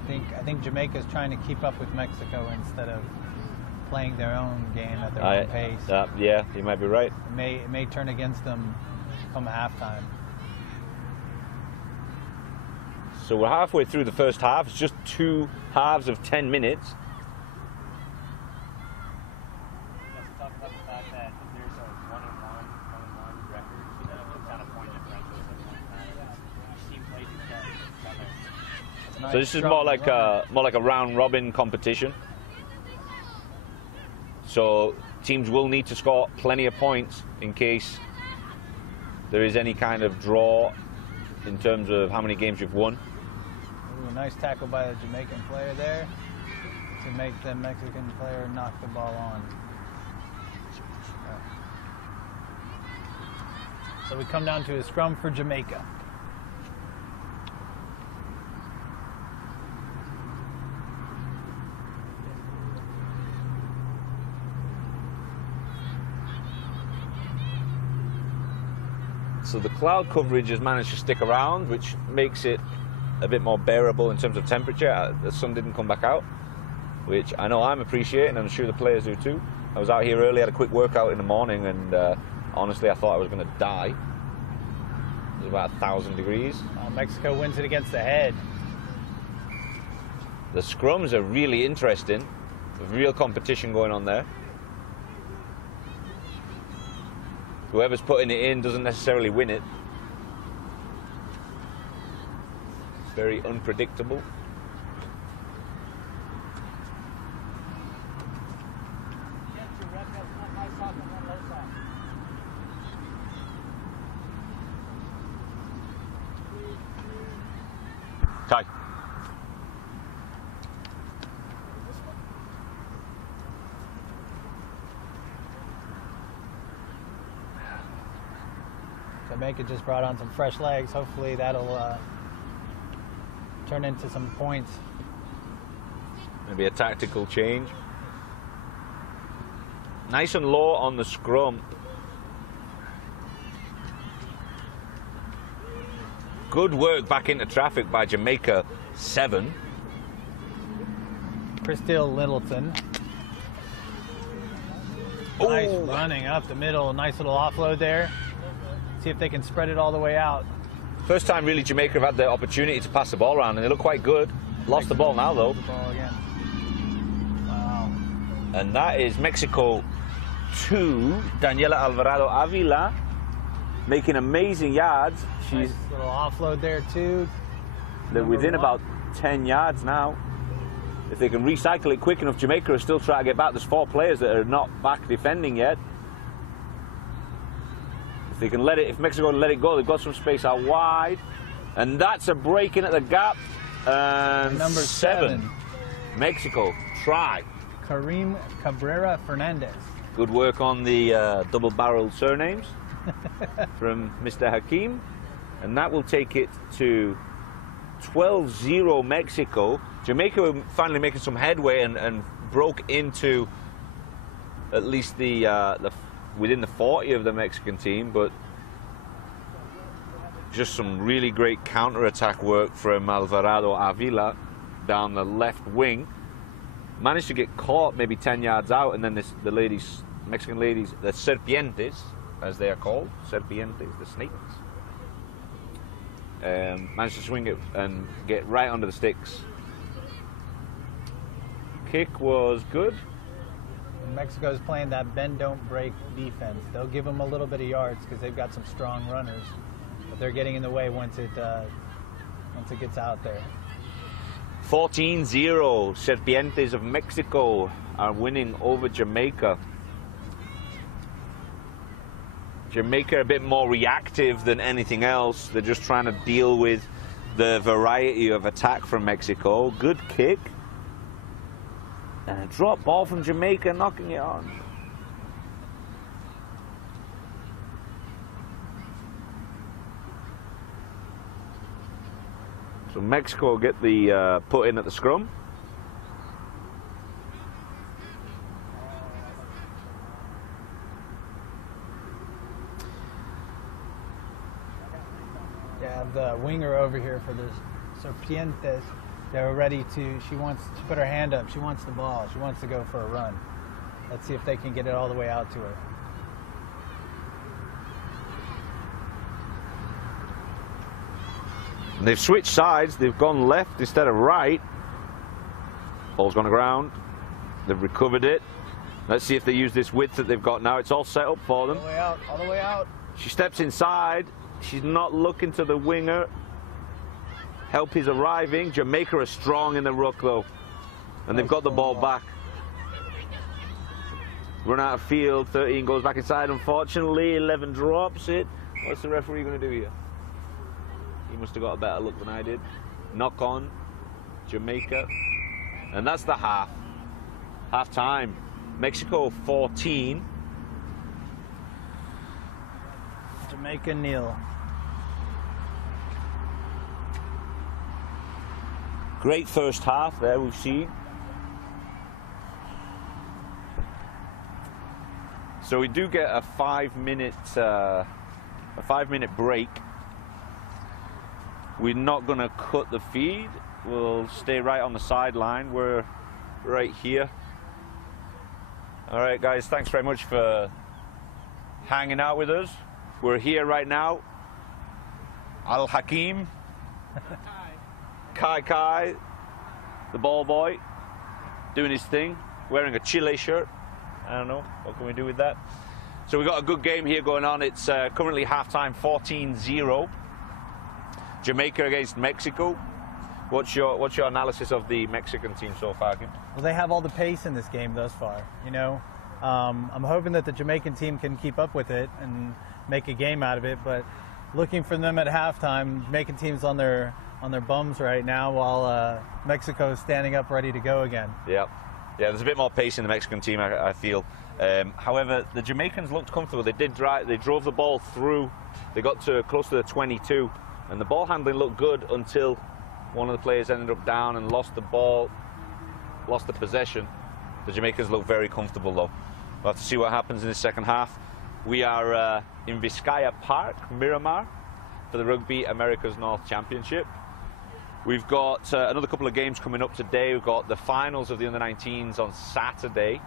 I think Jamaica's trying to keep up with Mexico instead of playing their own game at their own pace. Yeah, you might be right. It may turn against them come halftime. So we're halfway through the first half. It's just 2 halves of 10 minutes. Let's talk about the fact that if there's a 1-1 record, you know, it's not a point differential, so it doesn't matter. Each team plays each other. So this is more like a round robin competition. So teams will need to score plenty of points in case there is any kind of draw in terms of how many games you've won. Ooh, nice tackle by the Jamaican player there to make the Mexican player knock the ball on. So we come down to a scrum for Jamaica. So the cloud coverage has managed to stick around, which makes it a bit more bearable in terms of temperature. The sun didn't come back out, which I know I'm appreciating, and I'm sure the players do too. I was out here early, had a quick workout in the morning, and honestly I thought I was going to die. It was about 1,000 degrees. Mexico wins it against the head. The scrums are really interesting. Real competition going on there. Whoever's putting it in doesn't necessarily win it. It's very unpredictable. Kai. Jamaica just brought on some fresh legs. Hopefully that'll turn into some points. Maybe a tactical change. Nice and low on the scrum. Good work back into traffic by Jamaica 7. Christelle Littleton. Ooh. Nice running up the middle. Nice little offload there. See if they can spread it all the way out. First time really Jamaica have had the opportunity to pass the ball around, and they look quite good. Lost the ball now though. The ball again. Wow. And that is Mexico 2. Daniela Alvarado Avila making amazing yards. Nice little offload there too. They're within about 10 yards now. If they can recycle it quick enough, Jamaica are still trying to get back. There's 4 players that are not back defending yet. If they can let it, if Mexico let it go, they've got some space out wide. And that's a break in at the gap. And number 7. Mexico, try. Karim Cabrera Fernandez. Good work on the double-barreled surnames from Mr. Hakim. And that will take it to 12-0 Mexico. Jamaica were finally making some headway and broke into at least the within the 40 of the Mexican team, but just some really great counter-attack work from Alvarado Avila down the left wing. Managed to get caught maybe 10 yards out, and then the ladies, Mexican ladies, the Serpientes, as they are called, Serpientes, the snakes, managed to swing it and get right under the sticks. Kick was good. Mexico's playing that bend don't break defense. They'll give them a little bit of yards because they've got some strong runners, but they're getting in the way once it gets out there. 14-0. Serpientes of Mexico are winning over Jamaica. Jamaica are a bit more reactive than anything else. They're just trying to deal with the variety of attack from Mexico. Good kick. And a drop ball from Jamaica, knocking it on. So Mexico will get the put in at the scrum. Yeah, the winger over here for the Serpientes. They're ready to, she put her hand up, she wants the ball, she wants to go for a run. Let's see if they can get it all the way out to her. And they've switched sides. They've gone left instead of right. Ball's gone to ground. They've recovered it. Let's see if they use this width that they've got now. It's all set up for them. All the way out, all the way out. She steps inside. She's not looking to the winger. Help is arriving. Jamaica are strong in the ruck, though. And they've got the ball back. Run out of field. 13 goes back inside, unfortunately. 11 drops it. What's the referee going to do here? He must have got a better look than I did. Knock on. Jamaica. And that's the half. Half time. Mexico 14. Jamaica nil. Great first half there we've seen. So we do get a 5-minute break. We're not going to cut the feed. We'll stay right on the sideline. We're right here. All right, guys, thanks very much for hanging out with us. We're here right now. Al Hakim, Kai, the ball boy, doing his thing, wearing a Chile shirt. I don't know, what can we do with that? So we've got a good game here going on. It's currently halftime, 14-0. Jamaica against Mexico. What's your analysis of the Mexican team so far, Kim? Well, they have all the pace in this game thus far. You know, I'm hoping that the Jamaican team can keep up with it and make a game out of it. But looking for them at halftime, Jamaican team's on their bums right now, while Mexico is standing up, ready to go again. Yeah, there's a bit more pace in the Mexican team, I feel. However, the Jamaicans looked comfortable. They drove the ball through. They got to close to the 22, and the ball handling looked good until one of the players ended up down and lost the ball, lost the possession. The Jamaicans look very comfortable, though. We'll have to see what happens in the second half. We are in Vizcaya Park, Miramar, for the Rugby America's North Championship. We've got another couple of games coming up today. We've got the finals of the Under-19s on Saturday.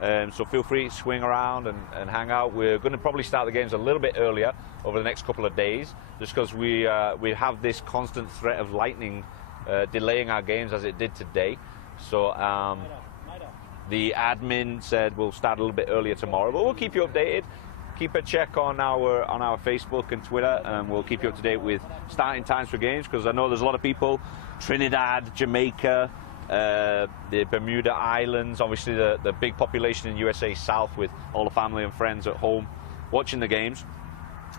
So feel free to swing around and hang out. We're going to probably start the games a little bit earlier over the next couple of days, just because we have this constant threat of lightning delaying our games as it did today. So the admin said we'll start a little bit earlier tomorrow, but we'll keep you updated. Keep a check on our Facebook and Twitter, and we'll keep you up to date with starting times for games, because I know there's a lot of people, Trinidad, Jamaica, the Bermuda Islands, obviously the big population in USA South with all the family and friends at home watching the games.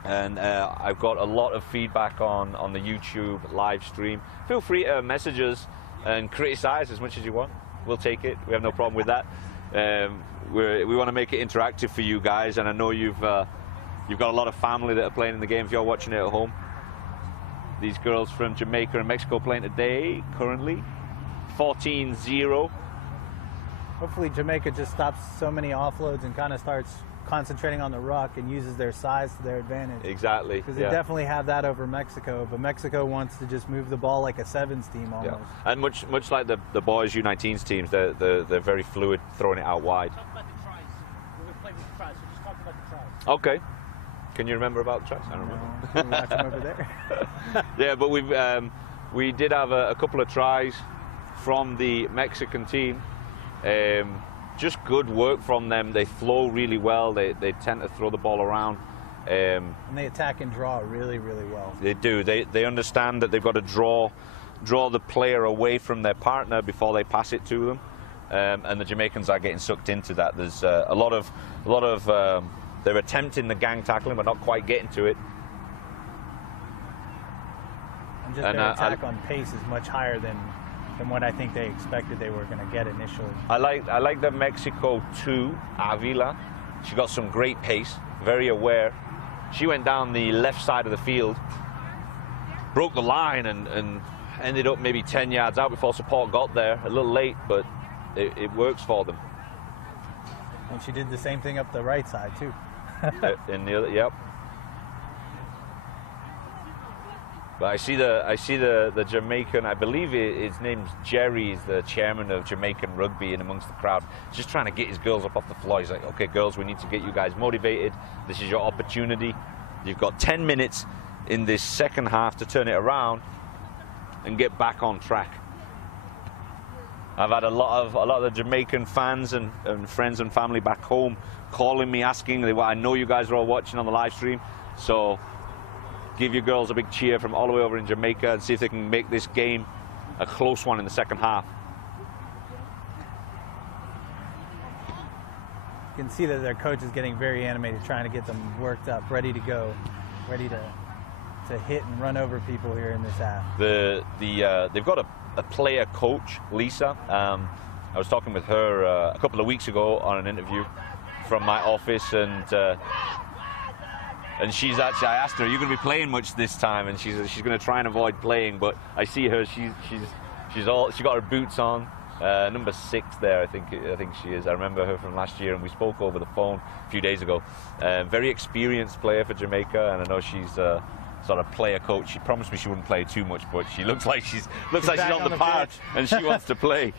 And I've got a lot of feedback on the YouTube live stream. Feel free to message us and criticize as much as you want. We'll take it. We have no problem with that. We want to make it interactive for you guys, and I know you've got a lot of family that are playing in the game if you're watching it at home. These girls from Jamaica and Mexico playing today, currently 14-0. Hopefully Jamaica just stops so many offloads and kind of starts concentrating on the ruck and uses their size to their advantage. Exactly. Because they definitely have that over Mexico, but Mexico wants to just move the ball like a sevens team almost. Yeah. And much like the boys U19s teams, they're very fluid, throwing it out wide. Talk about the tries. We're going to play with the tries, so just talk about the tries. Okay. Can you remember about the tries? I don't remember. We watch them over there. Yeah, but we did have a couple of tries from the Mexican team. Just good work from them. They flow really well. They tend to throw the ball around. And they attack and draw really, really well. They do. They understand that they've got to draw the player away from their partner before they pass it to them. And the Jamaicans are getting sucked into that. There's a lot of they're attempting the gang tackling, but not quite getting to it. And just their attack on pace is much higher than what I think they expected they were going to get initially. I like the Mexico 2, Avila. She got some great pace, very aware. She went down the left side of the field, broke the line, and ended up maybe 10 yards out before support got there. A little late, but it works for them. And she did the same thing up the right side too. In the other, yep. But I see the Jamaican, I believe his name's Jerry, is the chairman of Jamaican Rugby, in amongst the crowd, just trying to get his girls up off the floor. He's like, okay, girls, we need to get you guys motivated. This is your opportunity. You've got 10 minutes in this second half to turn it around, and get back on track. I've had a lot of the Jamaican fans and friends and family back home calling me, asking. I know you guys are all watching on the live stream, so give your girls a big cheer from all the way over in Jamaica and see if they can make this game a close one in the second half. You can see that their coach is getting very animated, trying to get them worked up, ready to go, ready to hit and run over people here in this half. They've got a player coach, Lisa. I was talking with her a couple of weeks ago on an interview from my office, and she's actually, I asked her, "Are you going to be playing much this time?" And she's going to try and avoid playing. But I see her; she got her boots on, number 6 there. I think she is. I remember her from last year, and we spoke over the phone a few days ago. Very experienced player for Jamaica, and I know she's sort of player coach. She promised me she wouldn't play too much, but she looks like she's on the park and she wants to play.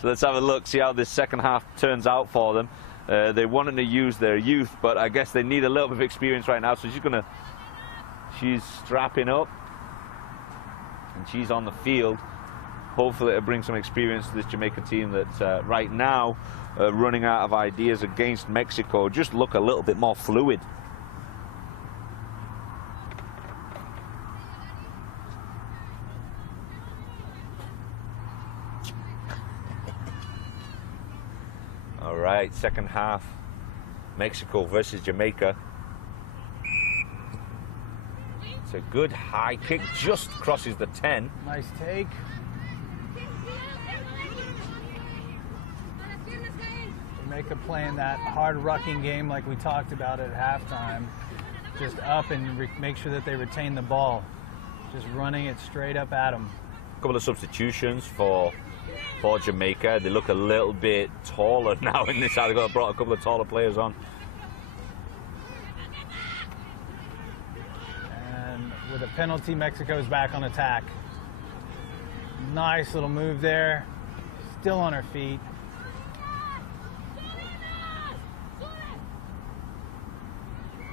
So let's have a look, see how this second half turns out for them. They wanted to use their youth, but I guess they need a little bit of experience right now. So she's strapping up and she's on the field. Hopefully it'll bring some experience to this Jamaica team that right now, running out of ideas against Mexico, just look a little bit more fluid. All right, second half, Mexico versus Jamaica. It's a good high kick, just crosses the 10. Nice take. Jamaica playing that hard rucking game like we talked about at halftime. Just up and make sure that they retain the ball. Just running it straight up at them. A couple of substitutions for Jamaica. They look a little bit taller now in this. They've brought a couple of taller players on. And with a penalty, Mexico's back on attack. Nice little move there. Still on her feet.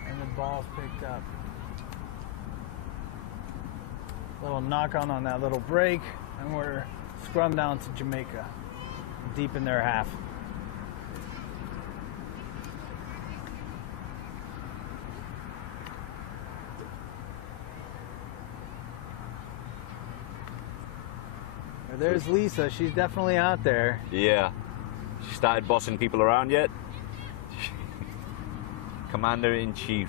And the ball's picked up. Little knock on that little break, and we're scrum down to Jamaica, deep in their half. There's Lisa. She's definitely out there. Yeah. She started bossing people around yet? Commander-in-Chief.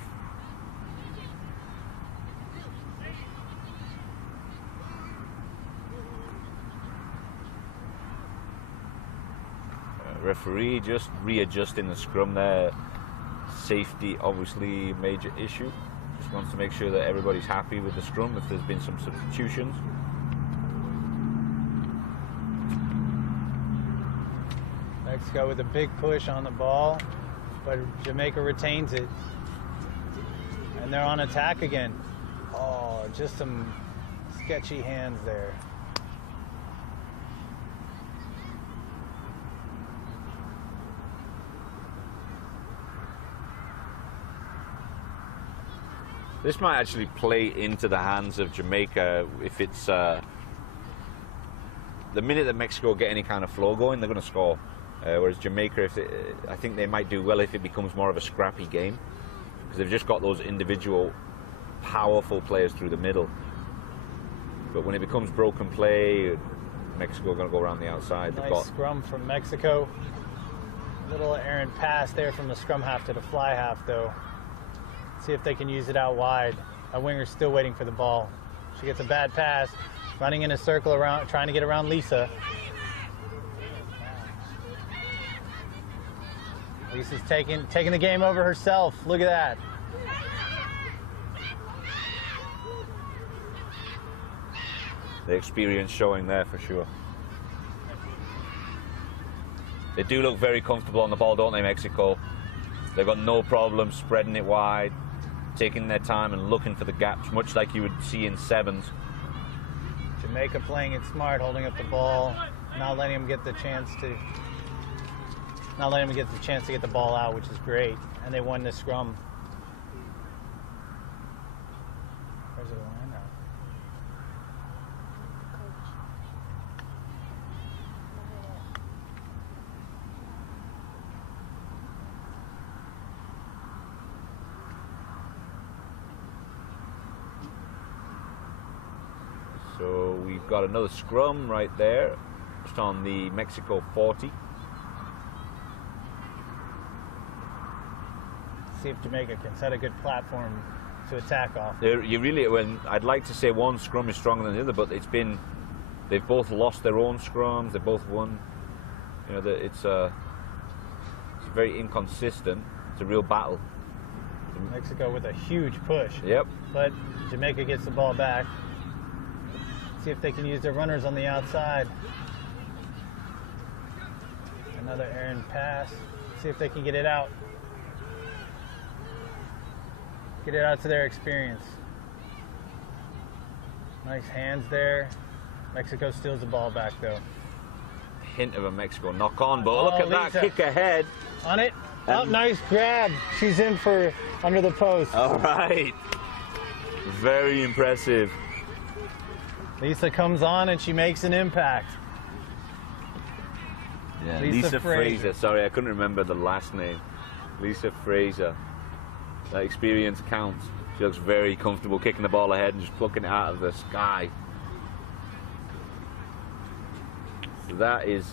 Referee just readjusting the scrum there. Safety, obviously, major issue. Just wants to make sure that everybody's happy with the scrum if there's been some substitutions. Mexico with a big push on the ball, but Jamaica retains it. And they're on attack again. Oh, just some sketchy hands there. This might actually play into the hands of Jamaica if it's the minute that Mexico get any kind of flow going, they're going to score. Whereas Jamaica, I think they might do well if it becomes more of a scrappy game, because they've just got those individual powerful players through the middle. But when it becomes broken play, Mexico are going to go around the outside. Nice scrum from Mexico. Little errant pass there from the scrum half to the fly half, though. See if they can use it out wide. Our winger's still waiting for the ball. She gets a bad pass, running in a circle around, trying to get around Lisa. Lisa's taking the game over herself. Look at that. The experience showing there for sure. They do look very comfortable on the ball, don't they, Mexico? They've got no problem spreading it wide, taking their time and looking for the gaps, much like you would see in sevens. Jamaica playing it smart, holding up the ball, not letting them get the chance to get the ball out, which is great. And they won the scrum. Where's it land So we've got another scrum right there, just on the Mexico 40. See if Jamaica can set a good platform to attack off. I'd like to say one scrum is stronger than the other, but they've both lost their own scrums. They both won. You know, it's very inconsistent. It's a real battle. Mexico with a huge push. Yep. But Jamaica gets the ball back. See if they can use their runners on the outside. Another errant pass. See if they can get it out. Get it out to their experience. Nice hands there. Mexico steals the ball back though. Hint of a Mexico knock on, but look at that kick ahead. On it. Oh, nice grab. She's in for under the post. All right. Very impressive. Lisa comes on and she makes an impact. Yeah, Lisa Fraser. Sorry, I couldn't remember the last name. Lisa Fraser. That experience counts. She looks very comfortable kicking the ball ahead and just plucking it out of the sky. So that is,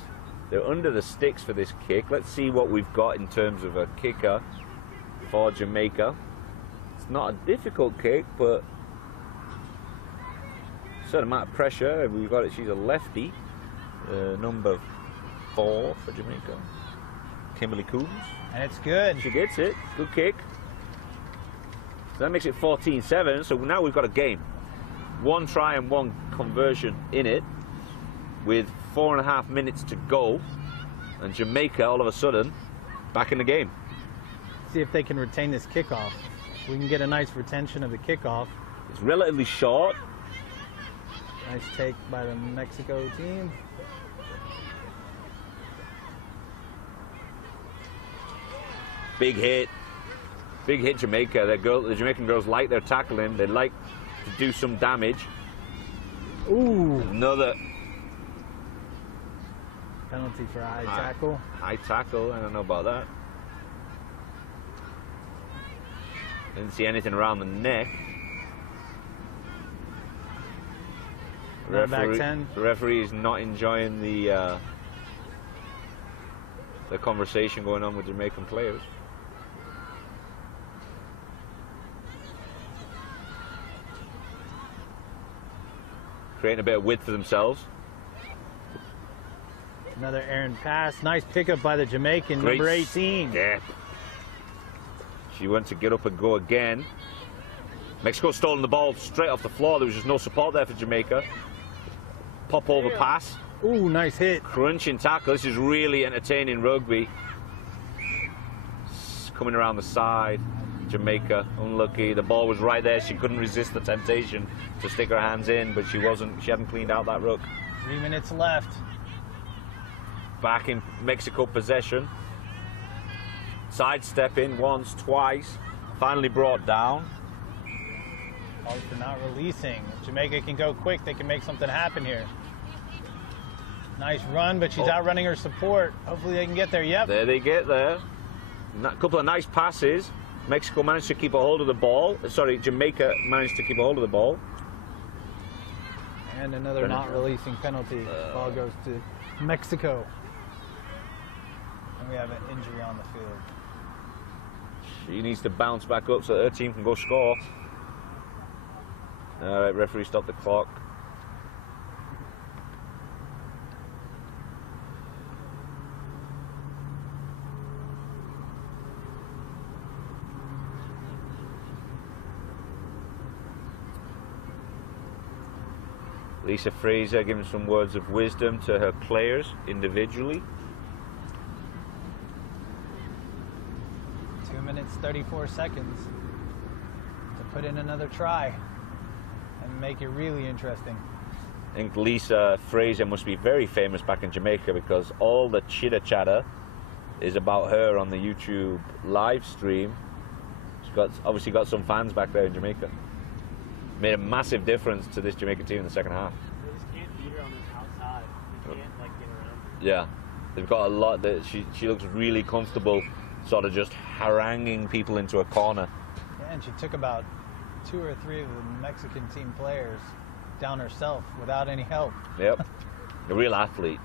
they're under the sticks for this kick. Let's see what we've got in terms of a kicker for Jamaica. It's not a difficult kick, but a certain amount of pressure. We've got it. She's a lefty, number 4 for Jamaica. Kimberly Coombs. And it's good. She gets it. Good kick. So that makes it 14-7. So now we've got a game. 1 try and 1 conversion in it, with 4.5 minutes to go, and Jamaica all of a sudden back in the game. See if they can retain this kickoff. We can get a nice retention of the kickoff. It's relatively short. Nice take by the Mexico team. Big hit. Big hit Jamaica. The Jamaican girls like their tackling. They like to do some damage. Ooh. Another penalty for high tackle. High tackle. I don't know about that. Didn't see anything around the neck. Back 10. The referee is not enjoying the conversation going on with Jamaican players. Creating a bit of width for themselves. Another errant pass. Nice pickup by the Jamaican, Great number 18. Step. She went to get up and go again. Mexico stolen the ball straight off the floor. There was just no support there for Jamaica. Pop over pass. Ooh, nice hit. Crunching tackle. This is really entertaining rugby. Coming around the side. Jamaica, unlucky. The ball was right there. She couldn't resist the temptation to stick her hands in, but she hadn't cleaned out that ruck. 3 minutes left. Back in Mexico possession. Sidestepping once, twice. Finally brought down. Hard for not releasing. If Jamaica can go quick, they can make something happen here. Nice run, but she's outrunning her support. Hopefully they can get there. Yep. There they get there. A couple of nice passes. Mexico managed to keep a hold of the ball. Sorry, Jamaica managed to keep a hold of the ball. And another not releasing penalty. Ball goes to Mexico. And we have an injury on the field. She needs to bounce back up so that her team can go score. All right, referee, stop the clock. Lisa Fraser giving some words of wisdom to her players individually. 2 minutes, 34 seconds to put in another try and make it really interesting. I think Lisa Fraser must be very famous back in Jamaica because all the chitter chatter is about her on the YouTube live stream. She's obviously got some fans back there in Jamaica. Made a massive difference to this Jamaican team in the second half. They just can't beat her on this outside. They can't like get around. Yeah, they've got a lot that she looks really comfortable, sort of just haranguing people into a corner. Yeah, and she took about 2 or 3 of the Mexican team players down herself without any help. Yep. A real athlete.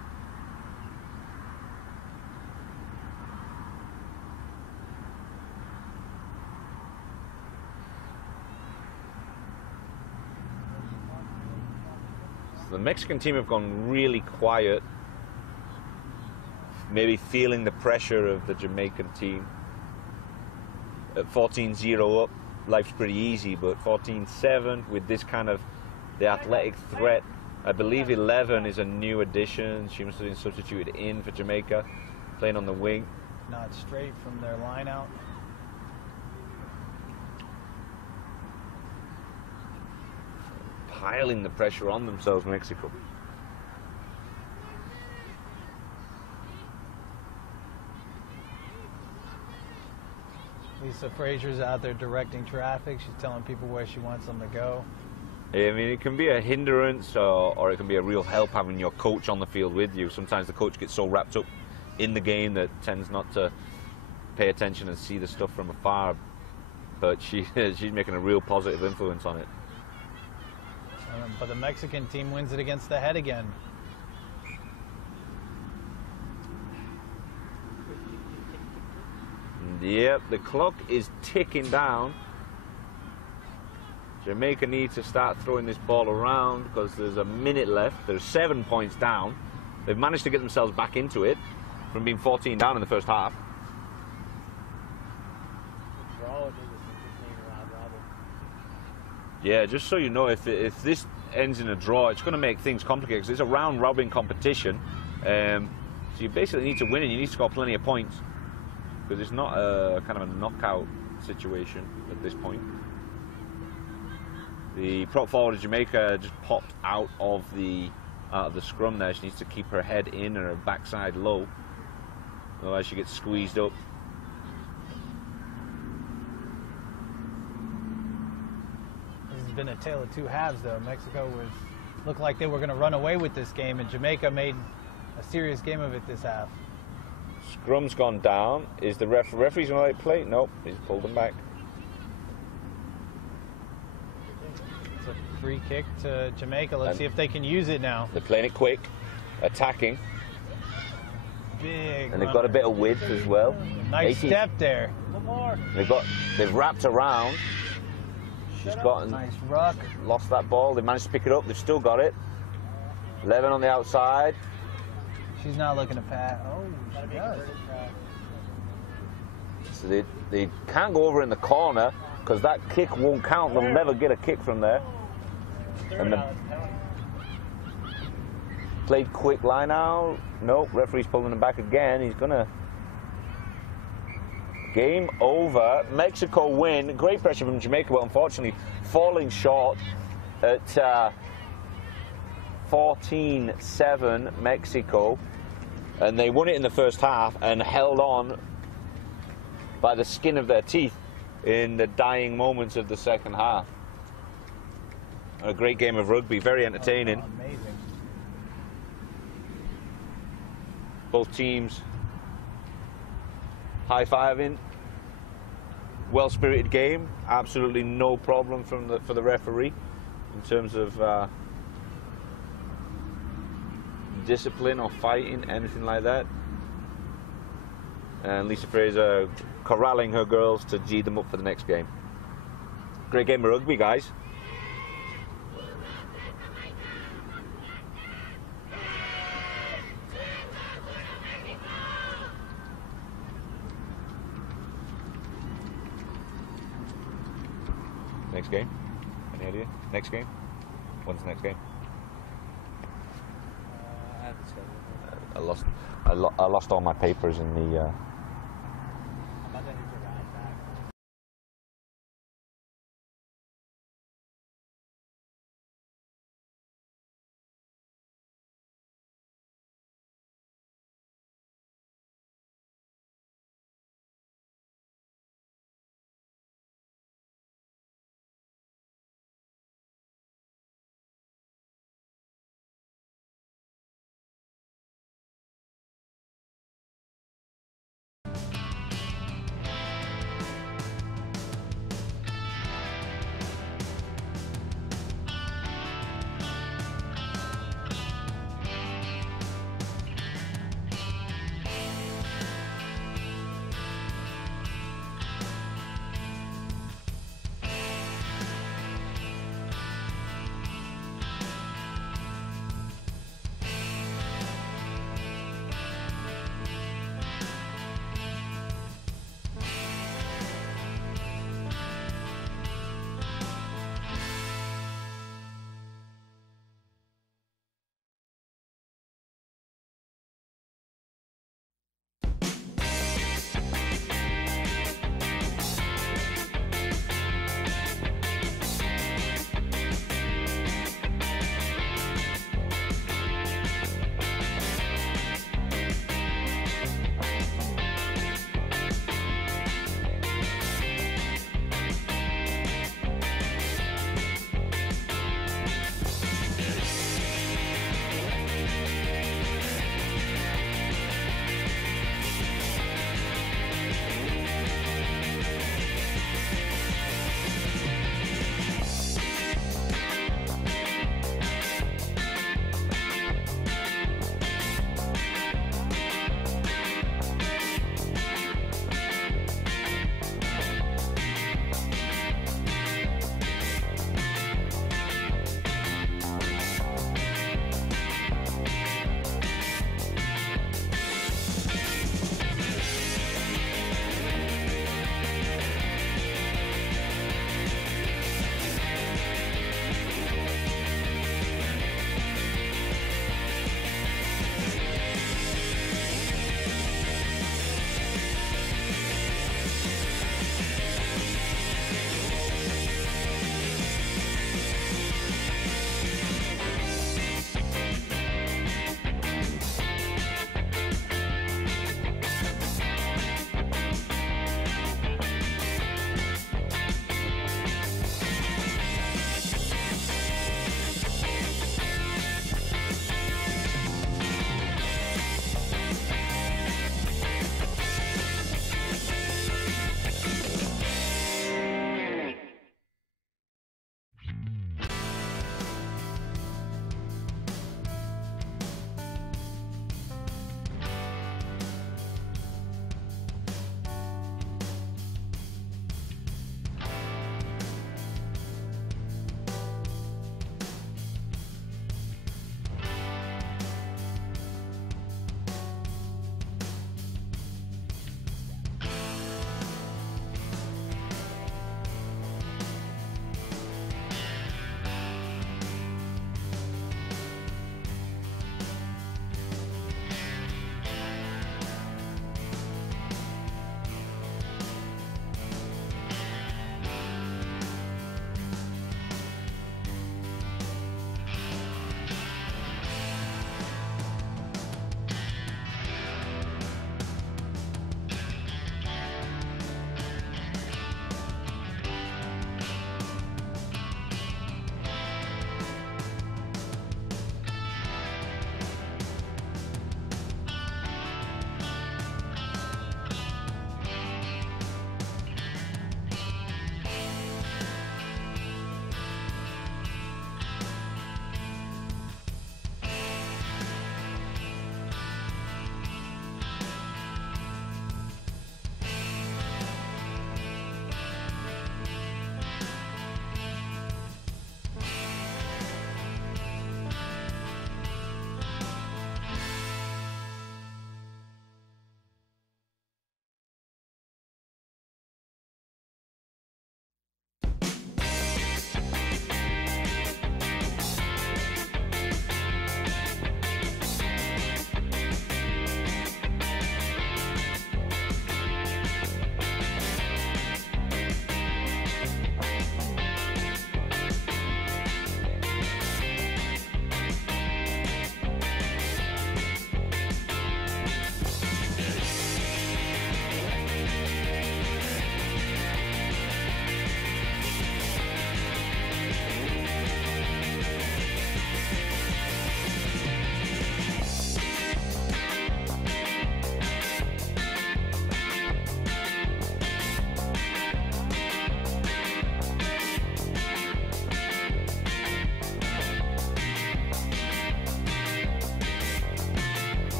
The Mexican team have gone really quiet, maybe feeling the pressure of the Jamaican team. At 14-0 up, life's pretty easy, but 14-7 with this kind of the athletic threat. I believe 11 is a new addition. She must have been substituted in for Jamaica, playing on the wing. Not straight from their line out. Piling the pressure on themselves, Mexico. Lisa Frazier's out there directing traffic. She's telling people where she wants them to go. I mean, it can be a hindrance or it can be a real help having your coach on the field with you. Sometimes the coach gets so wrapped up in the game that tends not to pay attention and see the stuff from afar. But she's making a real positive influence on it. But the Mexican team wins it against the head again. Yep, the clock is ticking down. Jamaica needs to start throwing this ball around because there's a minute left. There's 7 points down. They've managed to get themselves back into it from being 14 down in the first half. Yeah, just so you know, if this ends in a draw, it's going to make things complicated because it's a round-robin competition. So you basically need to win and you need to score plenty of points because it's not a kind of a knockout situation at this point. The prop forward of Jamaica just popped out of the scrum there. She needs to keep her head in and her backside low, otherwise she gets squeezed up. This has been a tale of two halves, though. Mexico looked like they were going to run away with this game, and Jamaica made a serious game of it this half. Scrum's gone down. Is the referee's going to let it play? Nope, he's pulled them back. It's a free kick to Jamaica. Let's see if they can use it now. They're playing it quick, attacking. Big. And they've got a bit of width as well. Nice 18. step there. They've wrapped around. She's gotten nice ruck. Lost that ball. They managed to pick it up. They've still got it. 11 on the outside. She's not looking to pass. Oh, she does. So they can't go over in the corner because that kick won't count. They'll never get a kick from there. And the played quick line out. Nope, referee's pulling them back again. He's gonna. Game over. Mexico win. Great pressure from Jamaica, but unfortunately falling short at 14-7 Mexico. And they won it in the first half and held on by the skin of their teeth in the dying moments of the second half. A great game of rugby, very entertaining. Oh, amazing. Both teams high-fiving. Well-spirited game. Absolutely no problem for the referee in terms of discipline or fighting, anything like that. And Lisa Fraser corralling her girls to G them up for the next game. Great game of rugby, guys. Next game? Any idea? Next game? When's the next game? I have the schedule. I lost all my papers in the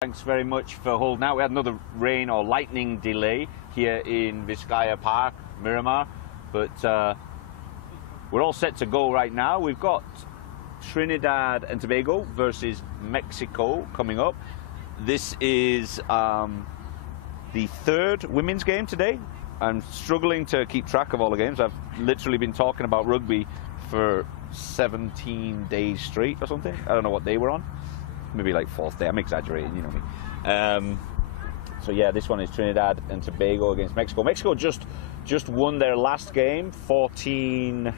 Thanks very much for holding out. We had another rain or lightning delay here in Vizcaya Park, Miramar, but we're all set to go right now. We've got Trinidad and Tobago versus Mexico coming up. This is the third women's game today. I'm struggling to keep track of all the games. I've literally been talking about rugby for 17 days straight or something. I don't know what day we're on. Maybe like fourth day. I'm exaggerating, you know me. So yeah, this one is Trinidad and Tobago against Mexico. Mexico just won their last game, 14-7.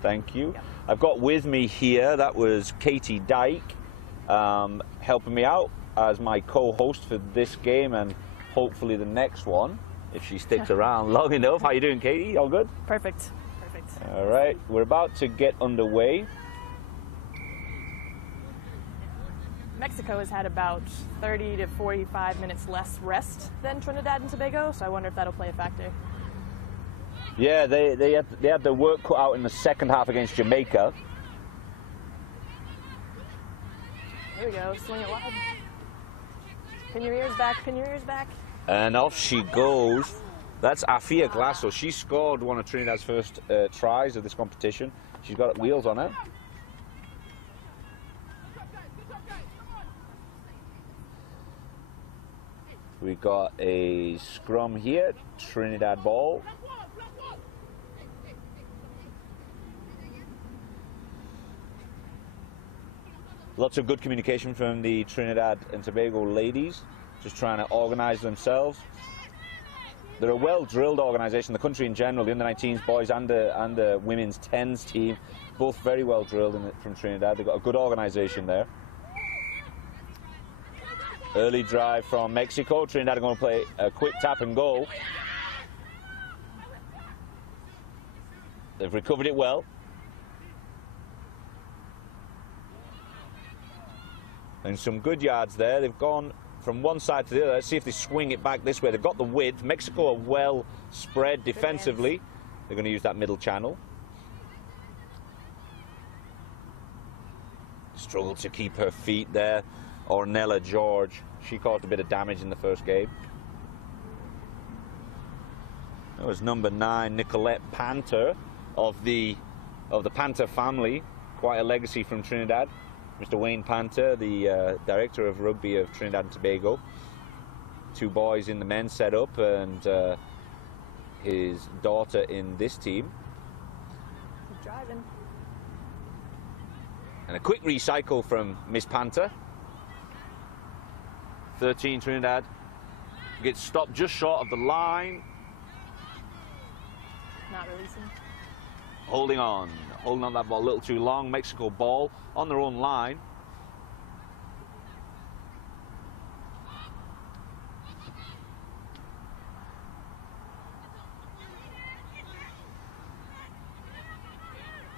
Thank you. Yep. I've got with me here, that was Katie Dyke, helping me out as my co-host for this game and hopefully the next one, if she sticks around long enough. How you doing, Katie? All good? Perfect. Perfect. All right, we're about to get underway. Mexico has had about 30 to 45 minutes less rest than Trinidad and Tobago, so I wonder if that'll play a factor. Yeah, they had their work cut out in the second half against Jamaica. Here we go, swing it wide. Pin your ears back, pin your ears back. And off she goes. That's Afia Glasso. She scored one of Trinidad's first tries of this competition. She's got wheels on her. We got a scrum here, Trinidad ball. Lots of good communication from the Trinidad and Tobago ladies, just trying to organize themselves. They're a well-drilled organization, the country in general, the under-19s boys and the women's 10s team, both very well drilled from Trinidad. They've got a good organization there. Early drive from Mexico. Trinidad are going to play a quick tap and go. They've recovered it well. And some good yards there. They've gone from one side to the other. Let's see if they swing it back this way. They've got the width. Mexico are well spread defensively. They're going to use that middle channel. Struggled to keep her feet there. Ornella George, she caused a bit of damage in the first game. That was number 9, Nicolette Panter of the Panter family. Quite a legacy from Trinidad. Mr. Wayne Panter, the director of rugby of Trinidad and Tobago. 2 boys in the men's setup and his daughter in this team. Keep driving. And a quick recycle from Miss Panter. 13 Trinidad gets stopped just short of the line. Not releasing. Holding on that ball a little too long. Mexico ball on their own line.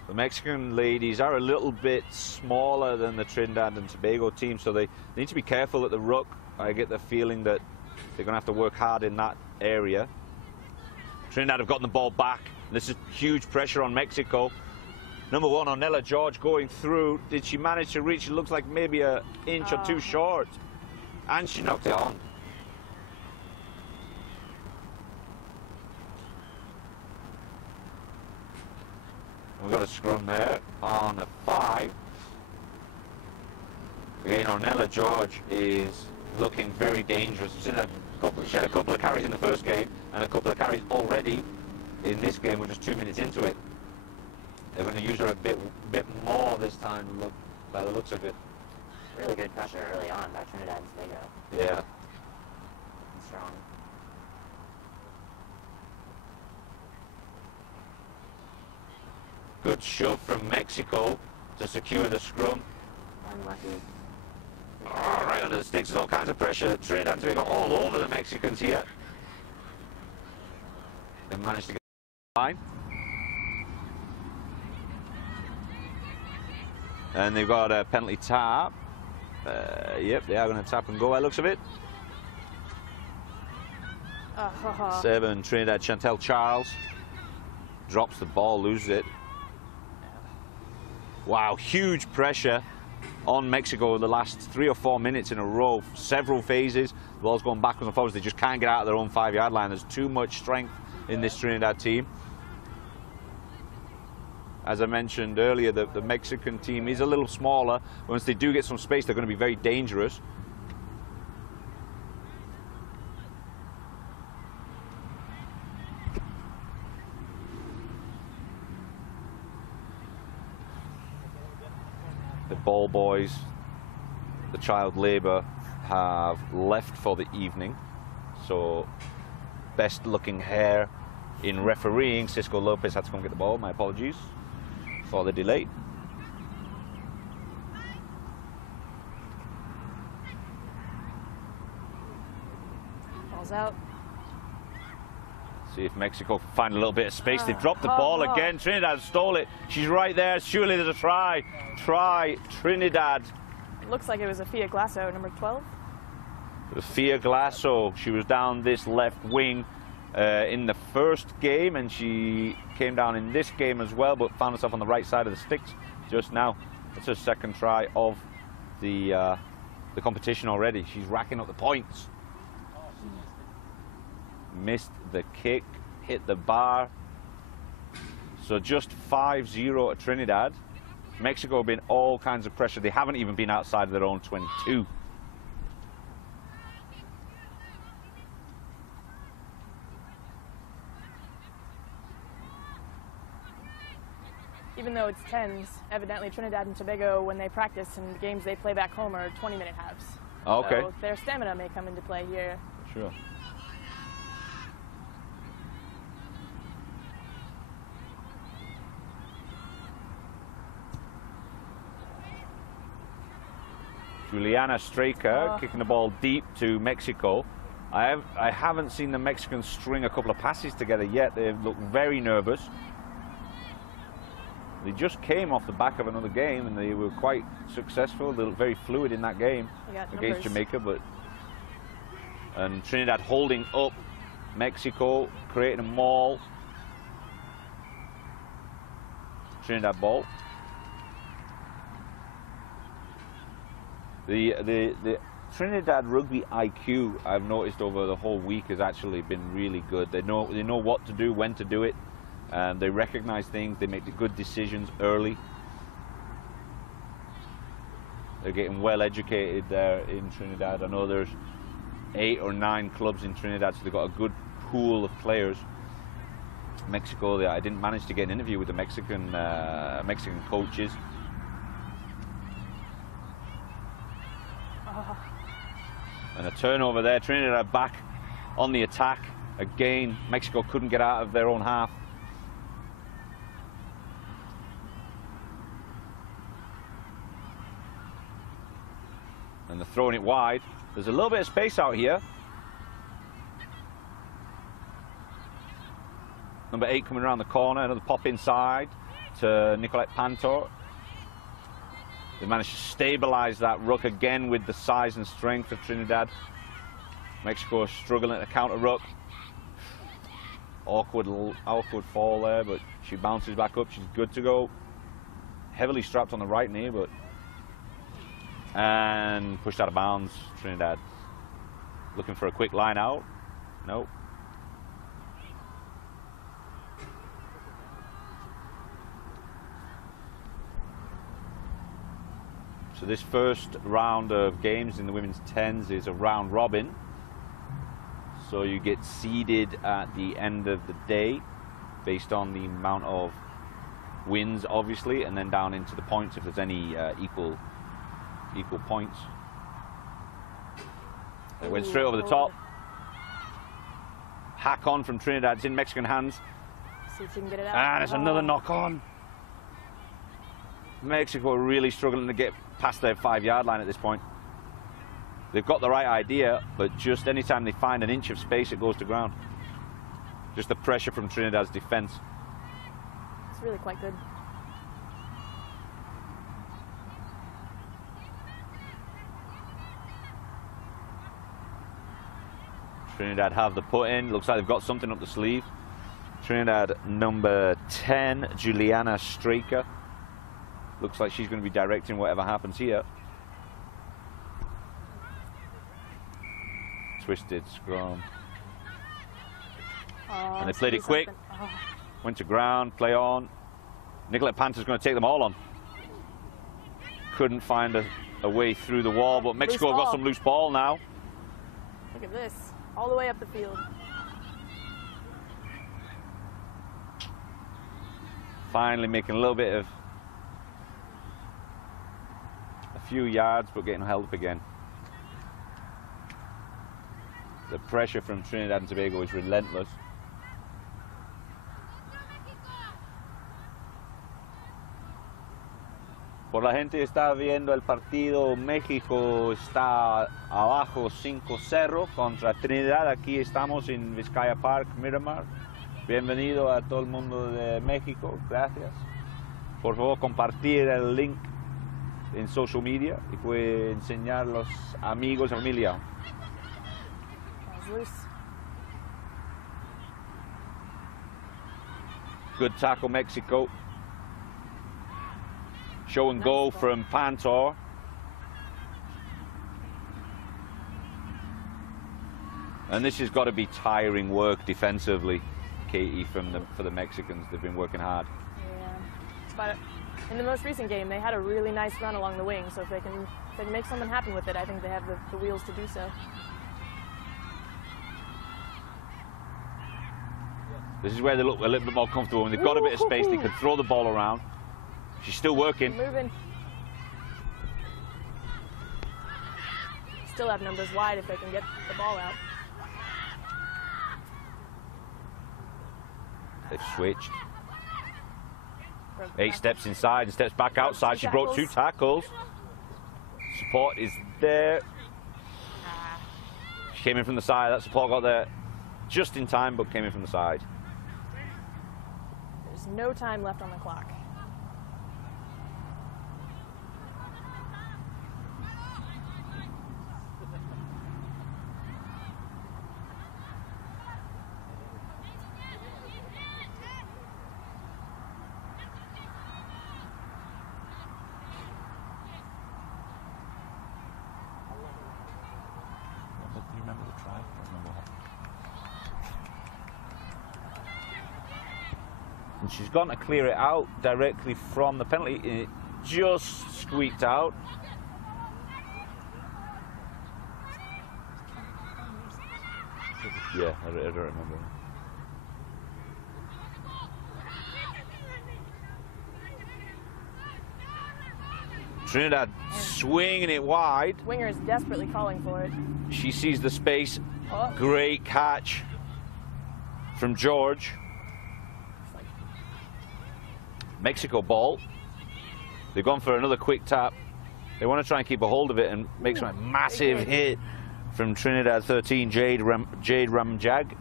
The Mexican ladies are a little bit smaller than the Trinidad and Tobago team, so they need to be careful at the ruck. I get the feeling that they're going to have to work hard in that area. Trinidad have gotten the ball back. This is huge pressure on Mexico. Number 1, Ornella George going through. Did she manage to reach? It looks like maybe an inch or 2 short. And she knocked it on. We've got a scrum there on a 5. Again, Ornella George is looking very dangerous. She had a couple of carries in the first game and a couple of carries already in this game. We're just 2 minutes into it. They're going to use her a bit more this time, by the looks of it. Really good pressure early on by Trinidad and Tobago. Yeah. And strong. Good shove from Mexico to secure the scrum. Unlucky. Oh, right under the sticks, there's all kinds of pressure. Trinidad and Tobago all over the Mexicans here. They managed to get the line. And they've got a penalty tap. Yep, they are going to tap and go by the looks of it. 7, Trinidad, Chantel Charles. Drops the ball, loses it. Wow, huge pressure. on Mexico the last 3 or 4 minutes in a row, several phases. The ball's going backwards and forwards. They just can't get out of their own 5-yard line. There's too much strength in this Trinidad team. As I mentioned earlier, the Mexican team is a little smaller. Once they do get some space, they're going to be very dangerous. The ball boys, the child labor, have left for the evening. So, best looking hair in refereeing. Cisco Lopez had to come get the ball. My apologies for the delay. Ball's out. See if Mexico can find a little bit of space. They've dropped the ball again. Trinidad stole it. She's right there. Surely there's a try. Try, Trinidad. It looks like it was Afia Glasso, number 12. Afia Glasso. She was down this left wing in the first game, and she came down in this game as well, but found herself on the right side of the sticks just now. It's her second try of the competition already. She's racking up the points. Missed the kick, hit the bar. So just 5-0 at Trinidad. Mexico have been all kinds of pressure. They haven't even been outside of their own 22. Even though it's 10s, evidently Trinidad and Tobago, when they practice and the games they play back home, are 20-minute halves. Okay. So their stamina may come into play here. Sure. Juliana Straker kicking the ball deep to Mexico. I haven't seen the Mexicans string a couple of passes together yet. They look very nervous. They just came off the back of another game and they were quite successful. They look very fluid in that game against Jamaica, and Trinidad holding up Mexico, creating a maul. Trinidad ball. The Trinidad rugby IQ, I've noticed over the whole week, has actually been really good. They know what to do, when to do it. They recognize things. They make the good decisions early. They're getting well educated there in Trinidad. I know there's 8 or 9 clubs in Trinidad, so they've got a good pool of players. Mexico, I didn't manage to get an interview with the Mexican coaches. And a turnover there. Trinidad back on the attack. Again, Mexico couldn't get out of their own half. And they're throwing it wide. There's a little bit of space out here. Number 8 coming around the corner. Another pop inside to Nicolette Pantor. They managed to stabilize that ruck again with the size and strength of Trinidad. Mexico is struggling to counter ruck. Awkward fall there, but she bounces back up. She's good to go. Heavily strapped on the right knee, and pushed out of bounds. Trinidad looking for a quick line out. Nope. So this first round of games in the women's 10s is a round robin. So you get seeded at the end of the day based on the amount of wins, obviously, and then down into the points if there's any equal points. It went straight over the top. Hack on from Trinidad. It's in Mexican hands. See if you can get it out. And it's another knock on. Mexico are really struggling to get past their 5-yard line at this point. They've got the right idea, but just anytime they find an inch of space, it goes to ground. Just the pressure from Trinidad's defense. It's really quite good. Trinidad have the put in. Looks like they've got something up the sleeve. Trinidad number 10, Juliana Straker. Looks like she's going to be directing whatever happens here. Twisted scrum. Oh, And they played it quick. Oh. Went to ground, play on. Nicolette Panther's going to take them all on. Couldn't find a way through the wall, but Mexico got some loose ball now. Look at this, all the way up the field. Finally making a little bit of a few yards, but getting held up again. The pressure from Trinidad and Tobago is relentless. Por la gente está viendo el partido, México está abajo 5-0 contra Trinidad. Aquí estamos en Vizcaya Park, Miramar. Bienvenido a todo el mundo de México, gracias. Por favor, compartir el link en social media y puede enseñar a los amigos y familia. Good tackle, Mexico. Show and go from Panther. And this has got to be tiring work defensively, Katie, for the Mexicans. They've been working hard. Yeah, but in the most recent game, they had a really nice run along the wing. So if they can make something happen with it, I think they have the wheels to do so. This is where they look a little bit more comfortable. When they've got a bit of space, they can throw the ball around. She's still working. Moving. Still have numbers wide if they can get the ball out. They've switched. 8 steps inside and steps back outside. She broke 2 tackles. Support is there. She came in from the side. That support got there just in time, but came in from the side. There's no time left on the clock. And she's gone to clear it out directly from the penalty. It just squeaked out. Yeah, I don't remember. Trinidad swinging it wide. Winger is desperately calling for it. She sees the space. Oh. Great catch from George. Mexico ball. They've gone for another quick tap. They want to try and keep a hold of it and make some massive hit from Trinidad 13, Jade Ramjag.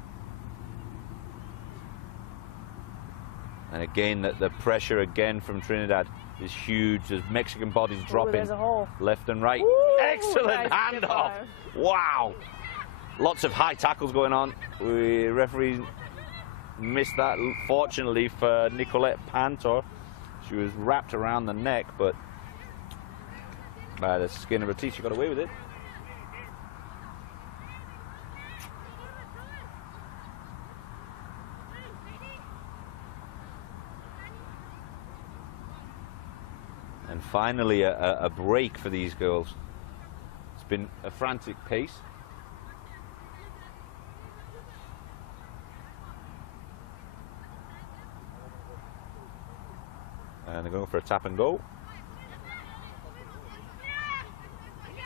And again, the pressure again from Trinidad is huge. There's Mexican bodies dropping left and right. Ooh, excellent nice handoff. Wow. Lots of high tackles going on. The referee missed that, fortunately for Nicolette Panther. She was wrapped around the neck, but by the skin of her teeth, she got away with it. And finally, a break for these girls. It's been a frantic pace. And they're going for a tap and go.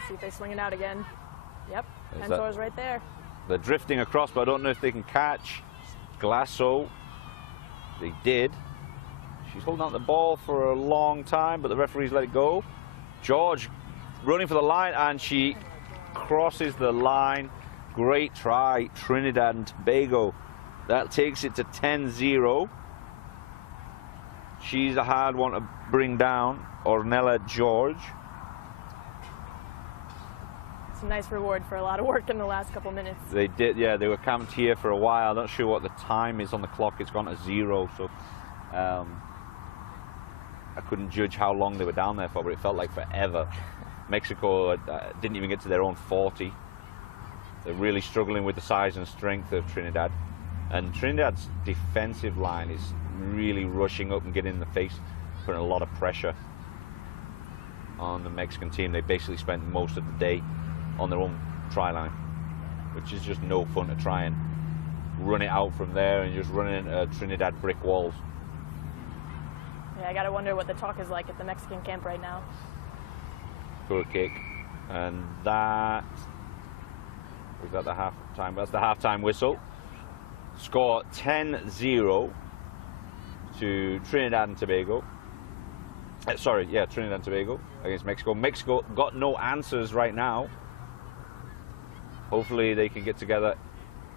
See if they swing it out again. Yep, Panther's right there. They're drifting across, but I don't know if they can catch Glasso. They did. She's holding out the ball for a long time, but the referees let it go. George running for the line, and she crosses the line. Great try, Trinidad and Tobago. That takes it to 10-0. She's a hard one to bring down, Ornella George. It's a nice reward for a lot of work in the last couple minutes. They did, yeah, they were camped here for a while. Not sure what the time is on the clock. It's gone to 0, so I couldn't judge how long they were down there for, but it felt like forever. Mexico didn't even get to their own 40. They're really struggling with the size and strength of Trinidad. And Trinidad's defensive line is really rushing up and getting in the face, putting a lot of pressure on the Mexican team. They basically spent most of the day on their own try line, which is just no fun to try and run it out from there and just run into Trinidad brick walls. Yeah, I gotta wonder what the talk is like at the Mexican camp right now. Poor kick. And that was that the half-time. That's the half-time whistle. Score 10-0 to Trinidad and Tobago. Trinidad and Tobago against Mexico. Mexico got no answers right now. Hopefully they can get together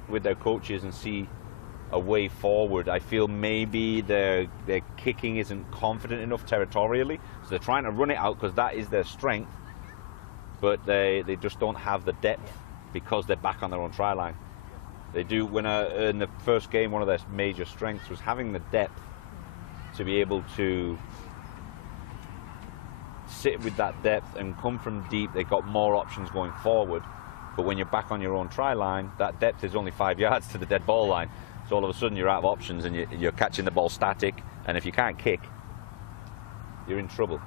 with their coaches and see a way forward. I feel maybe their kicking isn't confident enough territorially, so they're trying to run it out because that is their strength, but they just don't have the depth because they're back on their own try line. They do, in the first game, one of their major strengths was having the depth to be able to sit with that depth and come from deep. They got more options going forward, but when you're back on your own try line, that depth is only 5 yards to the dead ball line. So all of a sudden you're out of options and you're catching the ball static, and if you can't kick, you're in trouble.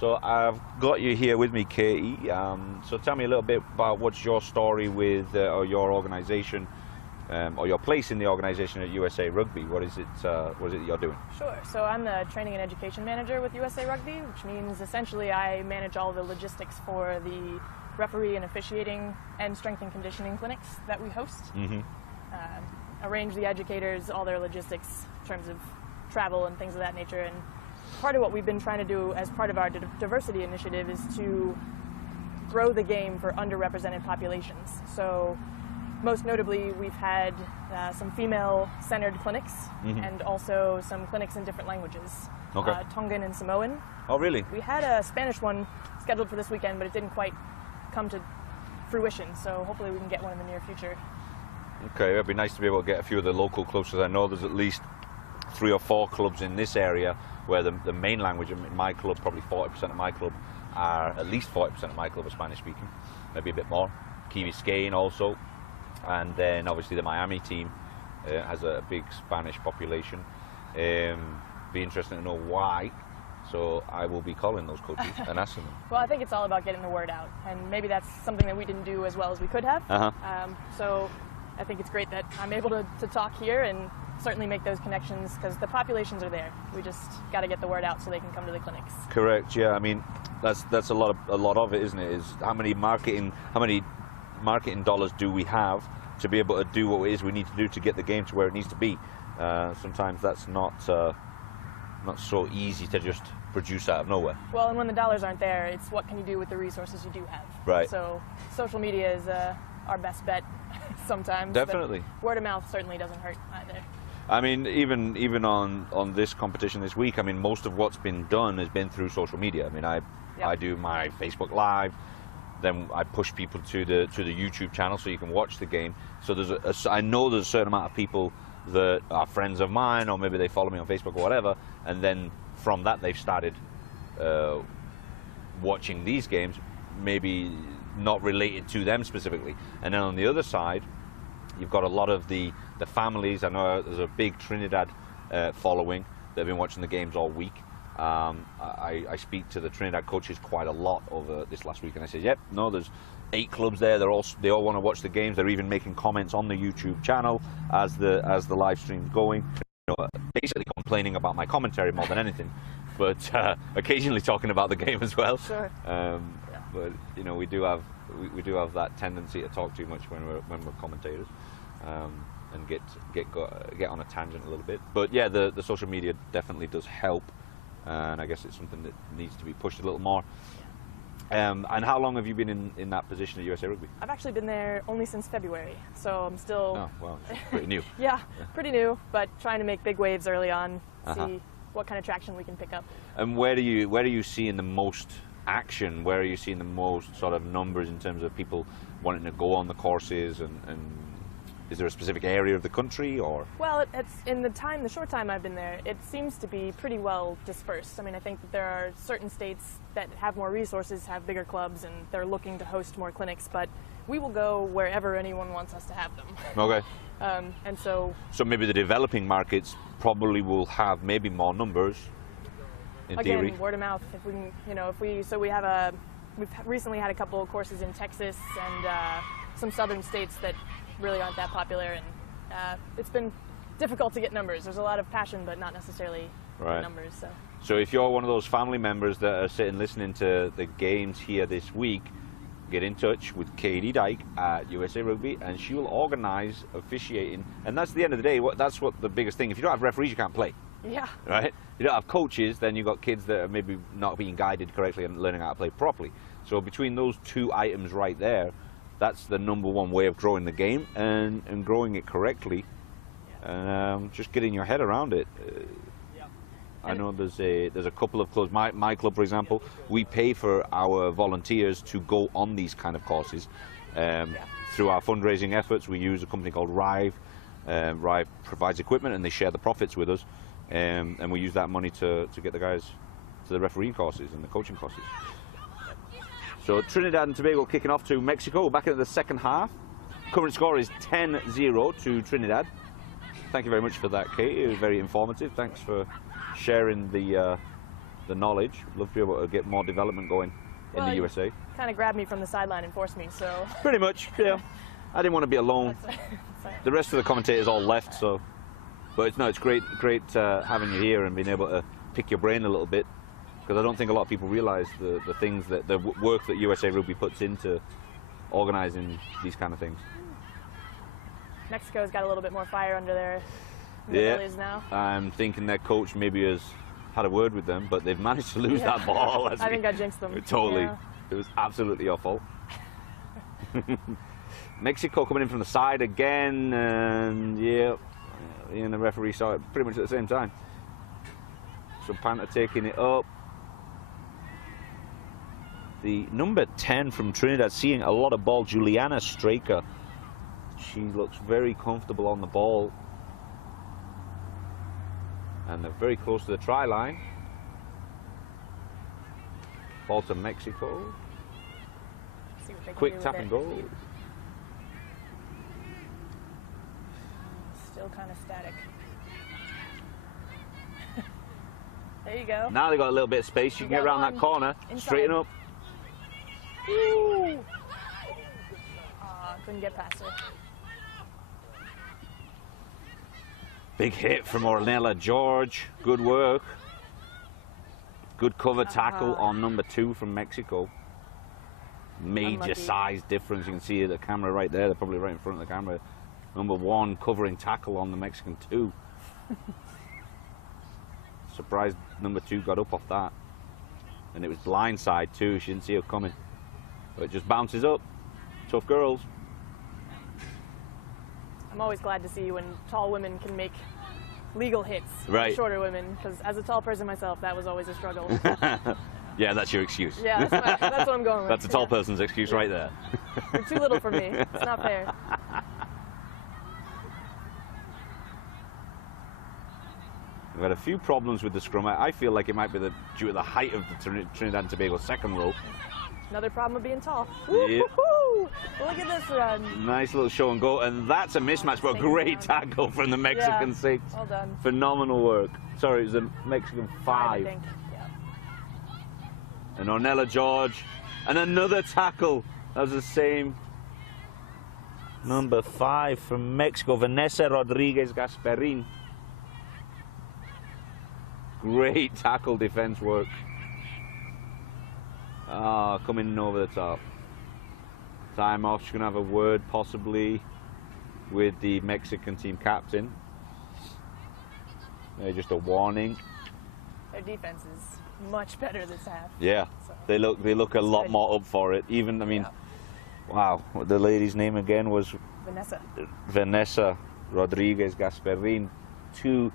So I've got you here with me, Katie. So tell me a little bit about what's your story with or your organisation, or your place in the organisation at USA Rugby. What is it that you're doing? Sure. So I'm the training and education manager with USA Rugby, which means essentially I manage all the logistics for the referee and officiating and strength and conditioning clinics that we host. Arrange the educators, all their logistics in terms of travel and things of that nature. And part of what we've been trying to do as part of our diversity initiative is to grow the game for underrepresented populations. So most notably, we've had some female-centered clinics and also some clinics in different languages, Tongan and Samoan. Oh, really? We had a Spanish one scheduled for this weekend, but it didn't quite come to fruition, so hopefully we can get one in the near future. Okay, it'd be nice to be able to get a few of the local clubs, because I know there's at least 3 or 4 clubs in this area where the main language in my club, probably 40% of my club, at least 40% of my club are Spanish speaking, maybe a bit more. Key Biscayne also, and then obviously the Miami team has a big Spanish population. Be interesting to know why. So I will be calling those coaches and asking them. Well, I think it's all about getting the word out, and maybe that's something that we didn't do as well as we could have. So I think it's great that I'm able to talk here and certainly make those connections, because the populations are there. We just got to get the word out so they can come to the clinics. Correct. Yeah. I mean, that's a lot of it, isn't it? Is how many marketing dollars do we have to be able to do what it is we need to do to get the game to where it needs to be? Sometimes that's not so easy to just produce out of nowhere. Well, and when the dollars aren't there, it's what can you do with the resources you do have. Right. So social media is our best bet sometimes. Definitely. Word of mouth certainly doesn't hurt either. I mean, even on this competition this week, I mean, most of what's been done has been through social media. I mean, I do my Facebook Live, then I push people to the YouTube channel so you can watch the game. So I know there's a certain amount of people that are friends of mine, or maybe they follow me on Facebook or whatever, and then from that they've started watching these games, maybe not related to them specifically. And then on the other side, you've got a lot of the families. I know there's a big Trinidad following. They've been watching the games all week. I speak to the Trinidad coaches quite a lot over this last week, and I said, yep, no, there's 8 clubs there. They all want to watch the games. They're even making comments on the YouTube channel as the live stream's going. You know, basically complaining about my commentary more than anything, but occasionally talking about the game as well. Sure. But you know, we do have that tendency to talk too much when we're commentators, and get on a tangent a little bit. But yeah, the social media definitely does help, and I guess it's something that needs to be pushed a little more. And how long have you been in that position at USA Rugby? I've actually been there only since February, so I'm still... Oh, well, pretty new. Yeah, pretty new, but trying to make big waves early on, see what kind of traction we can pick up. And where do you see in the most action? Where are you seeing the most sort of numbers in terms of people wanting to go on the courses and Is there a specific area of the country, or? Well, it's in the short time I've been there, it seems to be pretty well dispersed. I mean, I think that there are certain states that have more resources, have bigger clubs, and they're looking to host more clinics, but we will go wherever anyone wants us to have them. Okay. And so maybe the developing markets probably will have maybe more numbers, in again, theory. word of mouth. If we can, you know, we've recently had a couple of courses in Texas and some southern states that really aren't that popular, and it's been difficult to get numbers. There's a lot of passion, but not necessarily numbers. So if you're one of those family members that are sitting listening to the games here this week, get in touch with Katie Dyke at USA Rugby, and she will organise officiating. And that's the end of the day. That's what the biggest thing. If you don't have referees, you can't play. Yeah. Right? You don't have coaches, then you've got kids that are maybe not being guided correctly and learning how to play properly. So between those two items right there, that's the #1 way of growing the game and growing it correctly. Just getting your head around it. I know there's a couple of clubs. My club, for example, we pay for our volunteers to go on these kind of courses. Through our fundraising efforts, we use a company called Rive. Rive provides equipment and they share the profits with us. And we use that money to get the guys to the refereeing courses and the coaching courses. So Trinidad and Tobago kicking off to Mexico. We're back into the second half. Current score is 10-0 to Trinidad. Thank you very much for that, Kate. It was very informative. Thanks for sharing the knowledge. Love to be able to get more development going in the USA. Kind of grabbed me from the sideline and forced me, so. Pretty much, yeah. I didn't want to be alone. The rest of the commentators all left, so. But it's great having you here and being able to pick your brain a little bit, because I don't think a lot of people realise the things that the work that USA Rugby puts into organising these kind of things. Mexico's got a little bit more fire under their bellies now. I'm thinking their coach maybe has had a word with them, but they've managed to lose that ball. I think I jinxed them. Totally. Yeah. It was absolutely your fault. Mexico coming in from the side again, and yeah, and the referee saw it pretty much at the same time. So Panther taking it up. The number 10 from Trinidad seeing a lot of ball, Juliana Straker. She looks very comfortable on the ball. And they're very close to the try line. Ball to Mexico. Quick tap and go. Still kind of static. There you go. Now they got a little bit of space. You can get around that corner. Inside. Straighten up. Ooh. Couldn't get past her. Big hit from Ornella George. Good work. Good cover tackle on number 2 from Mexico. Major Unlucky. size difference. You can see the camera right there. They're probably right in front of the camera. Number 1 covering tackle on the Mexican 2. Surprised number 2 got up off that. And it was blindside too. She didn't see it coming. But it just bounces up. Tough girls. I'm always glad to see when tall women can make legal hits Right. for shorter women, because as a tall person myself, that was always a struggle. Yeah, that's your excuse. Yeah, that's what I'm going with. That's a tall person's excuse right there. You're too little for me. It's not fair. We've had a few problems with the scrum. I feel like it might be due to the height of the Trinidad and Tobago second row. Another problem of being tall. Yep. Woo-hoo-hoo! Look at this run. Nice little show and go, and that's a mismatch, but a great tackle from the Mexican 6. Well done. Phenomenal work. Sorry, it was a Mexican 5. I think. Yeah. And Ornella George, and another tackle. That was the same. Number 5 from Mexico, Vanessa Rodriguez Gasperin. Great tackle defense work. Coming in over the top. Time off. She's going to have a word possibly with the Mexican team captain. Just a warning. Their defense is much better this half. Yeah, So they look a lot good. more up for it. Even, I mean, wow, the lady's name again was Vanessa Rodriguez Gasperin. 2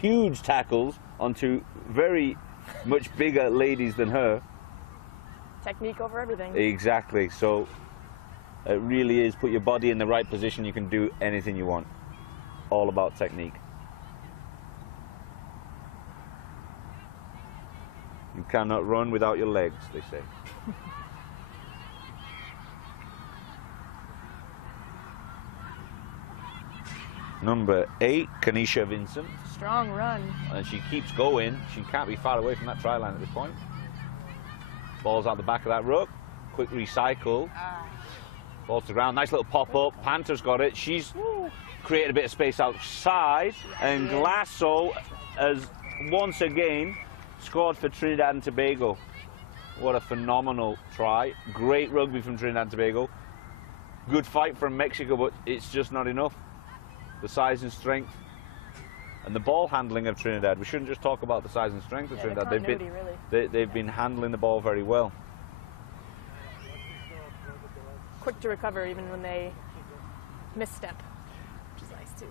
huge tackles on 2 very much bigger ladies than her. Technique over everything. Exactly. So It really is. Put your body in the right position, you can do anything you want. All about technique. You cannot run without your legs, they say. Number 8, Kanisha Vincent. Strong run. And she keeps going. She can't be far away from that try line at this point. Ball's out the back of that ruck. Quick recycle. Ball to the ground. Nice little pop up. Panther's got it. She's created a bit of space outside. And Glasso has once again scored for Trinidad and Tobago. What a phenomenal try. Great rugby from Trinidad and Tobago. Good fight from Mexico, but it's just not enough. The size and strength and the ball handling of Trinidad. We shouldn't just talk about the size and strength of Trinidad. They've been handling the ball very well. Quick to recover even when they misstep, which is nice too.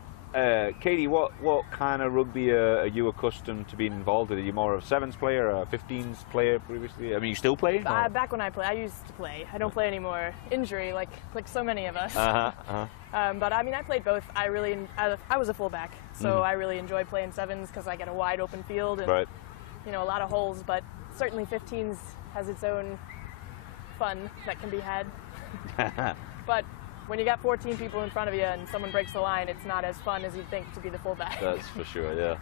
Katie, what kind of rugby are you accustomed to being involved in? Are you more of a 7s player, a 15s player previously? I mean, you still play? Back when I used to play. I don't play anymore. Injury, like so many of us. But I mean, I played both. I was a fullback, so I really enjoyed playing 7s because I get a wide open field and you know, a lot of holes. But certainly 15s has its own fun that can be had. But when you got 14 people in front of you and someone breaks the line, it's not as fun as you'd think to be the fullback. That's for sure, yeah.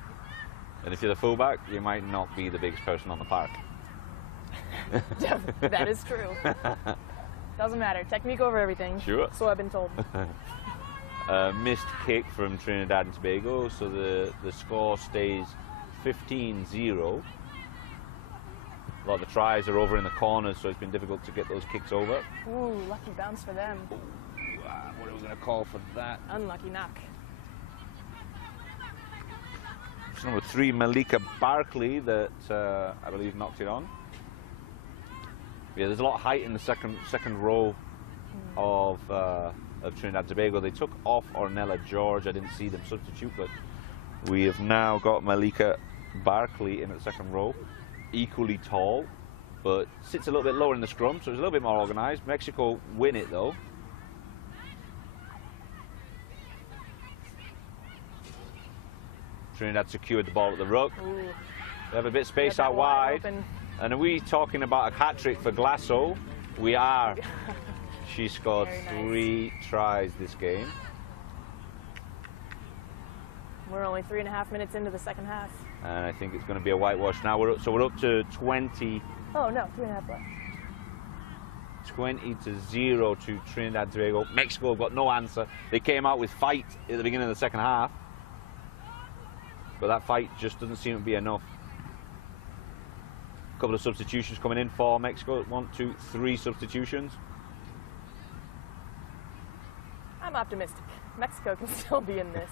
And if you're the fullback, you might not be the biggest person on the park. That is true. Doesn't matter. Technique over everything. Sure. So I've been told. Missed kick from Trinidad and Tobago, so the score stays 15-0. A lot of the tries are over in the corners, so it's been difficult to get those kicks over. Ooh, lucky bounce for them. What are we going to call for that? Unlucky knock. It's number 3, Malika Barkley, that I believe knocked it on. Yeah, there's a lot of height in the second row of Trinidad and Tobago. They took off Ornella George. I didn't see them substitute, but we have now got Malika Barkley in at the second row. Equally tall, but sits a little bit lower in the scrum, so it's a little bit more organised. Mexico win it though. Trinidad secured the ball at the ruck. Ooh. They have a bit of space out wide. And are we talking about a hat-trick for Glasso? We are. She scored 3 tries this game. We're only 3.5 minutes into the second half. And I think it's going to be a whitewash now. We're up to 20. Oh no, 3.5 left. 20-0 to Trinidad and Tobago. Mexico have got no answer. They came out with fight at the beginning of the second half, but that fight just doesn't seem to be enough. A couple of substitutions coming in for Mexico. 1, 2, 3 substitutions. I'm optimistic. Mexico can still be in this.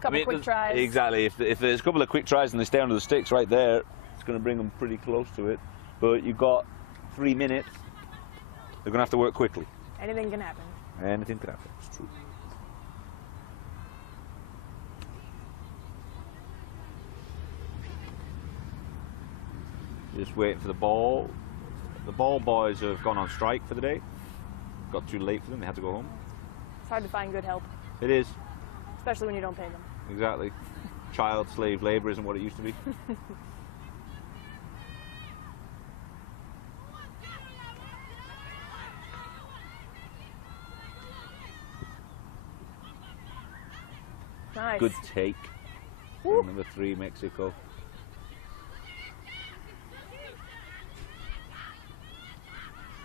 Couple quick tries. Exactly. If there's a couple of quick tries and they stay under the sticks right there, it's going to bring them pretty close to it. But you've got 3 minutes. They're going to have to work quickly. Anything can happen. Anything can happen. It's true. Just waiting for the ball. The ball boys have gone on strike for the day. Got too late for them. They had to go home. It's hard to find good help. It is. Especially when you don't pay them. Exactly. Child slave labor isn't what it used to be. Nice. Good take. Number 3, Mexico.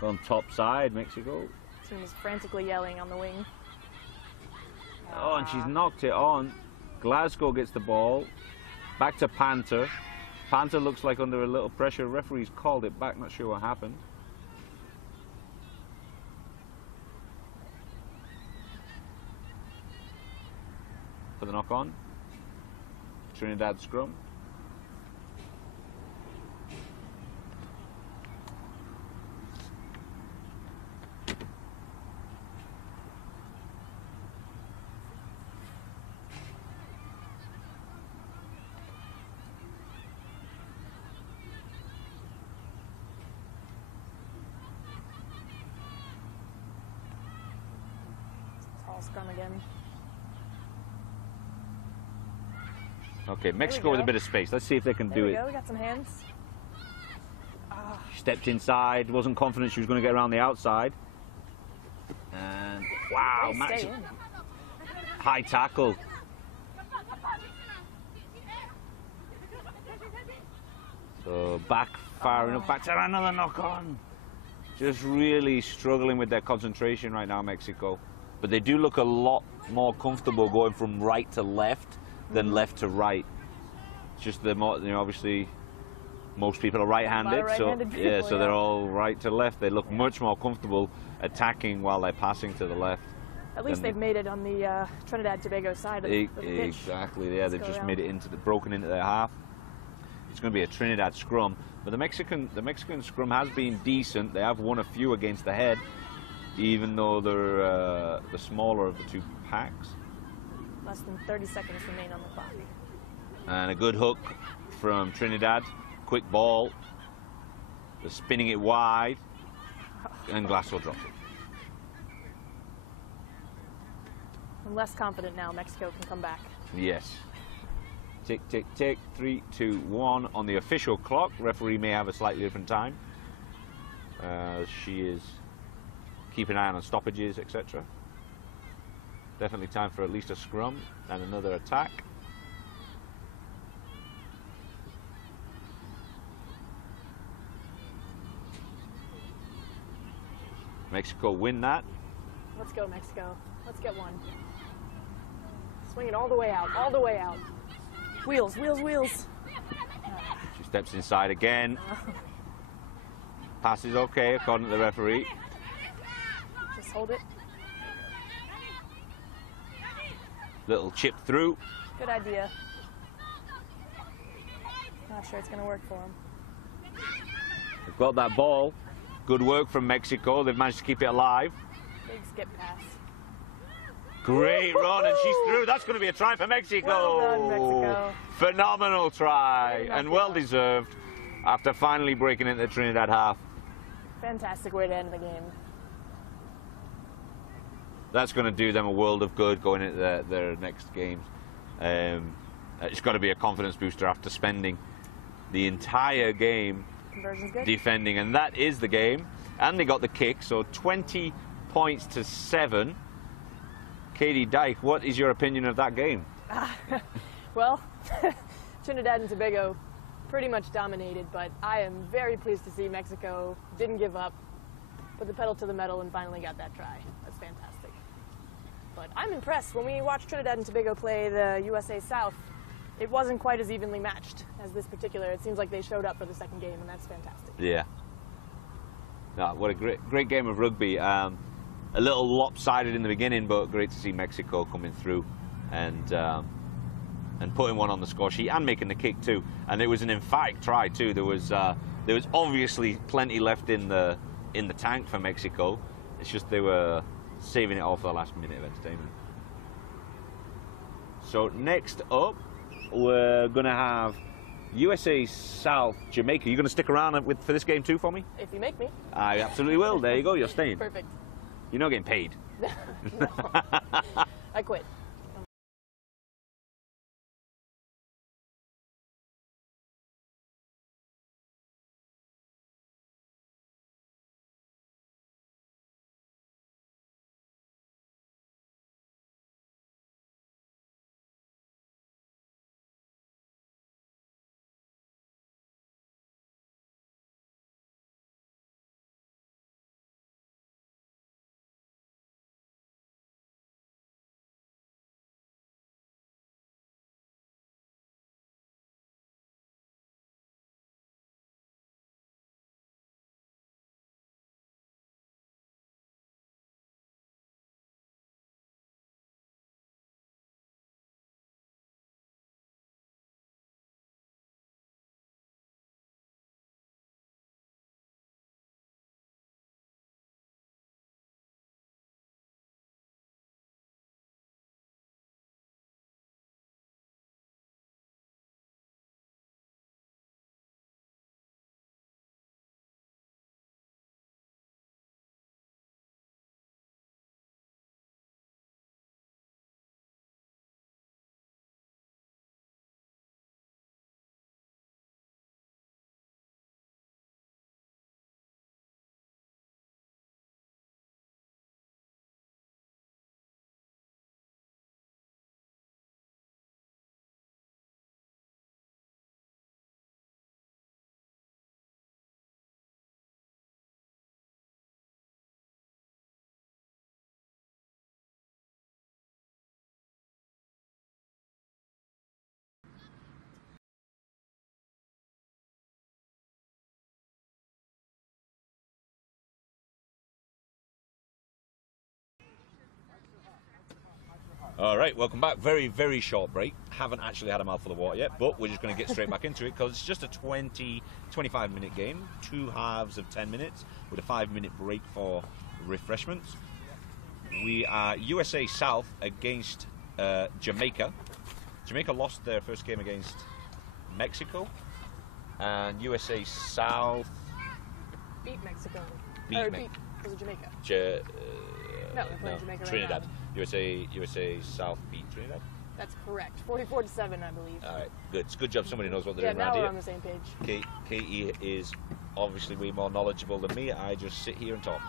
On top side, Mexico. Team is frantically yelling on the wing. Oh, and she's knocked it on. Glasgow gets the ball. Back to Panther. Panther looks like under a little pressure. Referee's called it back. Not sure what happened. For the knock on. Trinidad scrum. scrum again. Okay, Mexico with a bit of space. Let's see if they can do it. There we go. We got some hands. She stepped inside, wasn't confident she was going to get around the outside. And wow, Stay in. high tackle. So back firing up, back to another knock on. Just really struggling with their concentration right now, Mexico. But they do look a lot more comfortable going from right to left than left to right. It's just the more, you know, obviously most people are right-handed, so they're all right to left. They look much more comfortable attacking while they're passing to the left. At least they've made it on the Trinidad Tobago side of the pitch. Exactly, yeah, they've just made it broken into their half. It's going to be a Trinidad scrum, but the Mexican scrum has been decent. They have won a few against the head, even though they're the smaller of the two packs. Less than 30 seconds remain on the clock. And a good hook from Trinidad. Quick ball. They're spinning it wide, and Glasso drops it. I'm less confident now. Mexico can come back. Yes. Tick, tick, tick. 3, 2, 1 on the official clock. Referee may have a slightly different time. She is keeping an eye on stoppages, etc. Definitely time for at least a scrum and another attack. Mexico win that. Let's go, Mexico. Let's get one. Swing it all the way out, all the way out. Wheels, wheels, wheels. She steps inside again. Pass is okay, according to the referee. Just hold it. Little chip through. Good idea. Not sure it's going to work for him. They've got that ball. Good work from Mexico. They've managed to keep it alive. Big skip pass. Great run, and she's through. That's going to be a try for Mexico. Well done, Mexico. Phenomenal try, and well deserved after finally breaking into the Trinidad half. Fantastic way to end the game. That's going to do them a world of good going into their next games. It's got to be a confidence booster after spending the entire game defending, and that is the game. And they got the kick, so 20 points to 7. Katie Dyke, what is your opinion of that game? Well, Trinidad and Tobago pretty much dominated, but I am very pleased to see Mexico didn't give up, put the pedal to the metal, and finally got that try. That's fantastic. But I'm impressed. When we watched Trinidad and Tobago play the USA South, it wasn't quite as evenly matched as this particular. It seems like they showed up for the second game, and that's fantastic. Yeah. No, what a great game of rugby. A little lopsided in the beginning, but great to see Mexico coming through and putting one on the score sheet and making the kick too. And it was an emphatic try too. There was obviously plenty left in the tank for Mexico. It's just they were saving it all for the last minute of entertainment. So next up, we're going to have USA South Jamaica. You're going to stick around for this game too for me? If you make me. I absolutely will. There you go. You're staying. Perfect. You're not getting paid. No. I quit. All right, welcome back. Very, very short break. Haven't actually had a mouthful of water yet, but we're just going to get straight back into it because it's just a 25-minute game, 2 halves of 10 minutes with a 5-minute break for refreshments. We are USA South against Jamaica. Jamaica lost their first game against Mexico, and USA South beat Mexico. Beat was it Jamaica? No, Jamaica Trinidad. Right now. USA South beat Trinidad. That's correct. 44-7, I believe. All right, good. It's a good job somebody knows what they're yeah, doing now around we're here. on the same page. Katie is obviously way more knowledgeable than me. I just sit here and talk.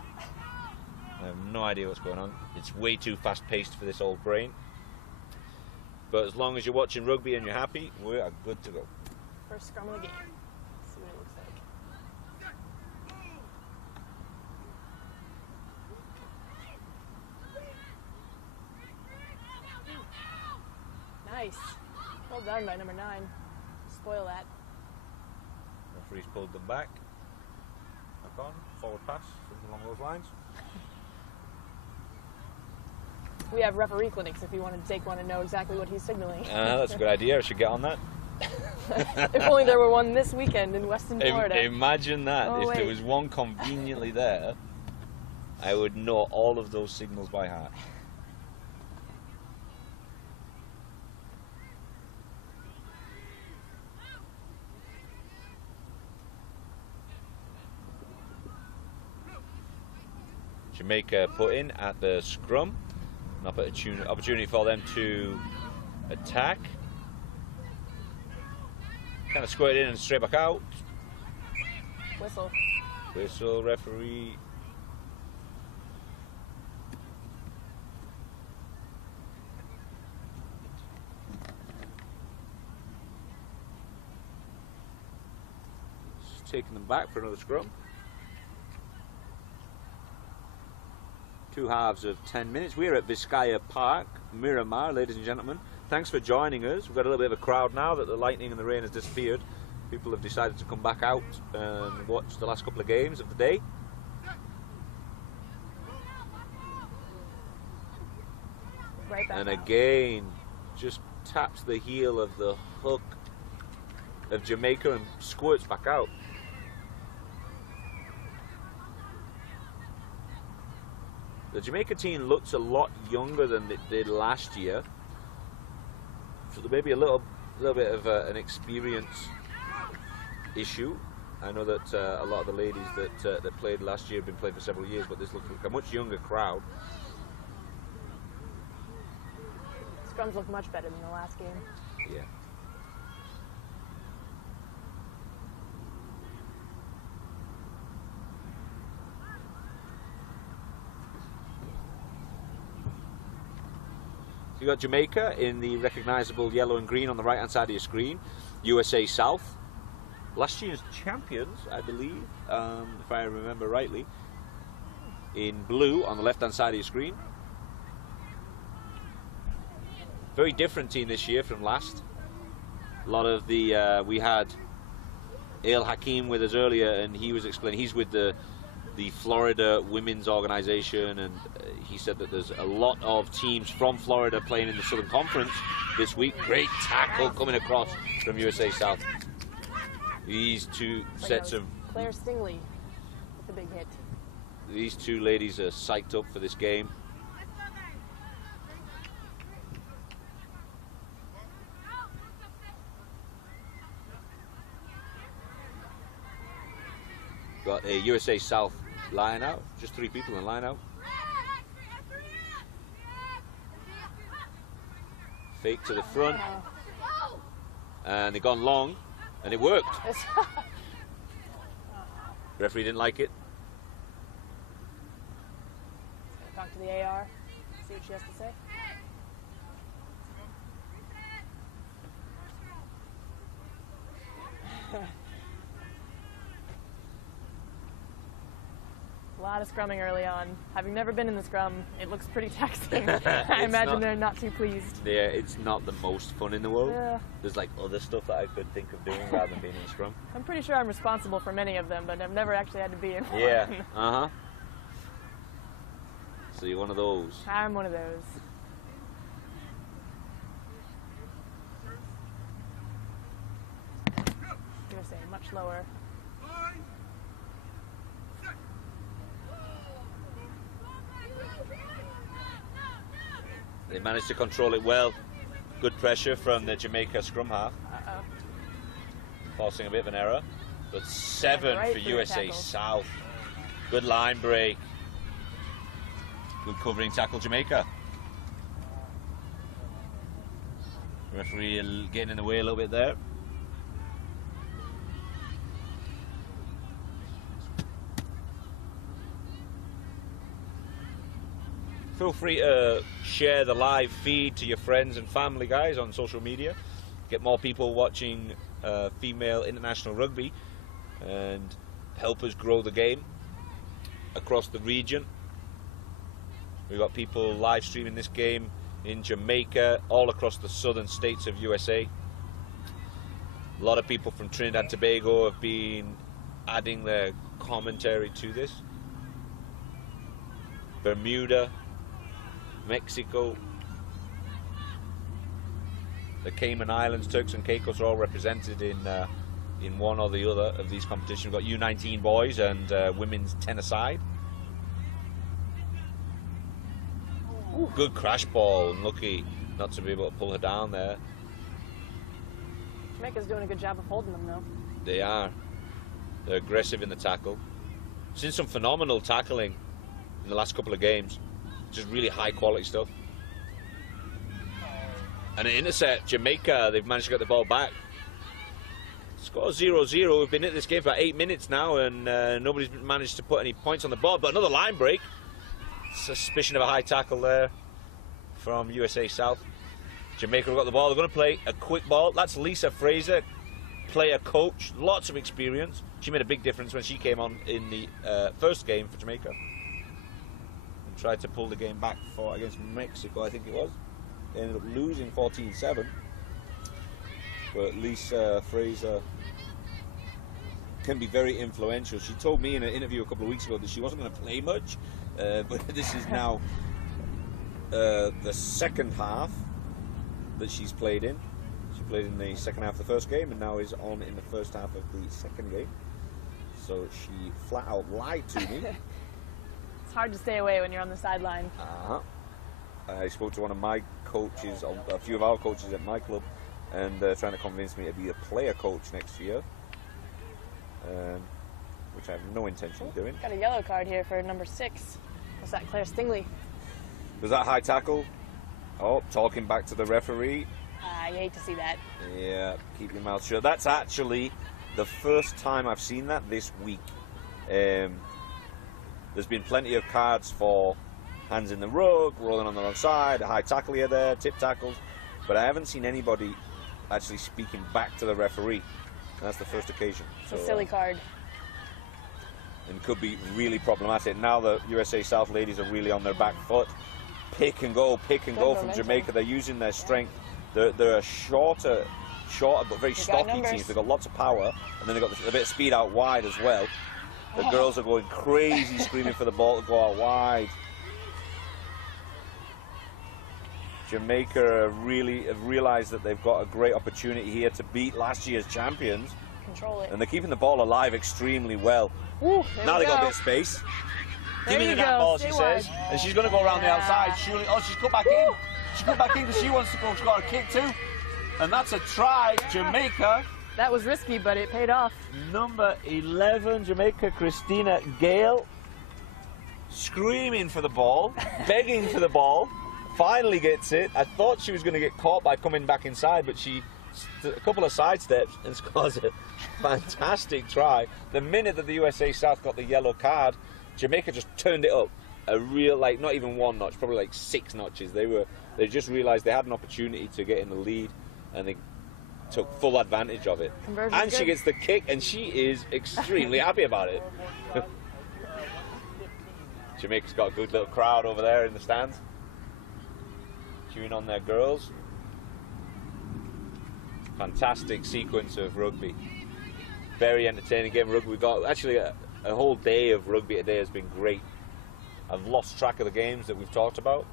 I have no idea what's going on. It's way too fast-paced for this old brain. But as long as you're watching rugby and you're happy, we are good to go. First scrum of the game. Let's see what it looks like. Nice. Well done by number 9. Spoil that. Referee's pulled them back. Back on. Forward pass. Something along those lines. We have referee clinics if you want to take one and know exactly what he's signaling. That's a good idea. I should get on that. If only there were one this weekend in Western Florida. Imagine that. Oh, if there wait. was one conveniently there, I would know all of those signals by heart. Jamaica put in at the scrum. An opportunity for them to attack. Kind of squared in and straight back out. Whistle. Whistle, referee. Just taking them back for another scrum. 2 halves of 10 minutes. We're at Vizcaya Park, Miramar, ladies and gentlemen. Thanks for joining us. We've got a little bit of a crowd now that the lightning and the rain has disappeared. People have decided to come back out and watch the last couple of games of the day. Right back And out. again, just taps the heel of the hook of Jamaica and squirts back out. The Jamaica team looks a lot younger than it did last year, so there may be a little bit of an experience issue. I know that a lot of the ladies that played last year have been playing for several years, but this looks like a much younger crowd. Scrums look much better than the last game. Yeah. You got Jamaica in the recognisable yellow and green on the right hand side of your screen. USA South, last year's champions, I believe, if I remember rightly, in blue on the left hand side of your screen. Very different team this year from last. A lot of the we had El Hakim with us earlier, and he was explaining he's with the Florida women's organization, and he said that there's a lot of teams from Florida playing in the Southern Conference this week. Great tackle coming across from USA South. These two sets of Claire Stingley with the big hit. these two ladies are psyched up for this game. Got a USA South line out, just 3 people in line out. Fake to the front, and they've gone long, and it worked. Referee didn't like it. Talk to the AR, see what she has to say. A lot of scrumming early on. Having never been in the scrum, it looks pretty taxing. I imagine they're not too pleased. Yeah, it's not the most fun in the world. Yeah. There's like other stuff that I could think of doing rather than being in the scrum. I'm pretty sure I'm responsible for many of them, but I've never actually had to be in one. Yeah, So you're one of those. I'm one of those. much lower. They managed to control it well. Good pressure from the Jamaica scrum half. Uh-oh. Forcing a bit of an error. But 7 right for through USA tackle. South. Good line break. Good covering tackle, Jamaica. Referee getting in the way a little bit there. Feel free to share the live feed to your friends and family, guys, on social media. Get more people watching female international rugby and help us grow the game across the region. We've got people live streaming this game in Jamaica, all across the southern states of USA. A lot of people from Trinidad and Tobago have been adding their commentary to this. Bermuda, Mexico, the Cayman Islands, Turks and Caicos are all represented in one or the other of these competitions. We've got U19 boys and women's 10-a-side. Good crash ball, and lucky not to be able to pull her down there. Jamaica's doing a good job of holding them, though. They are. They're aggressive in the tackle. Seen some phenomenal tackling in the last couple of games. Just really high quality stuff. And an intercept, Jamaica, they've managed to get the ball back. Score 0-0. We've been in this game for 8 minutes now, and nobody's managed to put any points on the board. But another line break. Suspicion of a high tackle there from USA South. Jamaica have got the ball. They're going to play a quick ball. That's Lisa Fraser, player coach, lots of experience. She made a big difference when she came on in the first game for Jamaica. And tried to pull the game back against Mexico, I think it was. They ended up losing 14-7. But Lisa Fraser can be very influential. She told me in an interview a couple of weeks ago that she wasn't going to play much. But this is now the second half that she's played in. She played in the second half of the first game and now is on in the first half of the second game. So she flat out lied to me. It's hard to stay away when you're on the sideline. I spoke to one of my coaches, a few of our coaches at my club, and trying to convince me to be a player coach next year. Which I have no intention of doing. Got a yellow card here for number 6. Was that Claire Stingley? Was that high tackle? Oh, talking back to the referee. You hate to see that. Yeah, keep your mouth shut. That's actually the first time I've seen that this week. There's been plenty of cards for hands in the rug, rolling on the wrong side, a high tackle here, there, tip tackles, but I haven't seen anybody actually speaking back to the referee. That's the first occasion. It's a silly card. And could be really problematic. Now the USA South ladies are really on their back foot. Pick and go from Jamaica. They're using their strength. They're a shorter but very stocky team. They've got lots of power, and then they've got a bit of speed out wide as well. The girls are going crazy, screaming for the ball to go out wide. Jamaica really have realised that they've got a great opportunity here to beat last year's champions. Control it. And they're keeping the ball alive extremely well. Ooh, now they got a bit of space. Give me that ball, she says. And she's going to go around the outside. Surely, oh, she's cut back in. She's cut back in because she wants to go. She's got a kick too. And that's a try, Jamaica. That was risky, but it paid off. Number 11, Jamaica, Christina Gale. Screaming for the ball, begging for the ball. Finally gets it. I thought she was going to get caught by coming back inside, but she a couple of side steps and scores a fantastic try. The minute that the USA South got the yellow card, Jamaica just turned it up a real, like, not even one notch, probably like 6 notches. They just realised they had an opportunity to get in the lead, and they took full advantage of it. And she gets the kick, and she is extremely happy about it. Jamaica's got a good little crowd over there in the stands, cheering on their girls. Fantastic sequence of rugby. Very entertaining game of rugby. We've got actually a whole day of rugby today has been great. I've lost track of the games that we've talked about.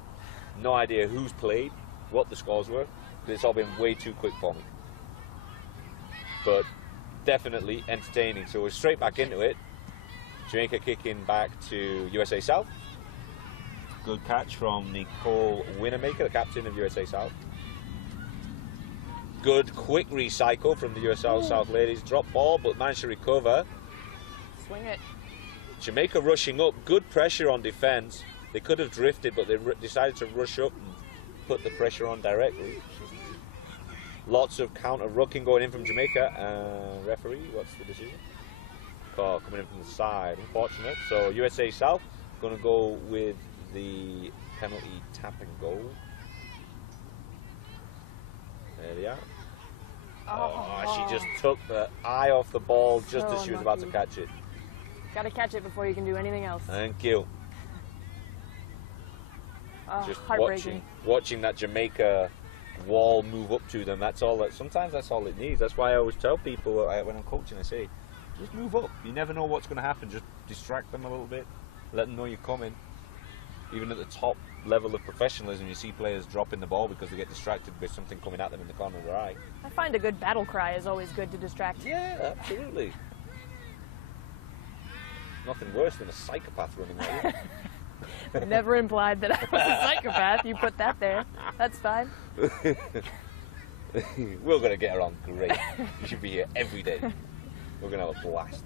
No idea who's played, what the scores were, because it's all been way too quick for me. But definitely entertaining. So we're straight back into it. Jamaica kicking back to USA South. Good catch from Nicole Winamaker, the captain of USA South. Good quick recycle from the USA South ladies. Drop ball, but managed to recover. Swing it. Jamaica rushing up. Good pressure on defense. They could have drifted, but they decided to rush up and put the pressure on directly. Lots of counter rucking going in from Jamaica. Referee, what's the decision? Call coming in from the side. Unfortunate. So USA South going to go with the penalty tap and goal. There they are. Oh, she just took the eye off the ball just as she was about to catch it. Gotta catch it before you can do anything else. Thank you. Just watching that Jamaica wall move up to them. That's all. Sometimes that's all it needs. That's why I always tell people when I'm coaching, I say, just move up. You never know what's going to happen. Just distract them a little bit. Let them know you're coming. Even at the top level of professionalism, you see players dropping the ball because they get distracted by something coming at them in the corner of their eye. I find a good battle cry is always good to distract. Yeah, absolutely. Nothing worse than a psychopath running at you. Never implied that I was a psychopath. You put that there. That's fine. We're going to get her on great. You should be here every day. We're going to have a blast.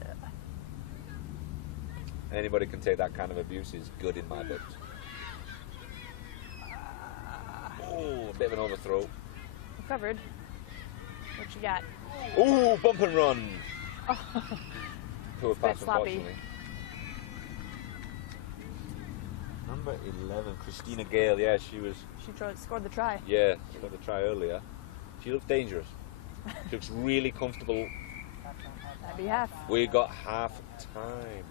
Anybody can take that kind of abuse is good in my books. Oh, a bit of an overthrow. Covered. What you got? Ooh, bump and run. Oh. Poor pass, sloppy. unfortunately. Number 11, Christina Gale. Yeah, she scored the try. Yeah, she got the try earlier. She looks dangerous. She looks really comfortable. That'd be half. We got half time.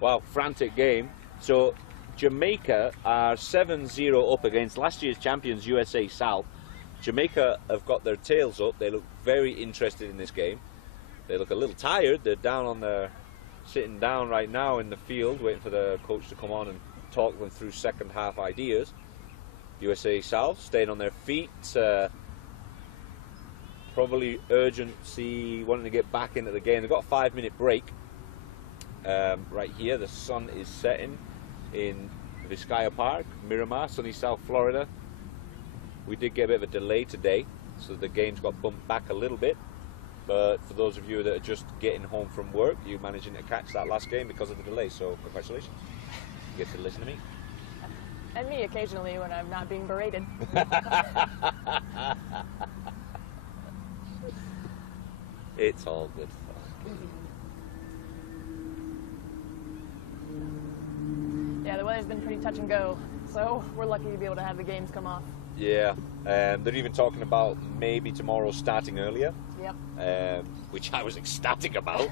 Wow, frantic game. So Jamaica are 7-0 up against last year's champions USA South. Jamaica have got their tails up. They look very interested in this game. They look a little tired. They're down on their, sitting down right now in the field, waiting for the coach to come on and talk them through second half ideas. USA South staying on their feet. Probably urgency, wanting to get back into the game. They've got a 5-minute break. Right here, the sun is setting in Vizcaya Park, Miramar, sunny South Florida. We did get a bit of a delay today, so the game's got bumped back a little bit. But for those of you that are just getting home from work, you're managing to catch that last game because of the delay, so congratulations. You get to listen to me. And me occasionally when I'm not being berated. It's all good fun. Yeah, the weather's been pretty touch and go, so we're lucky to be able to have the games come off. Yeah, they're even talking about maybe tomorrow starting earlier. Yep. Which I was ecstatic about.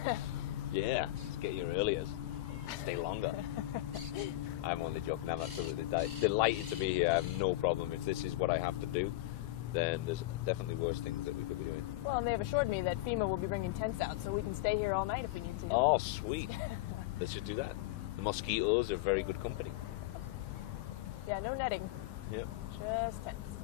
Yeah, let's get here earlier. Stay longer. I'm only joking. I'm absolutely delighted to be here. I have no problem. If this is what I have to do, then there's definitely worse things that we could be doing. Well, and they've assured me that FEMA will be bringing tents out, so we can stay here all night if we need to. Oh, sweet. Let's just do that. The mosquitoes are very good company. Yeah, no netting. Yep. Just tents.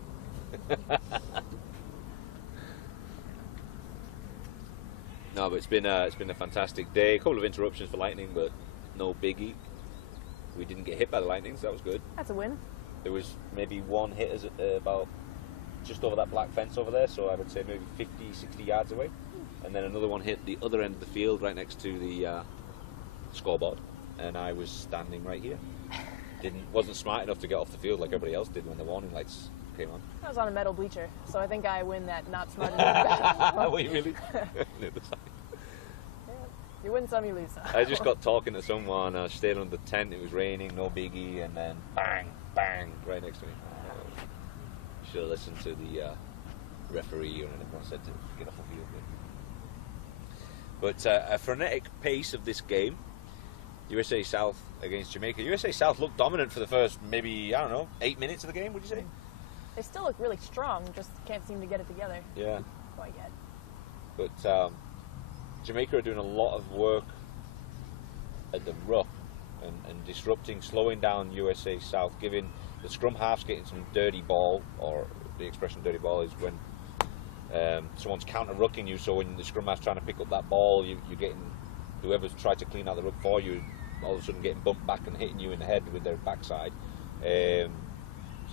No, but it's been a fantastic day. A couple of interruptions for lightning, but no biggie. We didn't get hit by the lightning, so that was good. That's a win. There was maybe one hit about just over that black fence over there, so I would say maybe 50, 60 yards away. And then another one hit the other end of the field right next to the scoreboard. And I was standing right here. Wasn't smart enough to get off the field like everybody else did when the warning lights came on. I was on a metal bleacher, so I think I win that not smart enough. Were you really? You win some, you lose some. I just got talking to someone, I stayed under the tent, it was raining, no biggie, and then bang, bang, right next to me. Should have listened to the referee or anyone said to get off the field. But a frenetic pace of this game. USA South against Jamaica. USA South looked dominant for the first maybe, I don't know, 8 minutes of the game, would you say? They still look really strong, just can't seem to get it together. Yeah. Quite yet. But Jamaica are doing a lot of work at the ruck and disrupting, slowing down USA South, giving the scrum halves getting some dirty ball, or the expression dirty ball is when someone's counter-rucking you, so when the scrum half's trying to pick up that ball, you're getting, whoever's tried to clean out the ruck for you, all of a sudden getting bumped back and hitting you in the head with their backside. So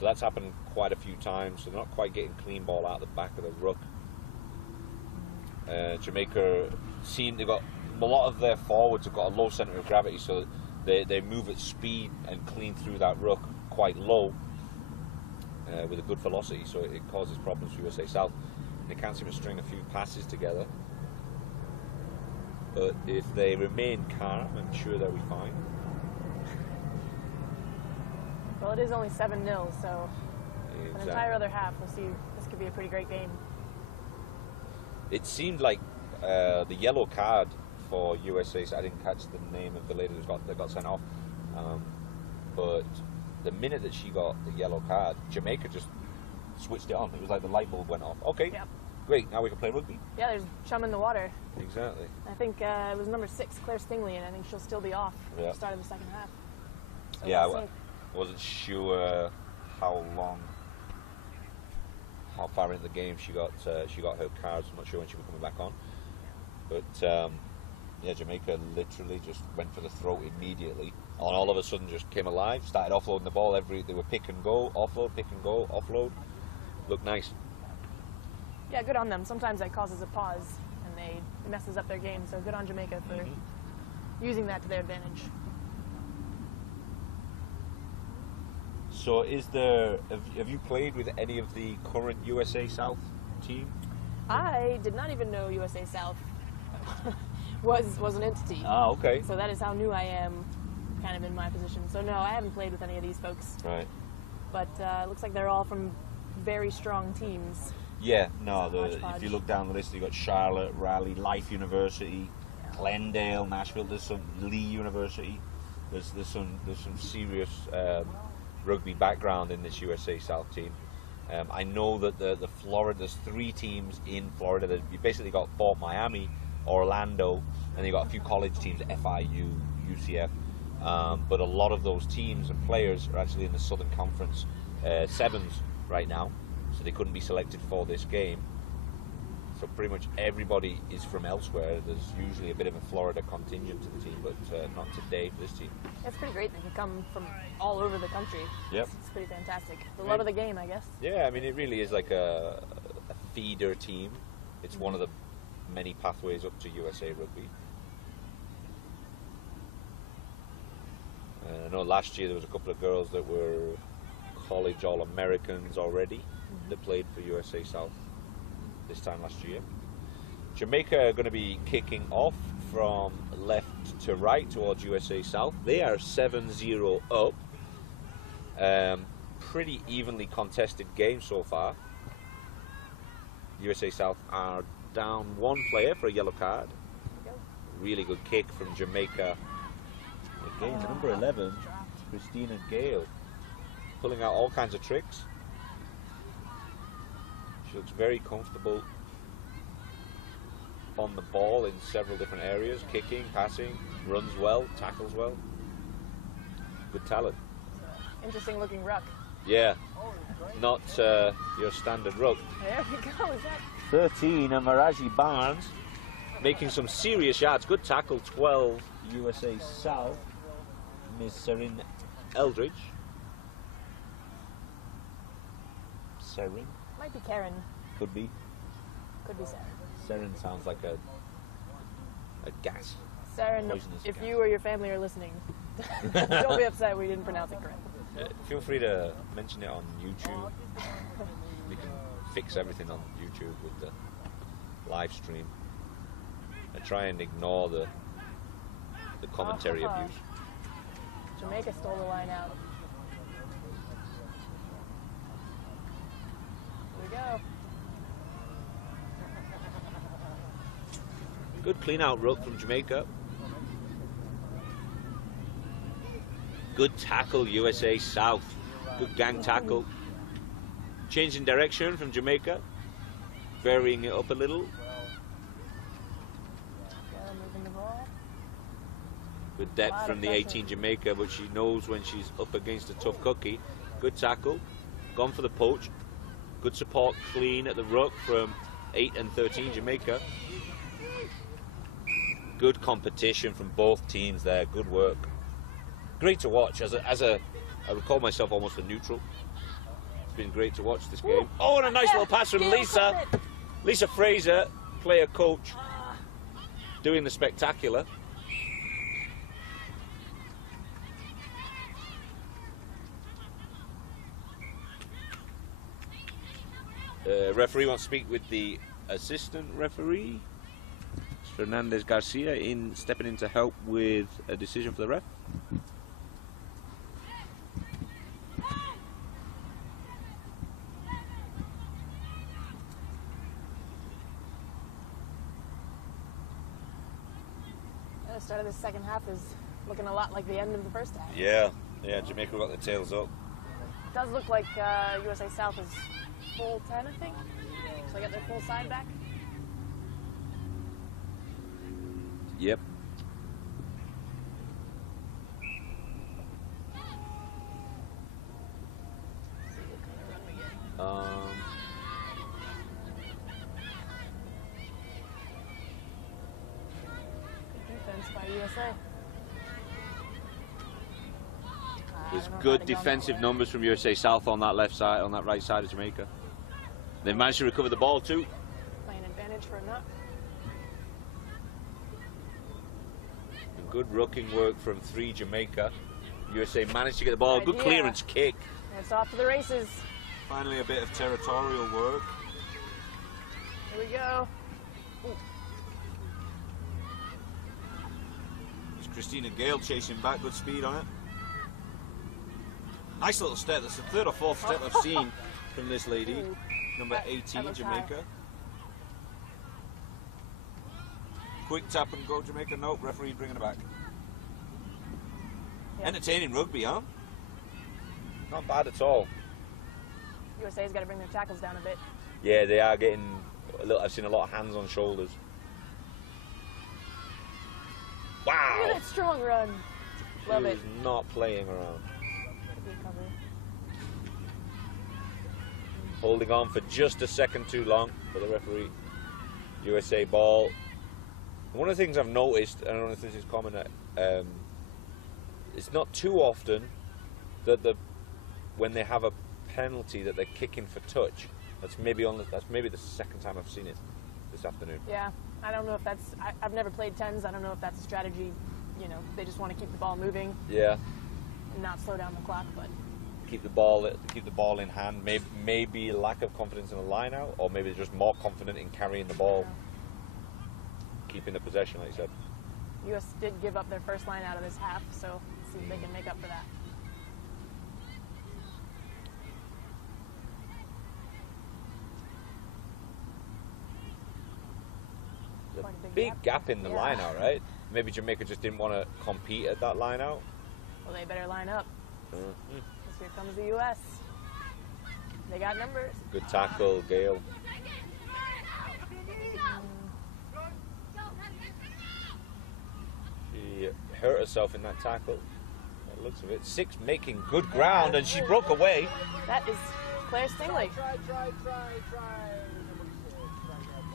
that's happened quite a few times, so they're not quite getting clean ball out the back of the ruck. Jamaica they've got a lot of their forwards have got a low centre of gravity, so they move at speed and clean through that ruck quite low with a good velocity, so it causes problems for USA South. They can't seem to string a few passes together, but if they remain calm, I'm sure they'll be fine. Well, it is only 7-0, so an entire other half, we'll see. This could be a pretty great game. It seemed like the yellow card for USA, so I didn't catch the name of the lady that got sent off, but the minute that she got the yellow card, Jamaica just switched it on. It was like the light bulb went off. Okay, yep. Great, now we can play rugby. Yeah, there's chum in the water. Exactly. I think it was number 6, Claire Stingley, and I think she'll still be off at the start of the second half. So yeah, we'll I wasn't sure how far into the game she got her cards. I'm not sure when she'll be coming back on. But yeah, Jamaica literally just went for the throat immediately, and all of a sudden just came alive. Started offloading the ball. They were pick and go, offload, pick and go, offload. Looked nice. Yeah, good on them. Sometimes that causes a pause and they messes up their game. So good on Jamaica for using that to their advantage. So have you played with any of the current USA South team? I did not even know USA South was an entity. Ah, okay. So that is how new I am kind of in my position. So no, I haven't played with any of these folks. Right. But it looks like they're all from very strong teams. Yeah, no, if you look down the list, you've got Charlotte, Raleigh, Life University, Glendale, Nashville, there's some Lee University. There's some serious rugby background in this USA South team. I know that the Florida, there's 3 teams in Florida. You basically got Fort Miami, Orlando, and you got a few college teams, FIU, UCF. But a lot of those teams and players are actually in the Southern Conference sevens right now, so they couldn't be selected for this game. So pretty much everybody is from elsewhere. There's usually a bit of a Florida contingent to the team, but not today for this team. It's pretty great. They can come from all over the country. Yep. It's pretty fantastic. The love of the game, I guess. Yeah, I mean, it really is like a feeder team. It's one of the many pathways up to USA Rugby. I know last year there was a couple of girls that were college All-Americans already that played for USA South this time last year. Jamaica are going to be kicking off from left to right towards USA South. They are 7-0 up. Pretty evenly contested game so far. USA South are down 1 player for a yellow card. Really good kick from Jamaica. Again, number 11, Christina Gale, pulling out all kinds of tricks. She looks very comfortable on the ball in several different areas, kicking, passing, runs well, tackles well. Good talent. Interesting looking ruck. Yeah, not your standard ruck. There we go. Is that 13, and Maraji Barnes making some serious yards. Good tackle, 12, USA South. Miss Serin Eldridge. Serin? might be Karen. Could be. Could be Saren. Serin sounds like a gas. Saren, if you or your family are listening, don't be upset we didn't pronounce it correctly. Feel free to mention it on YouTube. We can fix everything on YouTube with the live stream. I try and ignore the commentary abuse. Jamaica stole the line out. Here we go. Good clean out ruck from Jamaica. Good tackle, USA South. Good gang tackle. Changing direction from Jamaica. Varying it up a little. Good depth from the 18 Jamaica, but she knows when she's up against a tough cookie. Good tackle. Gone for the poach. Good support clean at the ruck from 8 and 13 Jamaica. Good competition from both teams there. Good work. Great to watch. I would call myself almost a neutral. It's been great to watch this game. Oh, and a nice little pass from Lisa. Lisa Fraser, player coach, doing the spectacular. Referee wants to speak with the assistant referee. It's Fernandez Garcia stepping in to help with a decision for the ref. The start of the second half is looking a lot like the end of the first half. Yeah, Jamaica got their tails up. It does look like USA South is full 10, I think. So they got their full side back. Yep. Good defense by USA. There's good defensive numbers from USA South on that left side, on that right side of Jamaica. They've managed to recover the ball too. Playing advantage for a nut. And good rucking work from 3 Jamaica. USA managed to get the ball. Good clearance kick. And it's off to the races. Finally a bit of territorial work. Here we go. Ooh. It's Christina Gale chasing back. Good speed on it. Nice little step. That's the 3rd or 4th step I've seen from this lady. Ooh. Number 18, Jamaica. Quick tap and go, Jamaica. Nope, referee bringing it back. Yep. Entertaining rugby, huh? Not bad at all. USA's got to bring their tackles down a bit. Yeah, they are getting a little. I've seen a lot of hands on shoulders. Wow! Look at that strong run. Love it. Not playing around. Holding on for just a second too long for the referee. USA ball. One of the things I've noticed, and I don't know if this is common, it's not too often that when they have a penalty that they're kicking for touch. That's maybe the second time I've seen it this afternoon. Yeah, I don't know if that's. I've never played 10s. I don't know if that's a strategy. You know, they just want to keep the ball moving. Yeah. And not slow down the clock, but. Keep the ball in hand. Maybe lack of confidence in the line out, or maybe they're just more confident in carrying the ball, keeping the possession, like you said. US did give up their first line out of this half, so let's see if they can make up for that. There's a big gap in the line out, right? Maybe Jamaica just didn't want to compete at that line out. Well, they better line up. Here comes the U.S. They got numbers. Good tackle, Gale. She hurt herself in that tackle. By the looks of it. 6 making good ground, and she broke away. That is Claire Stingley.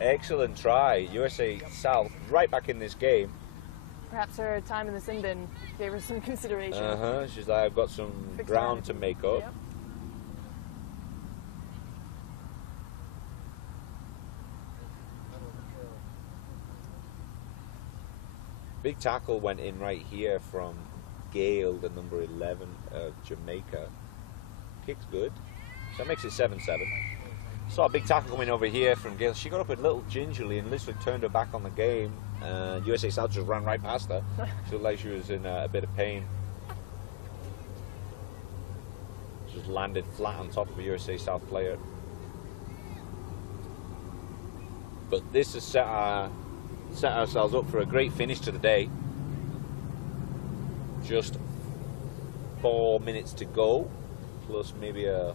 Excellent try. USA South right back in this game. Perhaps her time in the sin bin gave her some consideration. She's like, I've got some ground to make up. Yep. Big tackle went in right here from Gale, the number 11 of Jamaica. Kick's good. So that makes it 7-7. Saw a big tackle coming over here from Gale. She got up a little gingerly and literally turned her back on the game. USA South just ran right past her. She looked like she was in a bit of pain. Just landed flat on top of a USA South player. But this has set ourselves up for a great finish to the day. Just 4 minutes to go, plus maybe a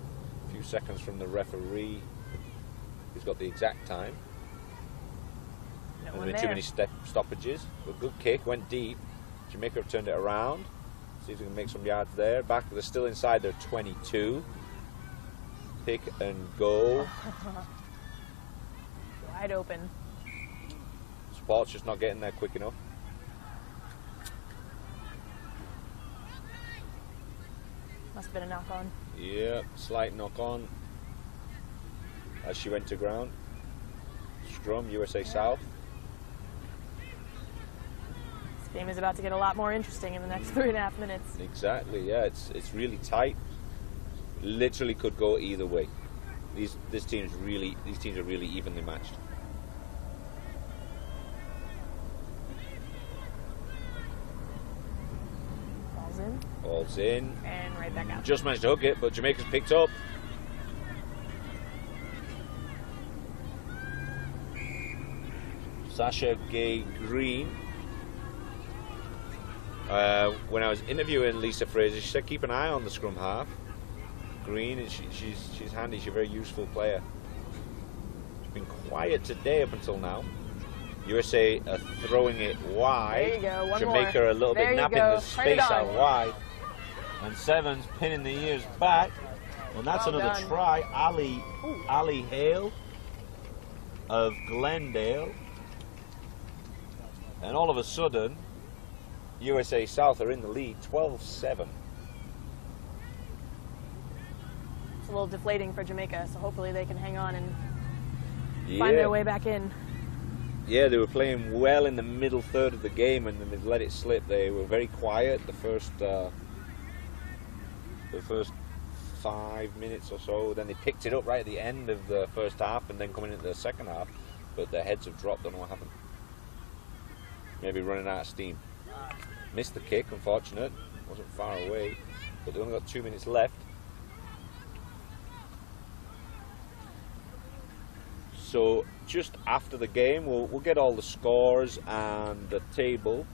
few seconds from the referee. He's got the exact time. There's been too many stoppages. But good kick, went deep. Jamaica have turned it around. See if we can make some yards there. Back, they're still inside their 22. Pick and go. wide open. Sport's just not getting there quick enough. Must have been a knock on. Yeah, slight knock on as she went to ground. Scrum, USA South. This game is about to get a lot more interesting in the next 3.5 minutes. Exactly, yeah, it's really tight. Literally could go either way. These teams are really evenly matched. Ball's in. Ball's in. And right back out. Just managed to hook it, but Jamaica's picked up. Sasha Gay Green. When I was interviewing Lisa Fraser, she said keep an eye on the scrum half. Green, and she's handy. She's a very useful player. She's been quiet today up until now. USA are throwing it wide. There you go. One Jamaica more. are a little There bit you napping go. the Turn it space on. out wide. And Sevens pinning the ears back. And that's Well another done. try. Ali Hale of Glendale. And all of a sudden, USA South are in the lead, 12-7. It's a little deflating for Jamaica, so hopefully they can hang on and find their way back in. Yeah, they were playing well in the middle third of the game, and then they let it slip. They were very quiet the first 5 minutes or so. Then they picked it up right at the end of the first half, and then coming into the second half. But their heads have dropped. Don't know what happened. Maybe running out of steam. Missed the kick, unfortunate. Wasn't far away, but they only got 2 minutes left. So just after the game, we'll get all the scores and the table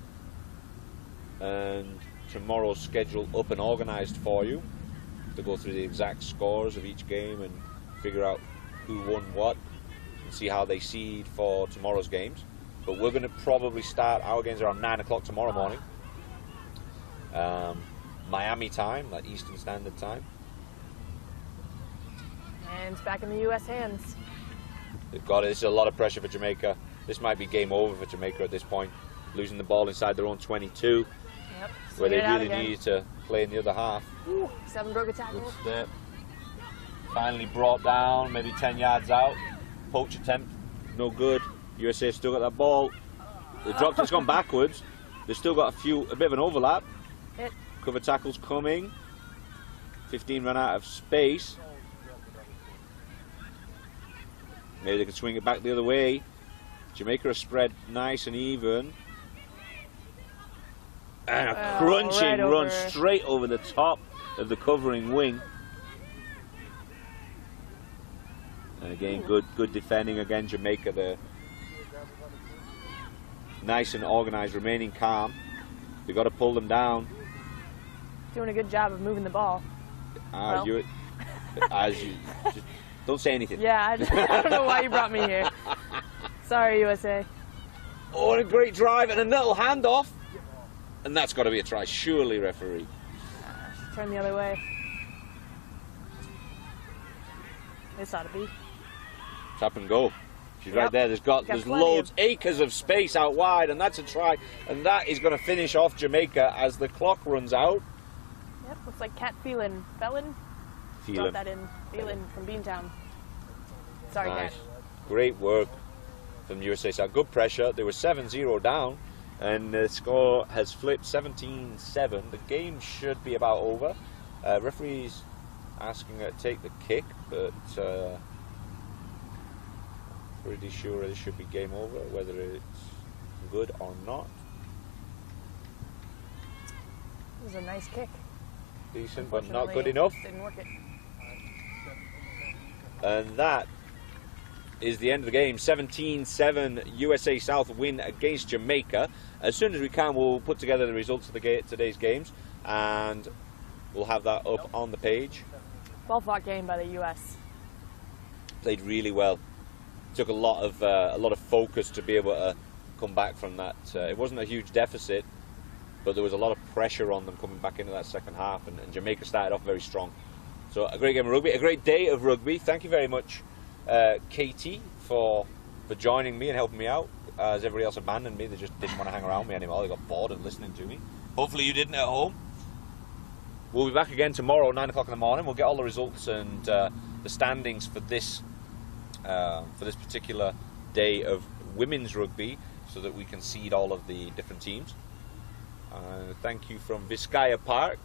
and tomorrow's schedule up and organised for you to go through the exact scores of each game and figure out who won what and see how they seed for tomorrow's games. But we're going to probably start, our games are around 9 o'clock tomorrow morning. Miami time, like Eastern Standard Time. And it's back in the U.S. hands. They've got it. This is a lot of pressure for Jamaica. This might be game over for Jamaica at this point. Losing the ball inside their own 22, Yep. where they Swing it out really again. need to play in the other half. Ooh, 7 broke a tackle. Good step. Finally brought down, maybe 10 yards out. Poach attempt, no good. USA still got that ball. They dropped it, it's gone backwards. They've still got a bit of an overlap. Hit. Cover tackles coming. 15 run out of space. Maybe they can swing it back the other way. Jamaica are spread nice and even. And a crunching right run over. straight over the top of the covering wing. And again, good defending again. Jamaica there. Nice and organised, remaining calm. We've got to pull them down. Doing a good job of moving the ball. As you just don't say anything. Yeah, I don't know why you brought me here. Sorry, USA. Oh, and a great drive and a little handoff. And that's got to be a try, surely, referee. Turn the other way. This ought to be. Tap and go. She's Yep. right there. There's plenty loads, of- acres of space out wide, and that's a try. And that is going to finish off Jamaica as the clock runs out. Yep, looks like Cat Phelan. Brought that in. Phelan from Beantown. Sorry, Nice. Cat. Great work from USA South. Good pressure. They were 7-0 down, and the score has flipped 17-7. The game should be about over. Referee's asking her to take the kick, but pretty sure it should be game over, whether it's good or not. It was a nice kick. Decent, but not good Unfortunately, enough. Didn't work it. And that is the end of the game. 17-7 USA South win against Jamaica. As soon as we can, we'll put together the results of today's games, and we'll have that up on the page. Well-fought game by the U.S. Played really well. Took a lot of focus to be able to come back from that. It wasn't a huge deficit, but there was a lot of pressure on them coming back into that second half, and Jamaica started off very strong. So a great game of rugby, a great day of rugby. Thank you very much, Katie, for for joining me and helping me out. As everybody else abandoned me, they just didn't want to hang around me anymore. They got bored of listening to me. Hopefully you didn't at home. We'll be back again tomorrow, 9 o'clock in the morning. We'll get all the results and the standings for this particular day of women's rugby, so that we can seed all of the different teams. Thank you from Vizcaya Park,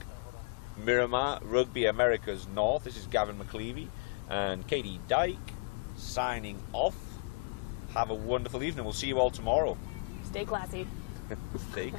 Miramar, Rugby America's North. This is Gavin McLeavy and Katie Dyke signing off. Have a wonderful evening. We'll see you all tomorrow. Stay classy. Stay.